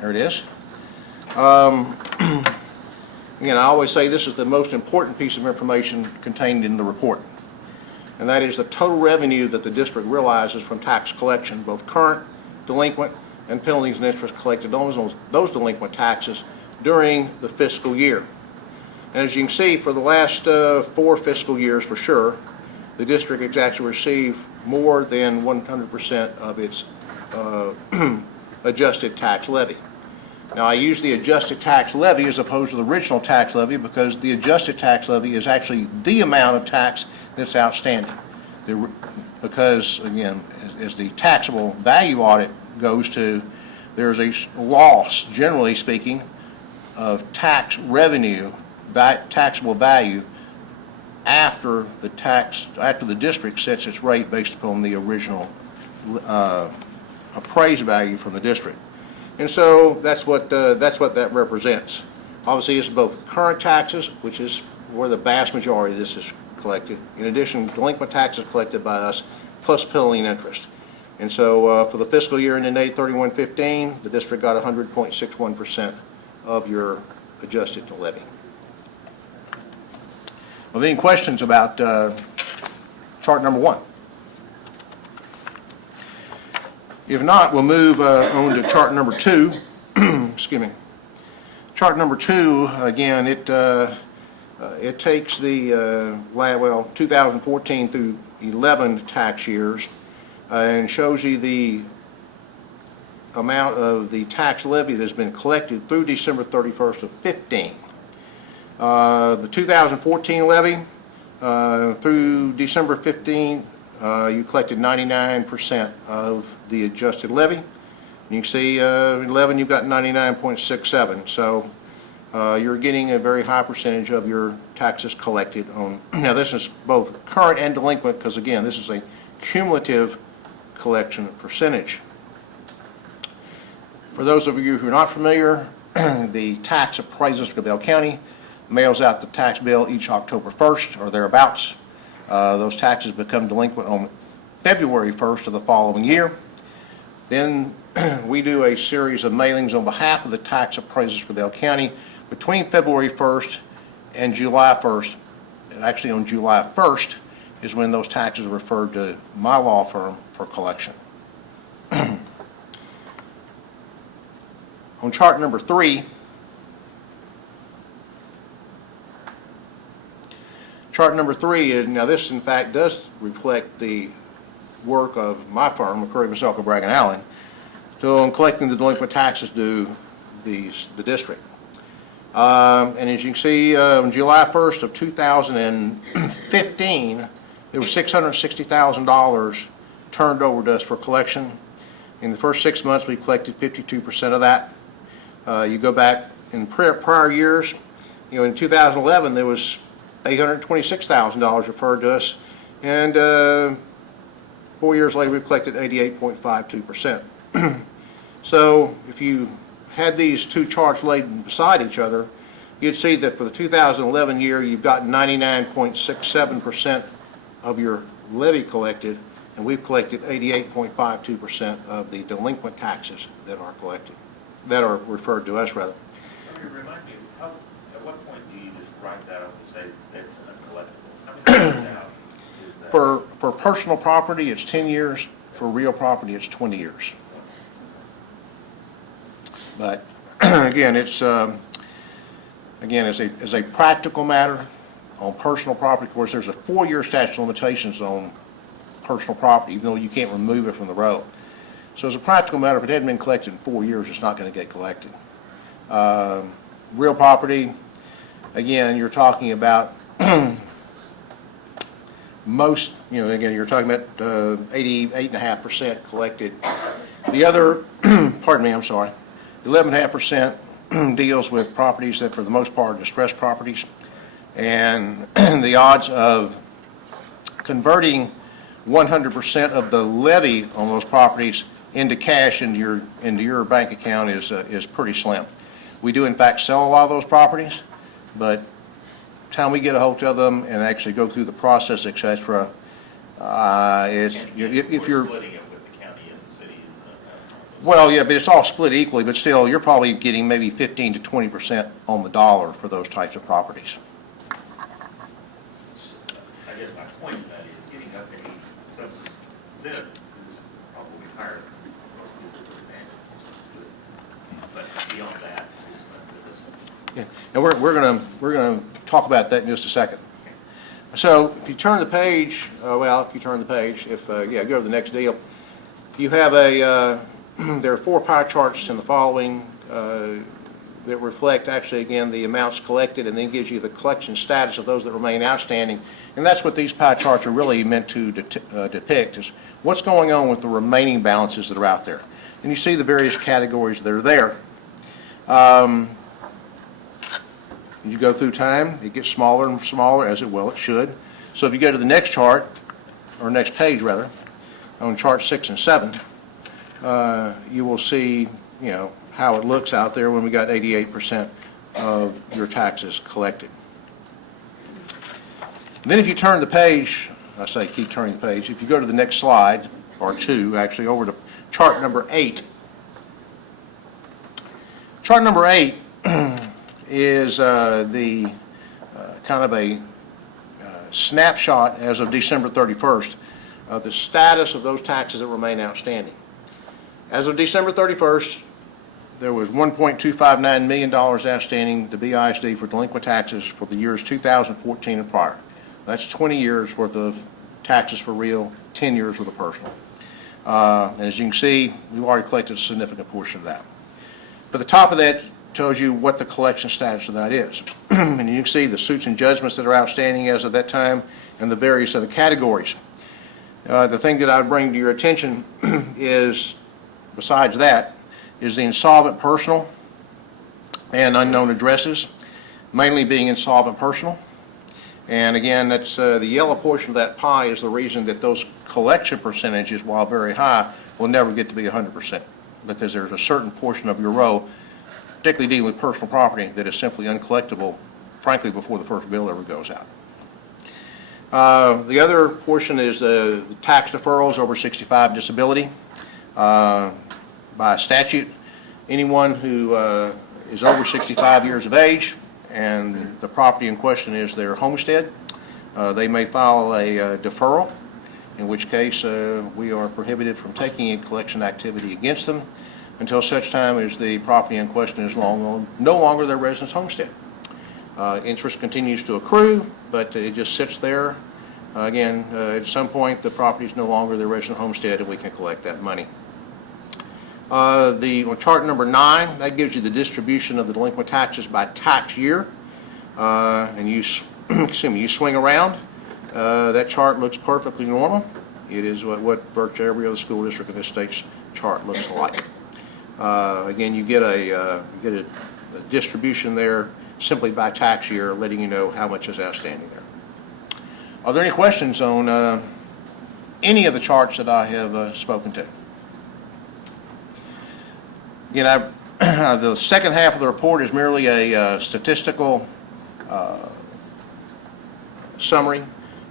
there it is. Again, I always say this is the most important piece of information contained in the report, and that is the total revenue that the district realizes from tax collection, both current, delinquent, and penalties and interest collected on those delinquent taxes during the fiscal year. And as you can see, for the last 4 fiscal years for sure, the district has actually received more than 100% of its adjusted tax levy. Now, I use the adjusted tax levy as opposed to the original tax levy because the adjusted tax levy is actually the amount of tax that's outstanding. Because, again, as the taxable value audit goes to, there's a loss, generally speaking, of tax revenue, taxable value, after the district sets its rate based upon the original appraised value from the district. And so that's what that represents. Obviously, it's both current taxes, which is where the vast majority of this is collected. In addition, delinquent taxes collected by us, plus penalty and interest. And so for the fiscal year ending 8/31/15, the district got 100.61% of your adjusted levy. Well, any questions about chart number 1? If not, we'll move on to chart number 2. Excuse me. Chart number 2, again, it takes the 2014 through 11 tax years and shows you the amount of the tax levy that has been collected through December 31st of 15. The 2014 levy through December 15, you collected 99% of the adjusted levy. You can see 11, you've got 99.67. So you're getting a very high percentage of your taxes collected on. Now this is both current and delinquent because again, this is a cumulative collection percentage. For those of you who are not familiar, the tax appraisers of Bell County mails out the tax bill each October 1st or thereabouts. Those taxes become delinquent on February 1st of the following year. Then we do a series of mailings on behalf of the tax appraisers for Bell County between February 1st and July 1st. And actually on July 1st is when those taxes are referred to my law firm for collection. On chart number 3, now this in fact does reflect the work of my firm, McCurry, Veselka, Bragg & Allen. to collecting the delinquent taxes due the district. And as you can see, on July 1st of 2015, there was $660,000 turned over to us for collection. In the first 6 months, we collected 52% of that. You go back in prior years, in 2011, there was $826,000 referred to us, and 4 years later, we've collected 88.52%. So if you had these two charts laid beside each other, you'd see that for the 2011 year, you've got 99.67% of your levy collected, and we've collected 88.52% of the delinquent taxes that are collected, that are referred to us, rather. Remind me, at what point do you just write that up and say it's uncollectible? How many years out is that? For personal property, it's 10 years. For real property, it's 20 years. But again, it's as a practical matter on personal property. Of course, there's a 4-year statute of limitations on personal property, even though you can't remove it from the road. So as a practical matter, if it hadn't been collected in 4 years, it's not going to get collected. Real property, again, you're talking about most, again, you're talking about 88.5% collected. The other, pardon me, I'm sorry, 11.5% deals with properties that for the most part are distressed properties. And the odds of converting 100% of the levy on those properties into cash into your bank account is pretty slim. We do in fact sell a lot of those properties, but the time we get a hold of them and actually go through the process, etc., if you're Splitting it with the county and the city. well, yeah, but it's all split equally, but still, you're probably getting maybe 15 to 20% on the dollar for those types of properties. I guess my point to that is getting up to 87% is probably higher than most people would imagine. But beyond that, Yeah, and we're gonna talk about that in just a second. So if you turn the page, go to the next deal. You have there are 4 pie charts in the following that reflect actually again the amounts collected, and then gives you the collection status of those that remain outstanding. And that's what these pie charts are really meant to depict, is what's going on with the remaining balances that are out there. And you see the various categories that are there. As you go through time, it gets smaller and smaller, as it should. So if you go to the next chart, or next page rather, on chart 6 and 7, you will see, how it looks out there when we got 88% of your taxes collected. And then if you turn the page, I say keep turning the page, if you go to the next slide, or 2 actually, over to chart number 8. Chart number 8 is the kind of a snapshot as of December 31st of the status of those taxes that remain outstanding. As of December 31st, there was $1.259 million outstanding to BISD for delinquent taxes for the years 2014 and prior. That's 20 years worth of taxes for real, 10 years worth of personal. And as you can see, we've already collected a significant portion of that. But the top of that tells you what the collection status of that is. And you can see the suits and judgments that are outstanding as of that time and the various other categories. The thing that I would bring to your attention is, besides that, is the insolvent personal and unknown addresses, mainly being insolvent personal. And again, that's the yellow portion of that pie is the reason that those collection percentages, while very high, will never get to be 100%, because there's a certain portion of your row, particularly dealing with personal property, that is simply uncollectible, frankly, before the first bill ever goes out. The other portion is the tax deferrals over 65 disability. By statute, anyone who is over 65 years of age and the property in question is their homestead, they may file a deferral, in which case we are prohibited from taking a collection activity against them until such time as the property in question is no longer their residence homestead. Interest continues to accrue, but it just sits there. Again, at some point the property is no longer their resident homestead and we can collect that money. On chart number 9, that gives you the distribution of the delinquent taxes by tax year. And you, you swing around, that chart looks perfectly normal. It is what virtually every other school district in this state's chart looks like. Again, you get a distribution there simply by tax year, letting you know how much is outstanding there. Are there any questions on any of the charts that I have spoken to? Again, the second half of the report is merely a statistical summary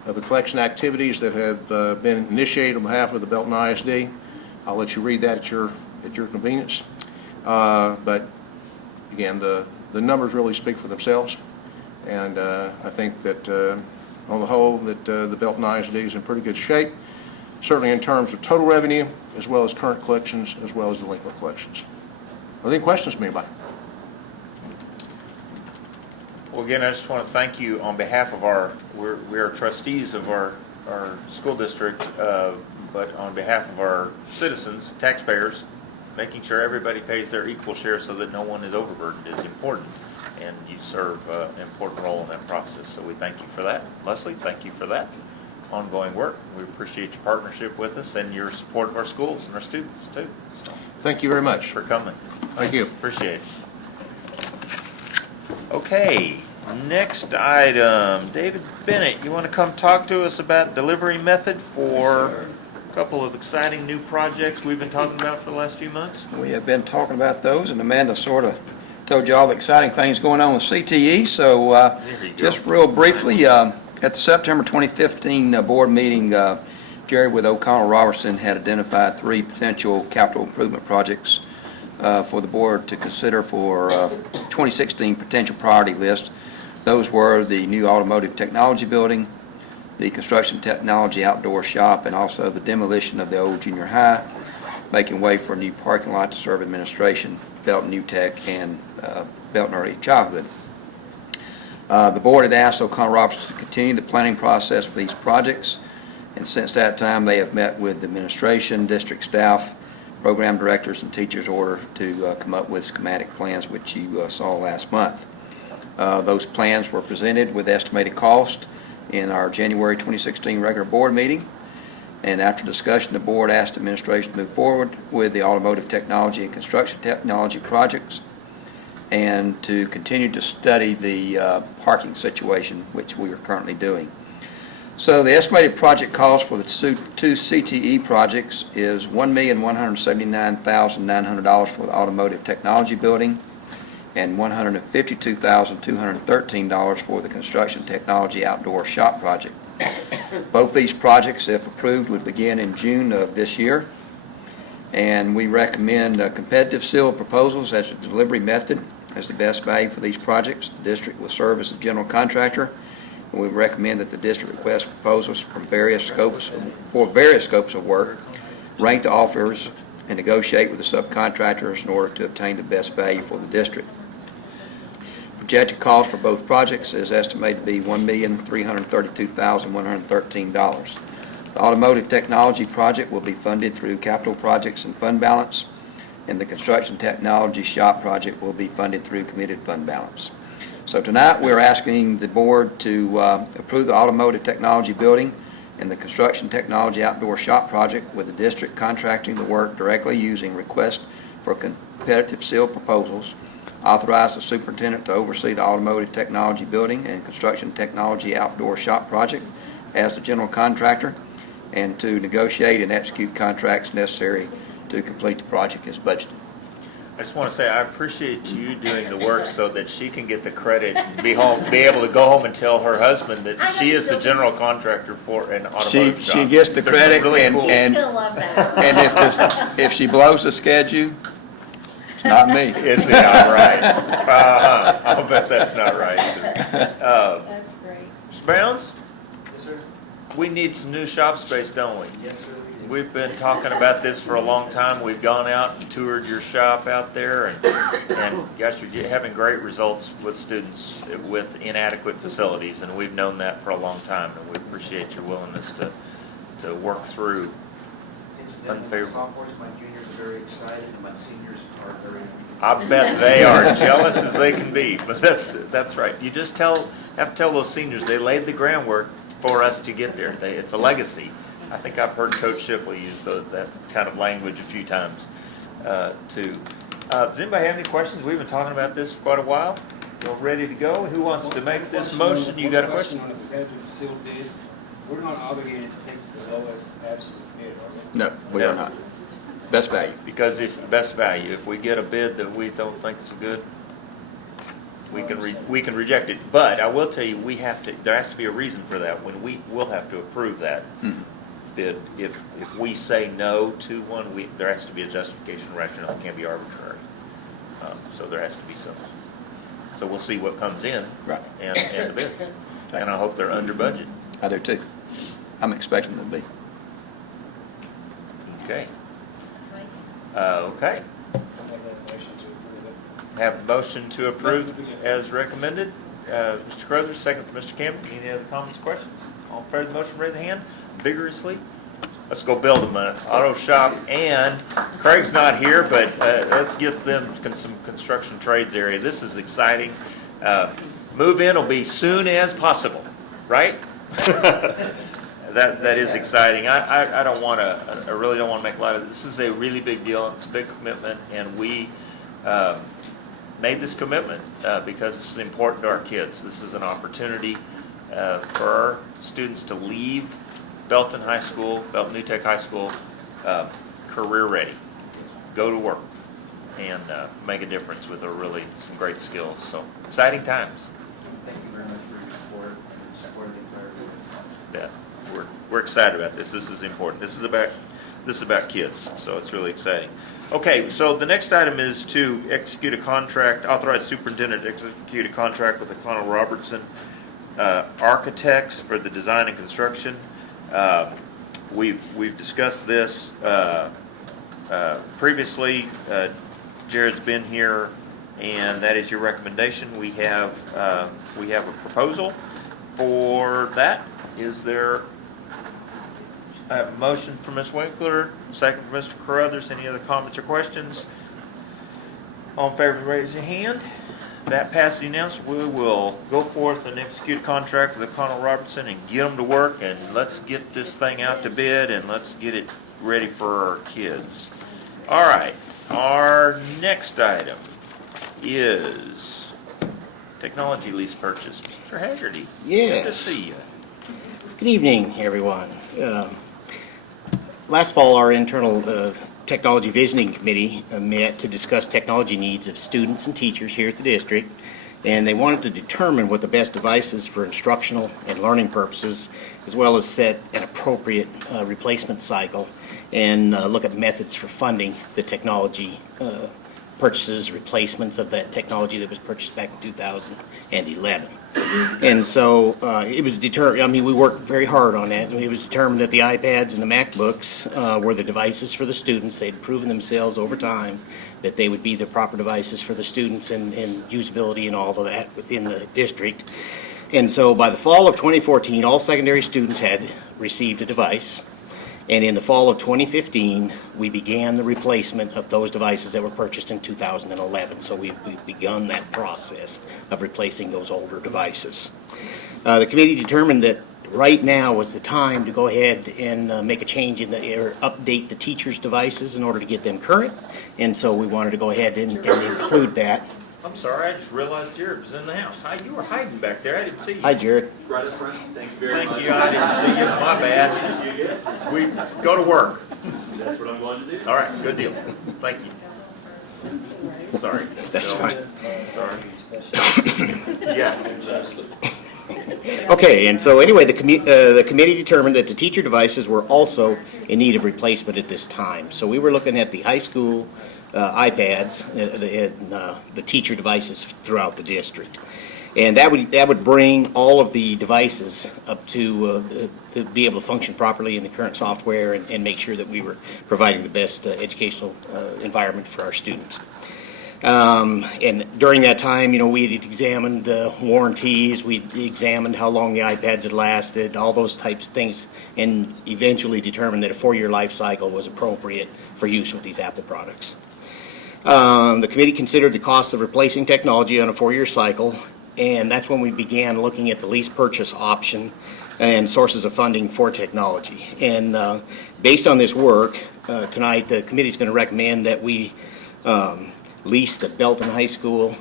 of the collection activities that have been initiated on behalf of the Belton ISD. I'll let you read that at your convenience. But again, the numbers really speak for themselves, and I think that on the whole that the Belton ISD is in pretty good shape, certainly in terms of total revenue as well as current collections as well as delinquent collections. Are there any questions from anybody? Well, again, I just want to thank you on behalf of we are trustees of our school district, but on behalf of our citizens, taxpayers, making sure everybody pays their equal share so that no one is overburdened is important, and you serve an important role in that process. So we thank you for that. Leslie, thank you for that ongoing work. We appreciate your partnership with us and your support of our schools and our students too. So, thank you very much for coming. Thank you. Appreciate it. Okay, next item. David Bennett, you want to come talk to us about delivery method for a couple of exciting new projects we've been talking about for the last few months? We have been talking about those, and Amanda sort of told you all the exciting things going on with CTE. So just real briefly, at the September 2015 board meeting, Jerry with O'Connell Robertson had identified 3 potential capital improvement projects for the board to consider for 2016 potential priority list. Those were the new automotive technology building, the construction technology outdoor shop, and also the demolition of the old junior high, making way for a new parking lot to serve administration, Belton New Tech, and Belton Early Childhood. The board had asked O'Connell Robertson to continue the planning process for these projects, and since that time they have met with the administration, district staff, program directors, and teachers in order to come up with schematic plans, which you saw last month. Those plans were presented with estimated cost in our January 2016 regular board meeting, and after discussion the board asked administration to move forward with the automotive technology and construction technology projects and to continue to study the parking situation, which we are currently doing. So the estimated project cost for the 2 CTE projects is $1,179,900 for the automotive technology building and $152,213 for the construction technology outdoor shop project. Both these projects, if approved, would begin in June of this year, and we recommend competitive sealed proposals as a delivery method as the best value for these projects. The district will serve as the general contractor, and we recommend that the district request proposals for various scopes of work, rank the offers, and negotiate with the subcontractors in order to obtain the best value for the district. Projected cost for both projects is estimated to be $1,332,113. The automotive technology project will be funded through capital projects and fund balance, and the construction technology shop project will be funded through committed fund balance. So tonight we're asking the board to approve the automotive technology building and the construction technology outdoor shop project, with the district contracting the work directly using request for competitive sealed proposals, authorize the superintendent to oversee the automotive technology building and construction technology outdoor shop project as the general contractor, and to negotiate and execute contracts necessary to complete the project as budgeted. I just want to say I appreciate you doing the work so that she can get the credit and be able to go home and tell her husband that she is the general contractor for an automotive shop. She gets the credit, really and if she blows the schedule, it's not me. It's not right. I'll bet that's not right. That's great. Mr. Bounds? Yes, sir. We need some new shop space, don't we? Yes, sir. We've been talking about this for a long time. We've gone out and toured your shop out there, and gosh, you're having great results with students with inadequate facilities, and we've known that for a long time, and we appreciate your willingness to work through Unfavorable. Sophomores, my juniors are very excited, and my seniors are very. I bet they are jealous as they can be, but that's right. You just have to tell those seniors, they laid the groundwork for us to get there. It's a legacy. I think I've heard Coach Shipley use that kind of language a few times, too. Does anybody have any questions? We've been talking about this for quite a while. You're ready to go? Who wants to make this motion? You got a question? On the competitive sealed bid, we're not obligated to take the lowest absolute bid, are we? No, we are not. Best value. Because if best value, if we get a bid that we don't think is good, we can reject it. But I will tell you, there has to be a reason for that. When we will have to approve that bid. If we say no to one, there has to be a justification rationale. It can't be arbitrary. So there has to be some. So we'll see what comes in. Right. And the bids. And I hope they're under budget. I do too. I'm expecting them to be. Okay. Okay. Have a motion to approve as recommended. Mr. Carruthers, second from Mr. Campbell. Any other comments, questions? All in favor of the motion, raise a hand vigorously. Let's go build them an auto shop. And Craig's not here, but let's get them some construction trades area. This is exciting. Move in will be soon as possible, right? That is exciting. I don't want to. I really don't want to make a lot of this. This is a really big deal. It's a big commitment, and we made this commitment because this is important to our kids. This is an opportunity for our students to leave Belton High School, Belton New Tech High School, career ready, go to work, and make a difference with some great skills. So exciting times. Thank you very much for your support and support of the entire board. Yeah, we're excited about this. This is important. This is about kids, so it's really exciting. Okay, so the next item is to execute a contract, authorize superintendent to execute a contract with O'Connell Robertson Architects for the design and construction. We've discussed this previously. Jared's been here, and that is your recommendation. We have a proposal for that. Is there? I have a motion from Ms. Winkler, second from Mr. Carruthers. Any other comments or questions? All in favor, raise your hand. That passes unanimously. We will go forth and execute a contract with O'Connell Robertson and get them to work, and let's get this thing out to bid, and let's get it ready for our kids. All right, our next item is technology lease purchase. Mr. Haggerty. Yes. Good to see you. Good evening, everyone. Last fall, our internal Technology Visioning Committee met to discuss technology needs of students and teachers here at the district, and they wanted to determine what the best devices for instructional and learning purposes, as well as set an appropriate replacement cycle and look at methods for funding the technology purchases, replacements of that technology that was purchased back in 2011. And so it was determined, we worked very hard on that, and it was determined that the iPads and the MacBooks were the devices for the students. They'd proven themselves over time that they would be the proper devices for the students and usability and all of that within the district. And so by the fall of 2014, all secondary students had received a device. And in the fall of 2015, we began the replacement of those devices that were purchased in 2011. So we've begun that process of replacing those older devices. The committee determined that right now was the time to go ahead and make a change or update the teachers' devices in order to get them current. And so we wanted to go ahead and include that. I'm sorry, I just realized Jared was in the house. Hi, you were hiding back there. I didn't see you. Hi, Jared. Right up front. Thank you very much. Thank you. I didn't see you. My bad. We go to work. That's what I'm going to do. All right, good deal. Thank you. Sorry. That's fine. Sorry. Yeah. Okay, and so anyway, the committee determined that the teacher devices were also in need of replacement at this time. So we were looking at the high school iPads and the teacher devices throughout the district. And that would bring all of the devices up to be able to function properly in the current software and make sure that we were providing the best educational environment for our students. And during that time, we had examined warranties, we examined how long the iPads had lasted, all those types of things, and eventually determined that a 4-year life cycle was appropriate for use with these Apple products. The committee considered the cost of replacing technology on a 4-year cycle, and that's when we began looking at the lease purchase option and sources of funding for technology. And based on this work, tonight the committee is going to recommend that we lease the Belton High School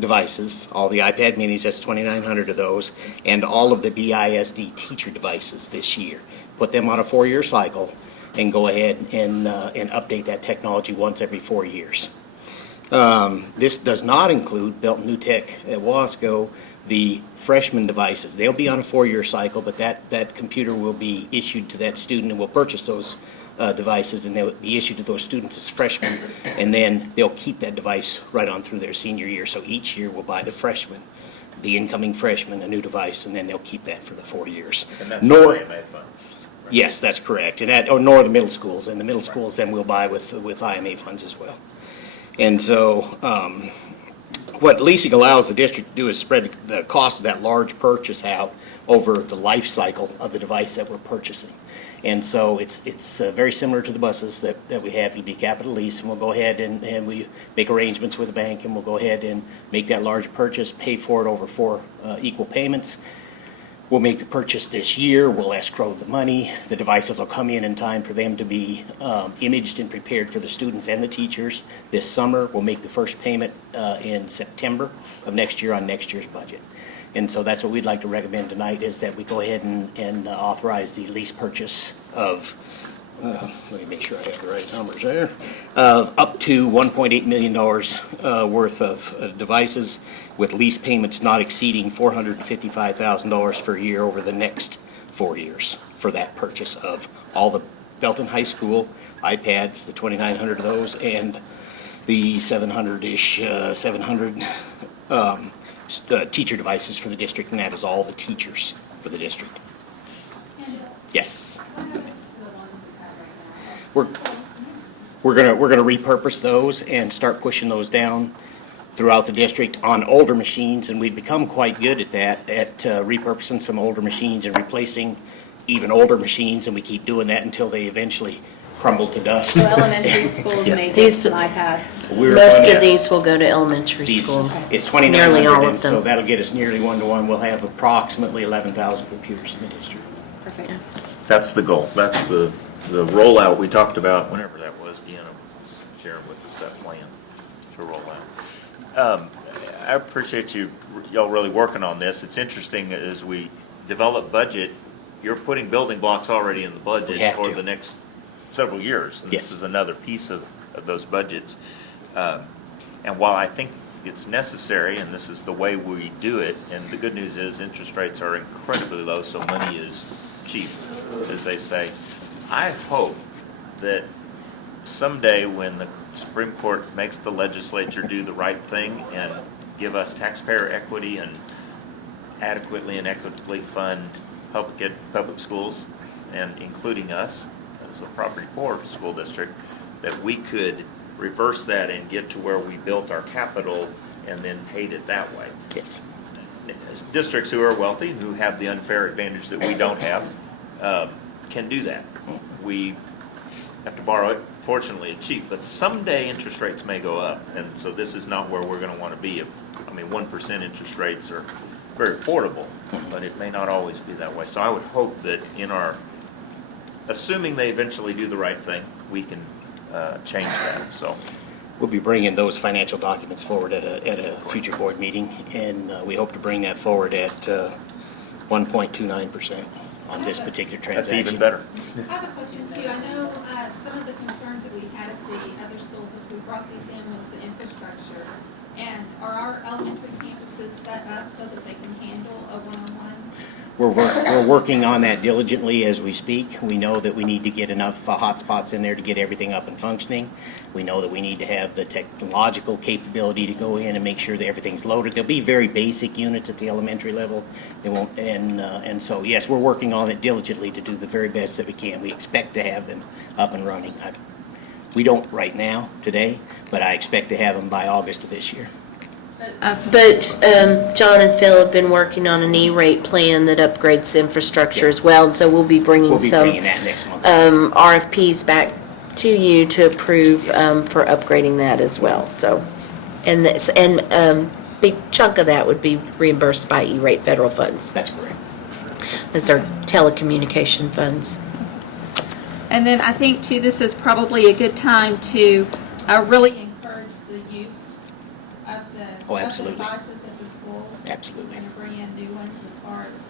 devices, all the iPad minis, that's 2,900 of those, and all of the BISD teacher devices this year. Put them on a 4-year cycle and go ahead and update that technology once every 4 years. This does not include Belton New Tech at Wasco, the freshman devices. They'll be on a 4-year cycle, but that computer will be issued to that student and will purchase those devices, and they'll be issued to those students as freshmen, and then they'll keep that device right on through their senior year. So each year we'll buy the freshman, the incoming freshman, a new device, and then they'll keep that for the 4 years. And that's Nor, IMA funds. yes, that's correct. And nor the middle schools. And the middle schools then we'll buy with IMA funds as well. And so what leasing allows the district to do is spread the cost of that large purchase out over the life cycle of the device that we're purchasing. And so it's very similar to the buses that we have. It'll be capital lease, and we'll go ahead and we make arrangements with the bank, and we'll go ahead and make that large purchase, pay for it over 4 equal payments. We'll make the purchase this year. We'll escrow the money. The devices will come in time for them to be imaged and prepared for the students and the teachers this summer. We'll make the first payment in September of next year on next year's budget. And so that's what we'd like to recommend tonight, is that we go ahead and authorize the lease purchase of, let me make sure I have the right numbers there, up to $1.8 million worth of devices, with lease payments not exceeding $455,000 per year over the next 4 years for that purchase of all the Belton High School iPads, the 2,900 of those, and the 700-ish, 700 teacher devices for the district, and that is all the teachers for the district. Yes. We're gonna repurpose those and start pushing those down throughout the district on older machines, and we've become quite good at that, at repurposing some older machines and replacing even older machines, and we keep doing that until they eventually crumble to dust. So elementary schools Yeah. may get These- some iPads. Most of these will go to elementary schools. It's Nearly all 2,900, of and so them. that'll get us nearly 1-to-1. We'll have approximately 11,000 computers in the district. Perfect. That's the goal. That's the rollout we talked about, whenever that was, Deanna was sharing with us that plan to roll out. I appreciate y'all really working on this. It's interesting as we develop budget, you're putting building blocks already in the We budget have for to. the next several years. And Yes. this is another piece of those budgets. And while I think it's necessary, and this is the way we do it, and the good news is interest rates are incredibly low, so money is cheap, as they say. I hope that someday when the Supreme Court makes the legislature do the right thing and give us taxpayer equity and adequately and equitably fund public schools, and including us as a property poor school district, that we could reverse that and get to where we built our capital and then paid it that way. Yes. Districts who are wealthy, who have the unfair advantage that we don't have, can do that. We have to borrow it. Fortunately, it's cheap, but someday interest rates may go up, and so this is not where we're going to want to be. 1% interest rates are very affordable, but it may not always be that way. So I would hope that assuming they eventually do the right thing, we can change that. So We'll be bringing those financial documents forward at a future board meeting, and we hope to bring that forward at 1.29% on this particular transaction. that's even better. I have a question too. I know some of the concerns that we had at the other schools as we brought these in was the infrastructure. And are our elementary campuses set up so that they can handle a one-on-one? We're working on that diligently as we speak. We know that we need to get enough hotspots in there to get everything up and functioning. We know that we need to have the technological capability to go in and make sure that everything's loaded. There'll be very basic units at the elementary level. They won't, and so yes, we're working on it diligently to do the very best that we can. We expect to have them up and running. We don't right now, today, but I expect to have them by August of this year. But John and Phil have been working on an E-rate plan that upgrades infrastructure as well, and so we'll be bringing We'll be some bringing that next month. RFPs back to you to approve for upgrading that as well. So, and big chunk of that would be reimbursed by E-rate federal funds. That's correct. Those are telecommunication funds. And then I think too, this is probably a good time to really encourage the use of Oh, of the absolutely. devices at the schools. Absolutely. And to bring in new ones as far as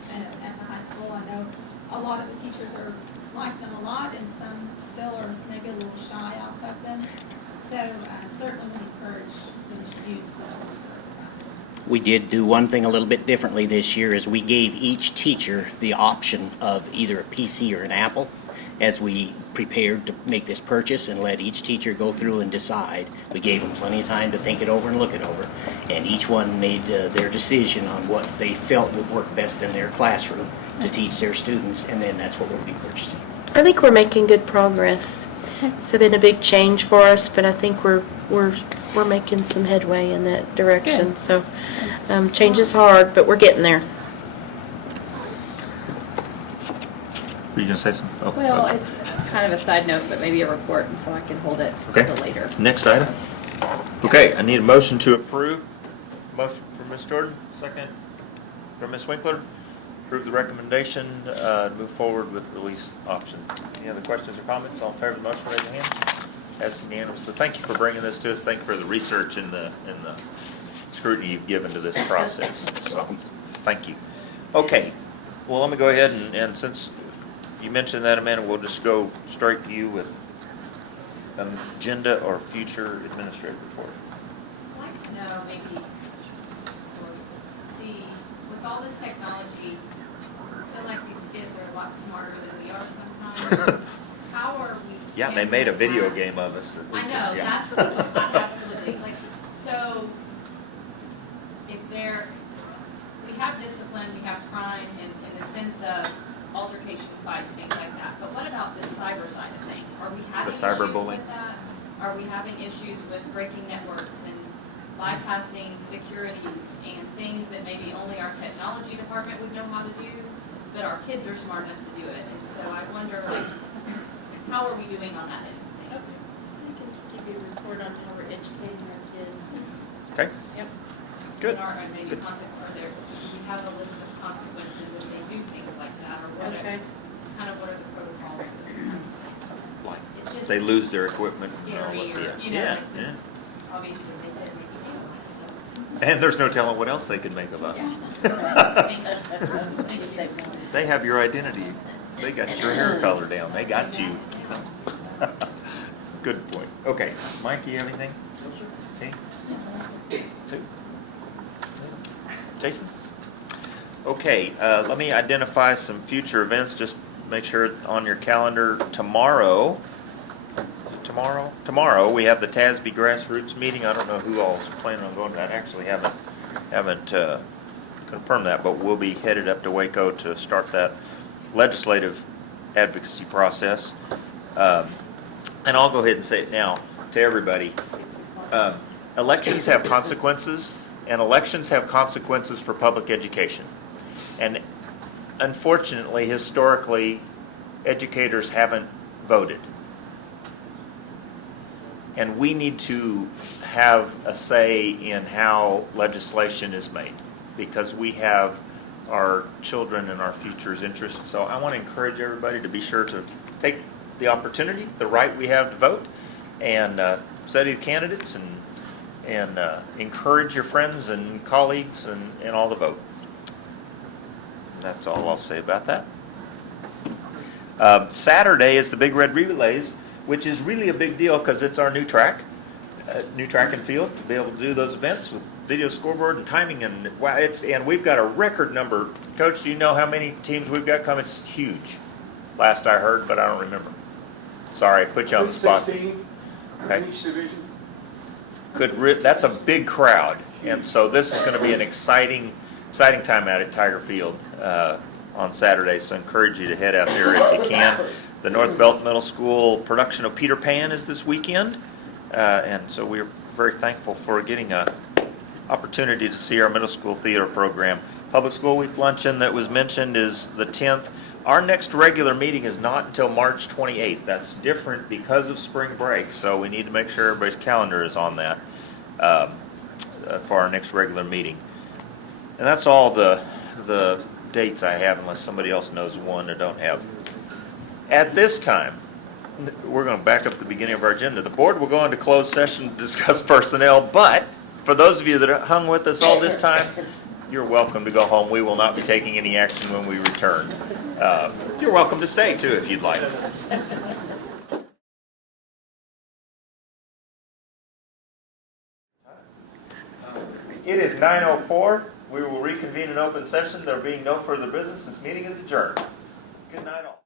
at the high school. I know a lot of the teachers like them a lot, and some still are maybe a little shy off of them. So certainly would encourage them to use those. We did do one thing a little bit differently this year, is we gave each teacher the option of either a PC or an Apple as we prepared to make this purchase, and let each teacher go through and decide. We gave them plenty of time to think it over and look it over, and each one made their decision on what they felt would work best in their classroom to teach their students, and then that's what we'll be purchasing. I think we're making good progress. It's been a big change for us, but I think we're making some headway in that direction. Good. So change is hard, but we're getting there. Were you gonna say something? Oh, Well, okay. it's kind of a side note, but maybe a report, and so I can hold it Okay. until later. Next item. Okay, I need a motion to approve. Motion from Ms. Jordan, second from Ms. Winkler. Approve the recommendation, move forward with release option. Any other questions or comments? All in favor of the motion, raise your hand. That's unanimous. So thank you for bringing this to us. Thank you for the research and the scrutiny you've given to this process. So, thank you. Okay, well, let me go ahead and since you mentioned that, Amanda, we'll just go straight to you with an agenda or future administrative report. I'd like to know, maybe, or see, with all this technology, I feel like these kids are a lot smarter than we are sometimes. How are we? Yeah, they made a handling video that? game of us. That we I know, could- yeah. that's absolutely, like, so, if we have discipline, we have crime in the sense of altercations, fights, things like that, but what about this cyber side of things? Are we having issues cyberbullying? with that? Are we having issues with breaking networks and bypassing securities and things that maybe only our technology department would know how to do, but our kids are smart enough to do it? And so I wonder, like, how are we doing on that end of things? I can give you a report on how we're educating our kids. Okay. Yep. Good. And maybe we have a list of consequences if they do things like that, or what, Okay. kind of what are the protocols? It's just They lose their equipment. and all scary, that, or, yeah. you know, Yeah, like yeah. this, obviously they did make it us, so. And there's no telling what else they could make of us. They have your identity. They got your hair color down. They got you. Good point. Okay, Mike, you have anything? Okay. Sue? Jason? Okay, let me identify some future events, just make sure it's on your calendar. Tomorrow, Tomorrow, we have the TASB grassroots meeting. I don't know who all is planning on going to that. I actually haven't confirmed that, but we'll be headed up to Waco to start that legislative advocacy process. And I'll go ahead and say it now to everybody. Elections have consequences, and elections have consequences for public education. And unfortunately, historically, educators haven't voted. And we need to have a say in how legislation is made, because we have our children and our future's interests. So I want to encourage everybody to be sure to take the opportunity, the right we have to vote, and study the candidates and encourage your friends and colleagues and all to vote. That's all I'll say about that. Saturday is the Big Red Relays, which is really a big deal because it's our new track and field, to be able to do those events with video scoreboard and timing, and wow, and we've got a record number. Coach, do you know how many teams we've got coming? It's huge. Last I heard, but I don't remember. Sorry, I put you on the spot. 16 Okay. in each division. That's a big crowd, and so this is going to be an exciting time out at Tiger Field on Saturday. So I encourage you to head out there if you can. The North Belton Middle School production of Peter Pan is this weekend, and so we're very thankful for getting an opportunity to see our middle school theater program. Public School Week luncheon that was mentioned is the 10th. Our next regular meeting is not until March 28th. That's different because of spring break, so we need to make sure everybody's calendar is on that for our next regular meeting. And that's all the dates I have, unless somebody else knows one or don't have. At this time, we're going to back up the beginning of our agenda. The board will go into closed session to discuss personnel, but for those of you that hung with us all this time, you're welcome to go home. We will not be taking any action when we return. You're welcome to stay, too, if you'd like. It is 9:04. We will reconvene in open session. There being no further business, this meeting is adjourned. Good night, all.